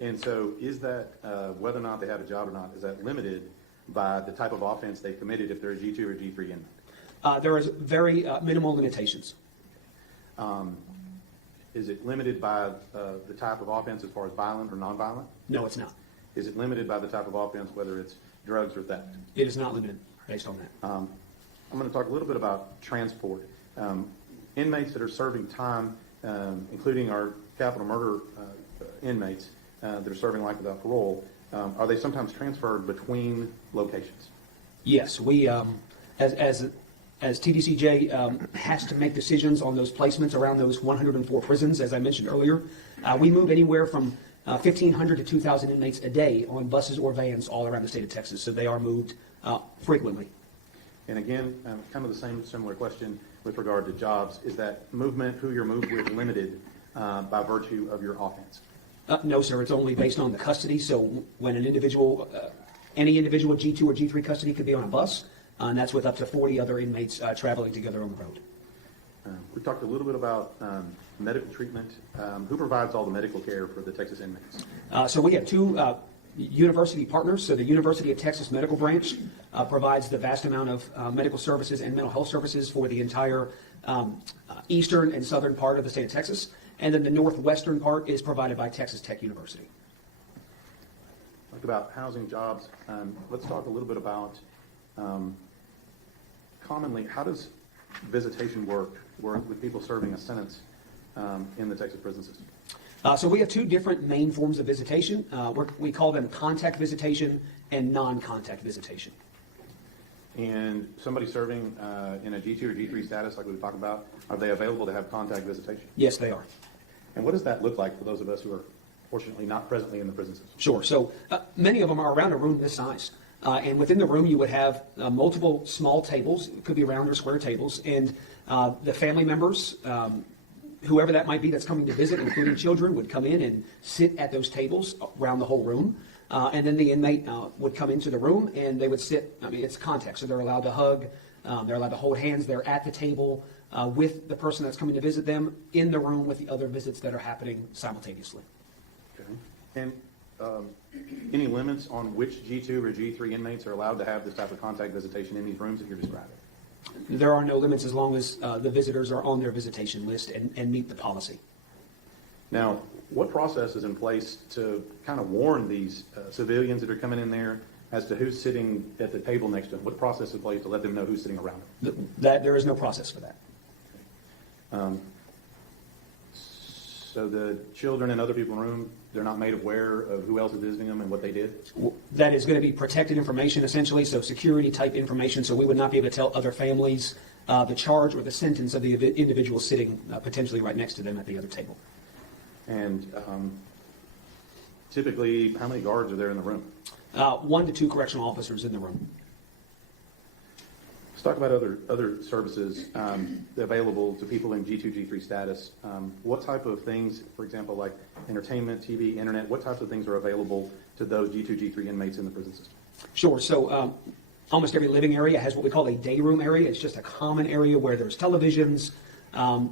And so is that, whether or not they have a job or not, is that limited by the type of offense they committed if they're a G2 or G3 inmate? There is very minimal limitations. Is it limited by the type of offense as far as violent or nonviolent? No, it's not. Is it limited by the type of offense, whether it's drugs or theft? It is not limited based on that. I'm going to talk a little bit about transport. Inmates that are serving time, including our capital murder inmates that are serving life without parole, are they sometimes transferred between locations? Yes, we, as TDCJ has to make decisions on those placements around those 104 prisons, as I mentioned earlier, we move anywhere from 1,500 to 2,000 inmates a day on buses or vans all around the state of Texas, so they are moved frequently. And again, kind of the same similar question with regard to jobs. Is that movement, who you're moved with, limited by virtue of your offense? No, sir, it's only based on the custody, so when an individual, any individual G2 or G3 custody could be on a bus, and that's with up to 40 other inmates traveling together on the road. We talked a little bit about medical treatment. Who provides all the medical care for the Texas inmates? So we have two university partners. So the University of Texas Medical Branch provides the vast amount of medical services and mental health services for the entire eastern and southern part of the state of Texas. And then the northwestern part is provided by Texas Tech University. Talked about housing, jobs. Let's talk a little bit about commonly, how does visitation work with people serving a sentence in the Texas prison system? So we have two different main forms of visitation. We call them contact visitation and non-contact visitation. And somebody serving in a G2 or G3 status, like we talked about, are they available to have contact visitation? Yes, they are. And what does that look like for those of us who are fortunately not presently in the prison system? Sure. So many of them are around a room this size. And within the room, you would have multiple small tables. It could be round or square tables. And the family members, whoever that might be that's coming to visit, including children, would come in and sit at those tables around the whole room. And then the inmate would come into the room and they would sit. I mean, it's contact. So they're allowed to hug. They're allowed to hold hands. They're at the table with the person that's coming to visit them in the room with the other visits that are happening simultaneously. Okay. And any limits on which G2 or G3 inmates are allowed to have this type of contact visitation in these rooms that you're describing? There are no limits as long as the visitors are on their visitation list and meet the policy. Now, what process is in place to kind of warn these civilians that are coming in there as to who's sitting at the table next to them? What process is in place to let them know who's sitting around them? There is no process for that. So the children and other people in the room, they're not made aware of who else is visiting them and what they did? That is going to be protected information, essentially, so security type information, so we would not be able to tell other families the charge or the sentence of the individual sitting potentially right next to them at the other table. And typically, how many guards are there in the room? 1 to 2 correctional officers in the room. Let's talk about other services available to people in G2, G3 status. What type of things, for example, like entertainment, TV, internet, what types of things are available to those G2, G3 inmates in the prison system? Sure. So almost every living area has what we call a day room area. It's just a common area where there's televisions.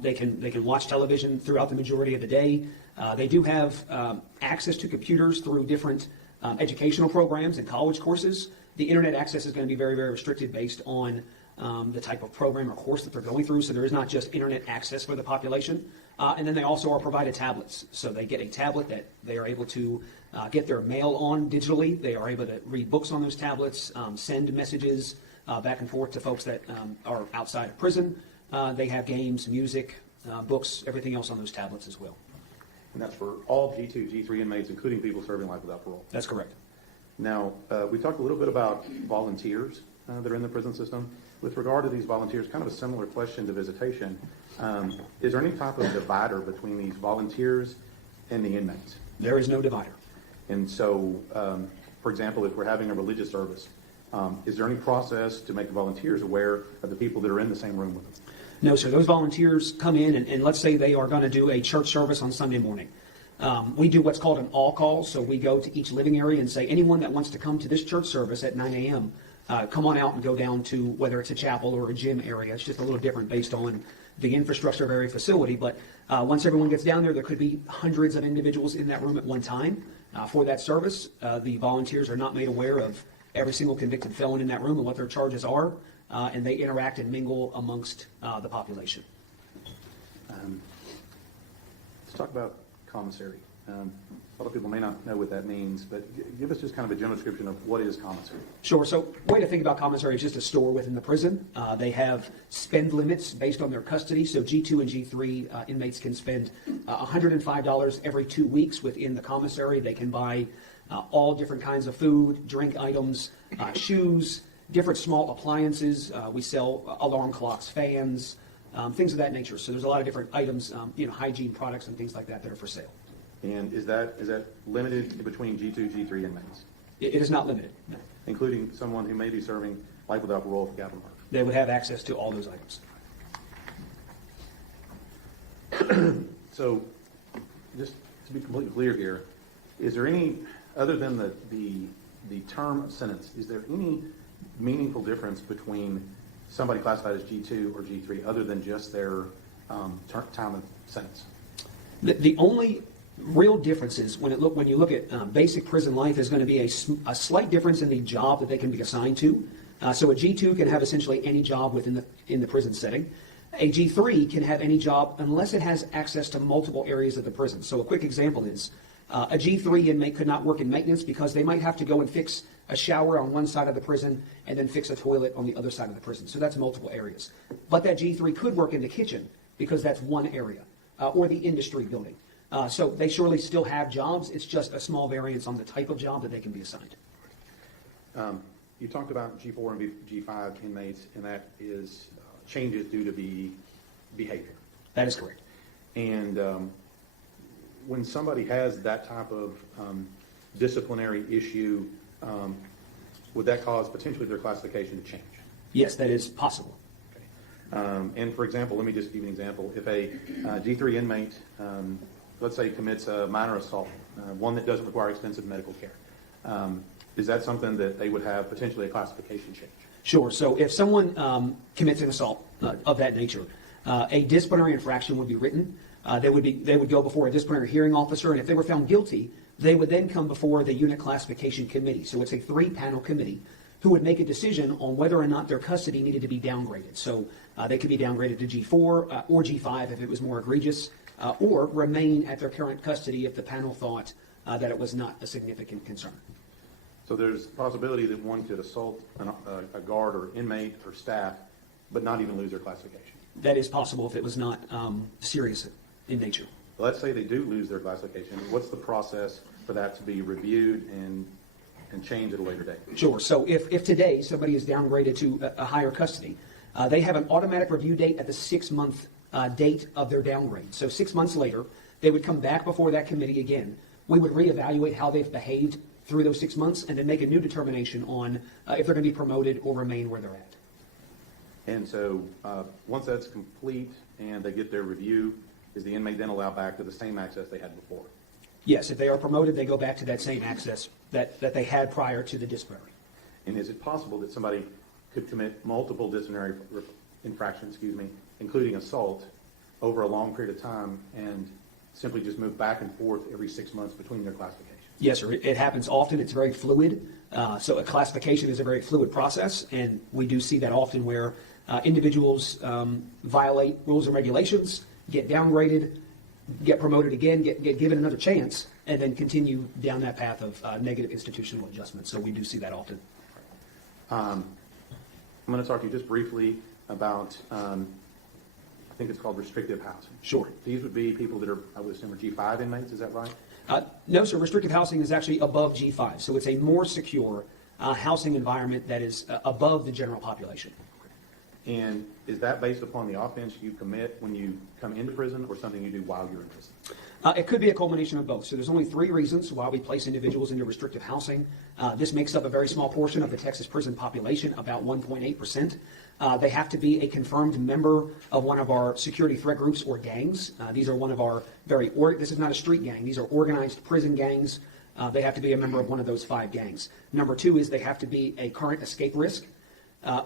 They can watch television throughout the majority of the day. They do have access to computers through different educational programs and college courses. The internet access is going to be very, very restricted based on the type of program or course that they're going through. So there is not just internet access for the population. And then they also are provided tablets. So they get a tablet that they are able to get their mail on digitally. They are able to read books on those tablets, send messages back and forth to folks that are outside of prison. They have games, music, books, everything else on those tablets as well. And that's for all G2, G3 inmates, including people serving life without parole. That's correct. Now, we talked a little bit about volunteers that are in the prison system. With regard to these volunteers, kind of a similar question to visitation. Is there any type of divider between these volunteers and the inmates. There is no divider. And so, for example, if we're having a religious service, is there any process to make the volunteers aware of the people that are in the same room with them? No, sir. Those volunteers come in, and let's say they are going to do a church service on Sunday morning. We do what's called an all call, so we go to each living area and say, anyone that wants to come to this church service at 9 a.m., come on out and go down to whether it's a chapel or a gym area. It's just a little different based on the infrastructure of every facility. But once everyone gets down there could be hundreds of individuals in that room at one time for that service. The volunteers are not made aware of every single convicted felon in that room and what their charges are, and they interact and mingle amongst the population. Let's talk about commissary. A lot of people may not know what that means, but give us just kind of a general description of what is commissary. Sure. So way to think about commissary is just a store within the prison. They have spend limits based on their custody. So G2 and G3 inmates can spend $105 every 2 weeks within the commissary. They can buy all different kinds of food, drink items, shoes, different small appliances. We sell alarm clocks, fans, things of that nature. So there's a lot of different items, hygiene products and things like that are for sale. And is that limited between G2, G3 inmates, It is not limited. No. including someone who may be serving life without parole for capital murder? They would have access to all those items. So, just to be completely clear here, is there any, other than the term of sentence, is there any meaningful difference between somebody classified as G2 or G3 other than just their time of sentence? The only real difference is when you look at basic prison life is going to be a slight difference in the job that they can be assigned to. So a G2 can have essentially any job in the prison setting. A G3 can have any job unless it has access to multiple areas of the prison. So a quick example is a G3 inmate could not work in maintenance because they might have to go and fix a shower on one side of the prison and then fix a toilet on the other side of the prison. So that's multiple areas. But that G3 could work in the kitchen because that's one area, or the industry building. So they surely still have jobs. It's just a small variance on the type of job that they can be assigned. You talked about G4 and G5 inmates, and that is changes due to behavior. That is correct. And when somebody has that type of disciplinary issue, would that cause potentially their classification to change? Yes, that is possible. And for example, let me just give you an example. If a G3 inmate, let's say, commits a minor assault, one that doesn't require extensive medical care, is that something that they would have potentially a classification change? Sure. So if someone commits an assault of that nature, a disciplinary infraction would be written. They would go before a disciplinary hearing officer, and if they were found guilty, they would then come before the unit classification committee. So it's a 3-panel committee who would make a decision on whether or not their custody needed to be downgraded. So they could be downgraded to G4 or G5 if it was more egregious, or remain at their current custody if the panel thought that it was not a significant concern. So there's a possibility that one could assault a guard or inmate or staff, but not even lose their classification. That is possible if it was not serious in nature. Let's say they do lose their classification. What's the process for that to be reviewed and changed at a later date? Sure. So if today somebody is downgraded to a higher custody, they have an automatic review date at the 6-month date of their downgrade. So 6 months later, they would come back before that committee again. We would reevaluate how they've behaved through those 6 months and then make a new determination on if they're going to be promoted or remain where they're at. And so once that's complete and they get their review, is the inmate then allowed back to the same access they had before? Yes, if they are promoted, they go back to that same access that they had prior to the disciplinary. And is it possible that somebody could commit multiple disciplinary infractions, including assault, over a long period of time and simply just move back and forth every 6 months between their classifications? Yes, sir. It happens often. It's very fluid. So a classification is a very fluid process, and we do see that often where individuals violate rules and regulations, get downgraded, get promoted again, get given another chance, and then continue down that path of negative institutional adjustment. So we do see that often. I'm going to talk to you just briefly about, I think it's called restrictive housing. Sure. These would be people that are, I would assume, are G5 inmates, is that right? No, sir. Restrictive housing is actually above G5. So it's a more secure housing environment that is above the general population. And is that based upon the offense you commit when you come into prison or something you do while you're in prison? It could be a culmination of both. So there's only 3 reasons why we place individuals into restrictive housing. This makes up a very small portion of the Texas prison population, about 1.8%. They have to be a confirmed member of one of our security threat groups or gangs. These are one of our this is not a street gang. These are organized prison gangs. They have to be a member of one of those 5 gangs. Number 2 is they have to be a current escape risk.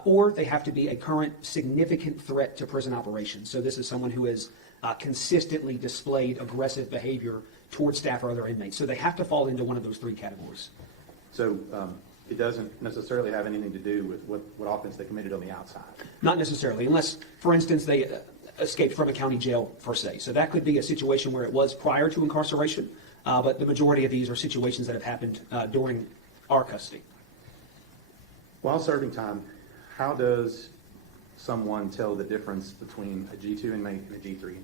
Or they have to be a current significant threat to prison operations. So this is someone who has consistently displayed aggressive behavior towards staff or other inmates. So they have to fall into one of those 3 categories. So it doesn't necessarily have anything to do with what offense they committed on the outside? Not necessarily, unless, for instance, they escaped from a county jail, per se. So that could be a situation where it was prior to incarceration, but the majority of these are situations that have happened during our custody. While serving time, how does someone tell the difference between a G2 inmate and a G3 inmate?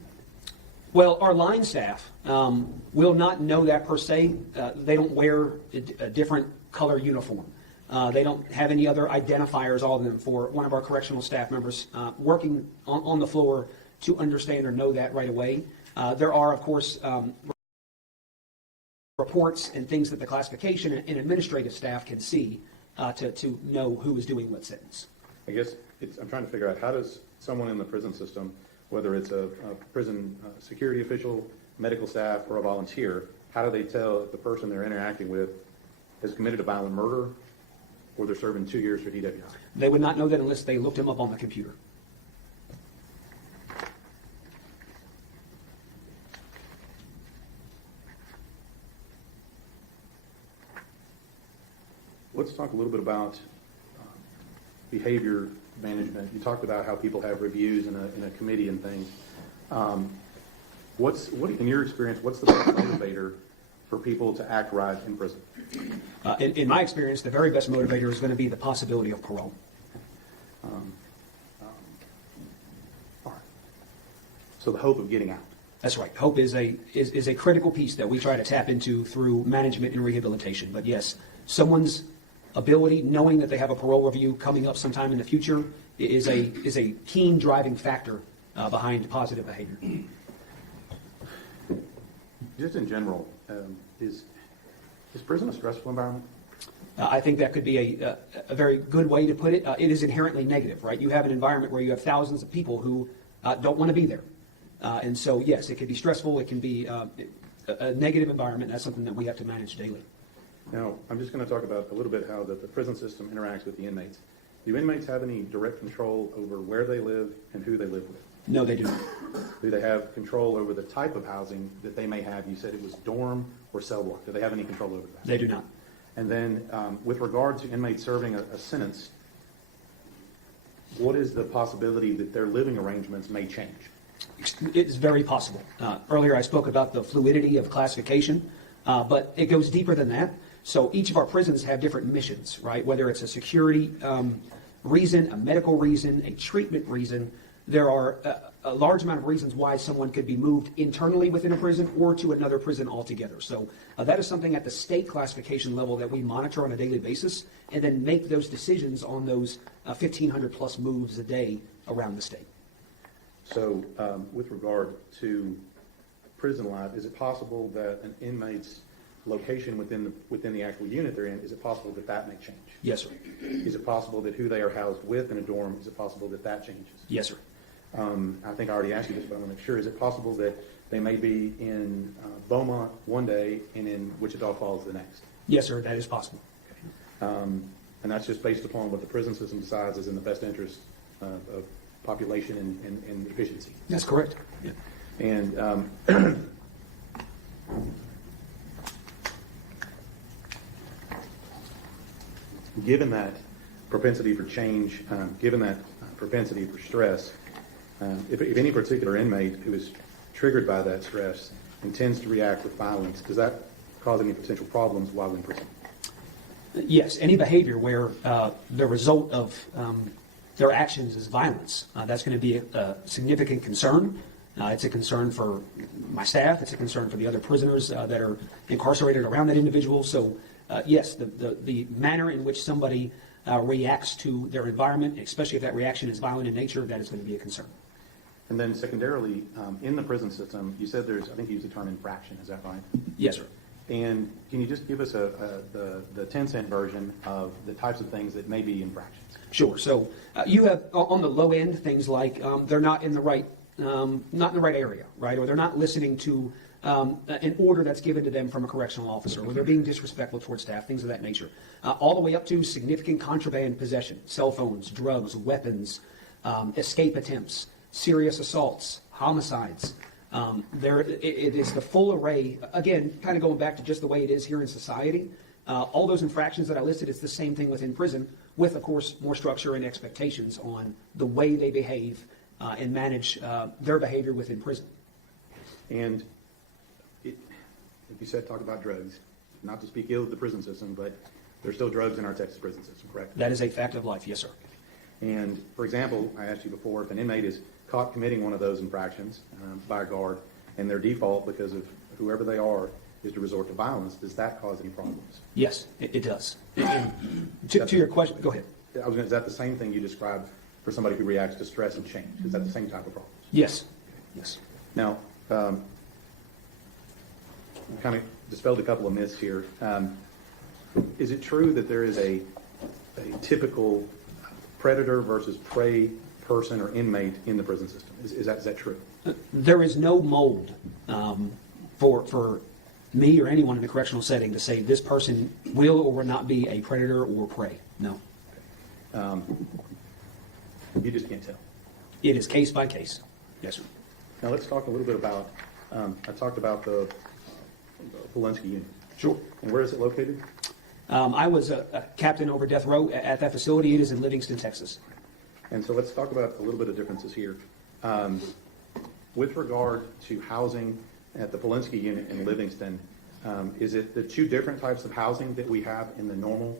Well, our line staff will not know that per se. They don't wear a different color uniform. They don't have any other identifiers other than for one of our correctional staff members working on the floor to understand or know that right away. There are, of course, reports and things that the classification and administrative staff can see to know who is doing what sentence. I guess I'm trying to figure out, how does someone in the prison system, whether it's a prison security official, medical staff, or a volunteer, how do they tell if the person they're interacting with has committed a violent murder or they're serving 2 years for DWI? They would not know that unless they looked him up on the computer. Let's talk a little bit about behavior management. You talked about how people have reviews in a committee and things. In your experience, what's the best motivator for people to act right in prison? In my experience, the very best motivator is going to be the possibility of parole. All right. So the hope of getting out. That's right. Hope is a critical piece that we try to tap into through management and rehabilitation. But yes, someone's ability, knowing that they have a parole review coming up sometime in the future, is a keen driving factor behind positive behavior. Just in general, is prison a stressful environment? I think that could be a very good way to put it. It is inherently negative, right? You have an environment where you have thousands of people who don't want to be there. And so, yes, it can be stressful. It can be a negative environment. That's something that we have to manage daily. Now, I'm just going to talk about a little bit how the prison system interacts with the inmates. Do inmates have any direct control over where they live and who they live with? No, they do not. Do they have control over the type of housing that they may have? You said it was dorm or cell block. Do they have any control over that? They do not. And then with regard to inmates serving a sentence, what is the possibility that their living arrangements may change? It is very possible. Earlier I spoke about the fluidity of classification, but it goes deeper than that. So each of our prisons have different missions, right? Whether it's a security reason, a medical reason, a treatment reason, there are a large amount of reasons why someone could be moved internally within a prison or to another prison altogether. So that is something at the state classification level that we monitor on a daily basis and then make those decisions on those 1,500 plus moves a day around the state. So with regard to prison life, is it possible that an inmate's location within the actual unit they're in, is it possible that may change? Yes, sir. Is it possible that who they are housed with in a dorm, is it possible that changes? Yes, sir. I think I already asked you this, but I want to make sure. Is it possible that they may be in Beaumont one day and in Wichita Falls the next? Yes, sir, that is possible. And that's just based upon what the prison system decides is in the best interest of population and efficiency. That's correct. Yeah. And given that propensity for change, given that propensity for stress, if any particular inmate who is triggered by that stress intends to react with violence, does that cause any potential problems while in prison? Yes, any behavior where the result of their actions is violence, that's going to be a significant concern. It's a concern for my staff. It's a concern for the other prisoners that are incarcerated around that individual. So, yes, the manner in which somebody reacts to their environment, especially if that reaction is violent in nature, that is going to be a concern. And then secondarily, in the prison system, you said there's, I think you used the term infraction, is that right? Yes, sir. And can you just give us the 10-cent version of the types of things that may be infractions? Sure. So you have on the low end things like they're not in the right area, right? Or they're not listening to an order that's given to them from a correctional officer, or they're being disrespectful towards staff, things of that nature. All the way up to significant contraband possession, cell phones, drugs, weapons, escape attempts, serious assaults, homicides. It is the full array, again, kind of going back to just the way it is here in society. All those infractions that I listed, it's the same thing within prison, with, of course, more structure and expectations on the way they behave and manage their behavior within prison. And if you said talk about drugs, not to speak ill of the prison system, but there's still drugs in our Texas prison system, correct? That is a fact of life, yes, sir. And, for example, I asked you before, if an inmate is caught committing one of those infractions by a guard, and their default, because of whoever they are, is to resort to violence, does that cause any problems? Yes, it does. To your question, go ahead. Is that the same thing you described for somebody who reacts to stress and change? Is that the same type of problem? Yes, yes. Now, we kind of dispelled a couple of myths here. Is it true that there is a typical predator versus prey person or inmate in the prison system? Is that true? There is no mold for me or anyone in the correctional setting to say this person will or will not be a predator or prey. No. You just can't tell. It is case by case. Yes, sir. Now let's talk a little bit about, I talked about the Polinsky unit. Sure. And where is it located? I was a captain over death row at that facility. It is in Livingston, Texas. And so let's talk about a little bit of differences here. With regard to housing at the Polinsky unit in Livingston, is it the two different types of housing that we have in the normal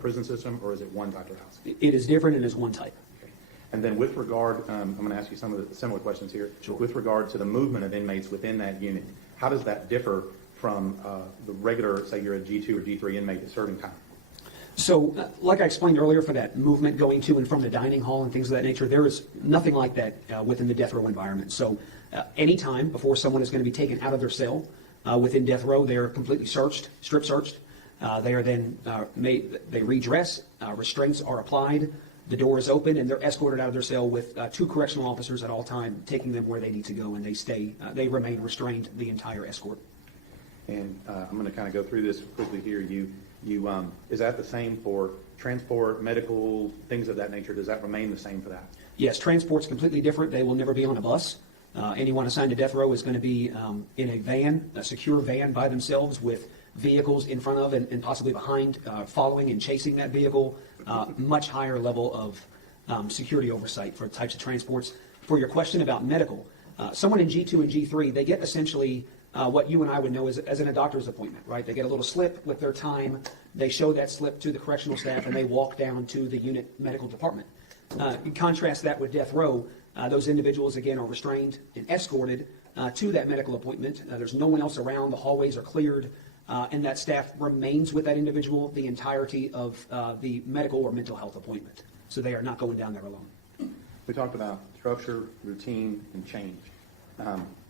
prison system, or is it one type of housing? It is different and is one type. Okay. And then with regard, I'm going to ask you some of the similar questions here. Sure. With regard to the movement of inmates within that unit, how does that differ from the regular, say you're a G2 or G3 inmate that's serving time? So, like I explained earlier, for that movement going to and from the dining hall and things of that nature, there is nothing like that within the death row environment. So, anytime before someone is going to be taken out of their cell within death row, they are completely searched, strip searched. They are then they redress, restraints are applied, the door is open, and they're escorted out of their cell with two correctional officers at all time, taking them where they need to go, and they remain restrained the entire escort. And I'm going to kind of go through this quickly here. Is that the same for transport, medical, things of that nature? Does that remain the same for that? Yes, transport's completely different. They will never be on a bus. Anyone assigned to death row is going to be in a van, a secure van by themselves with vehicles in front of and possibly behind, following and chasing that vehicle. Much higher level of security oversight for types of transports. For your question about medical, someone in G2 and G3, they get essentially what you and I would know as in a doctor's appointment, right? They get a little slip with their time. They show that slip to the correctional staff, and they walk down to the unit medical department. You contrast that with death row. Those individuals, again, are restrained and escorted to that medical appointment. There's no one else around. The hallways are cleared, and that staff remains with that individual the entirety of the medical or mental health appointment. So they are not going down there alone. We talked about structure, routine, and change.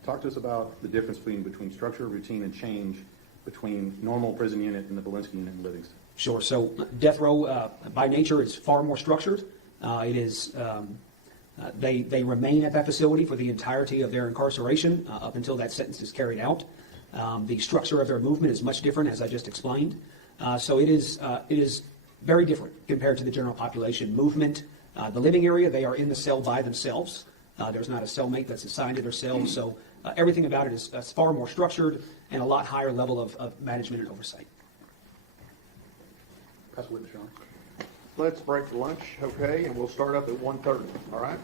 Talk to us about the difference between structure, routine, and change between normal prison unit and the Polinsky unit in Livingston. Sure. So death row, by nature, is far more structured. It is they remain at that facility for the entirety of their incarceration up until that sentence is carried out. The structure of their movement is much different, as I just explained. So it is very different compared to the general population. Movement, the living area, they are in the cell by themselves. There's not a cellmate that's assigned to their cell. So everything about it is far more structured and a lot higher level of management and oversight. Pass the witness, Your Honor. Let's break for lunch, okay, and we'll start up at 1:30, all right?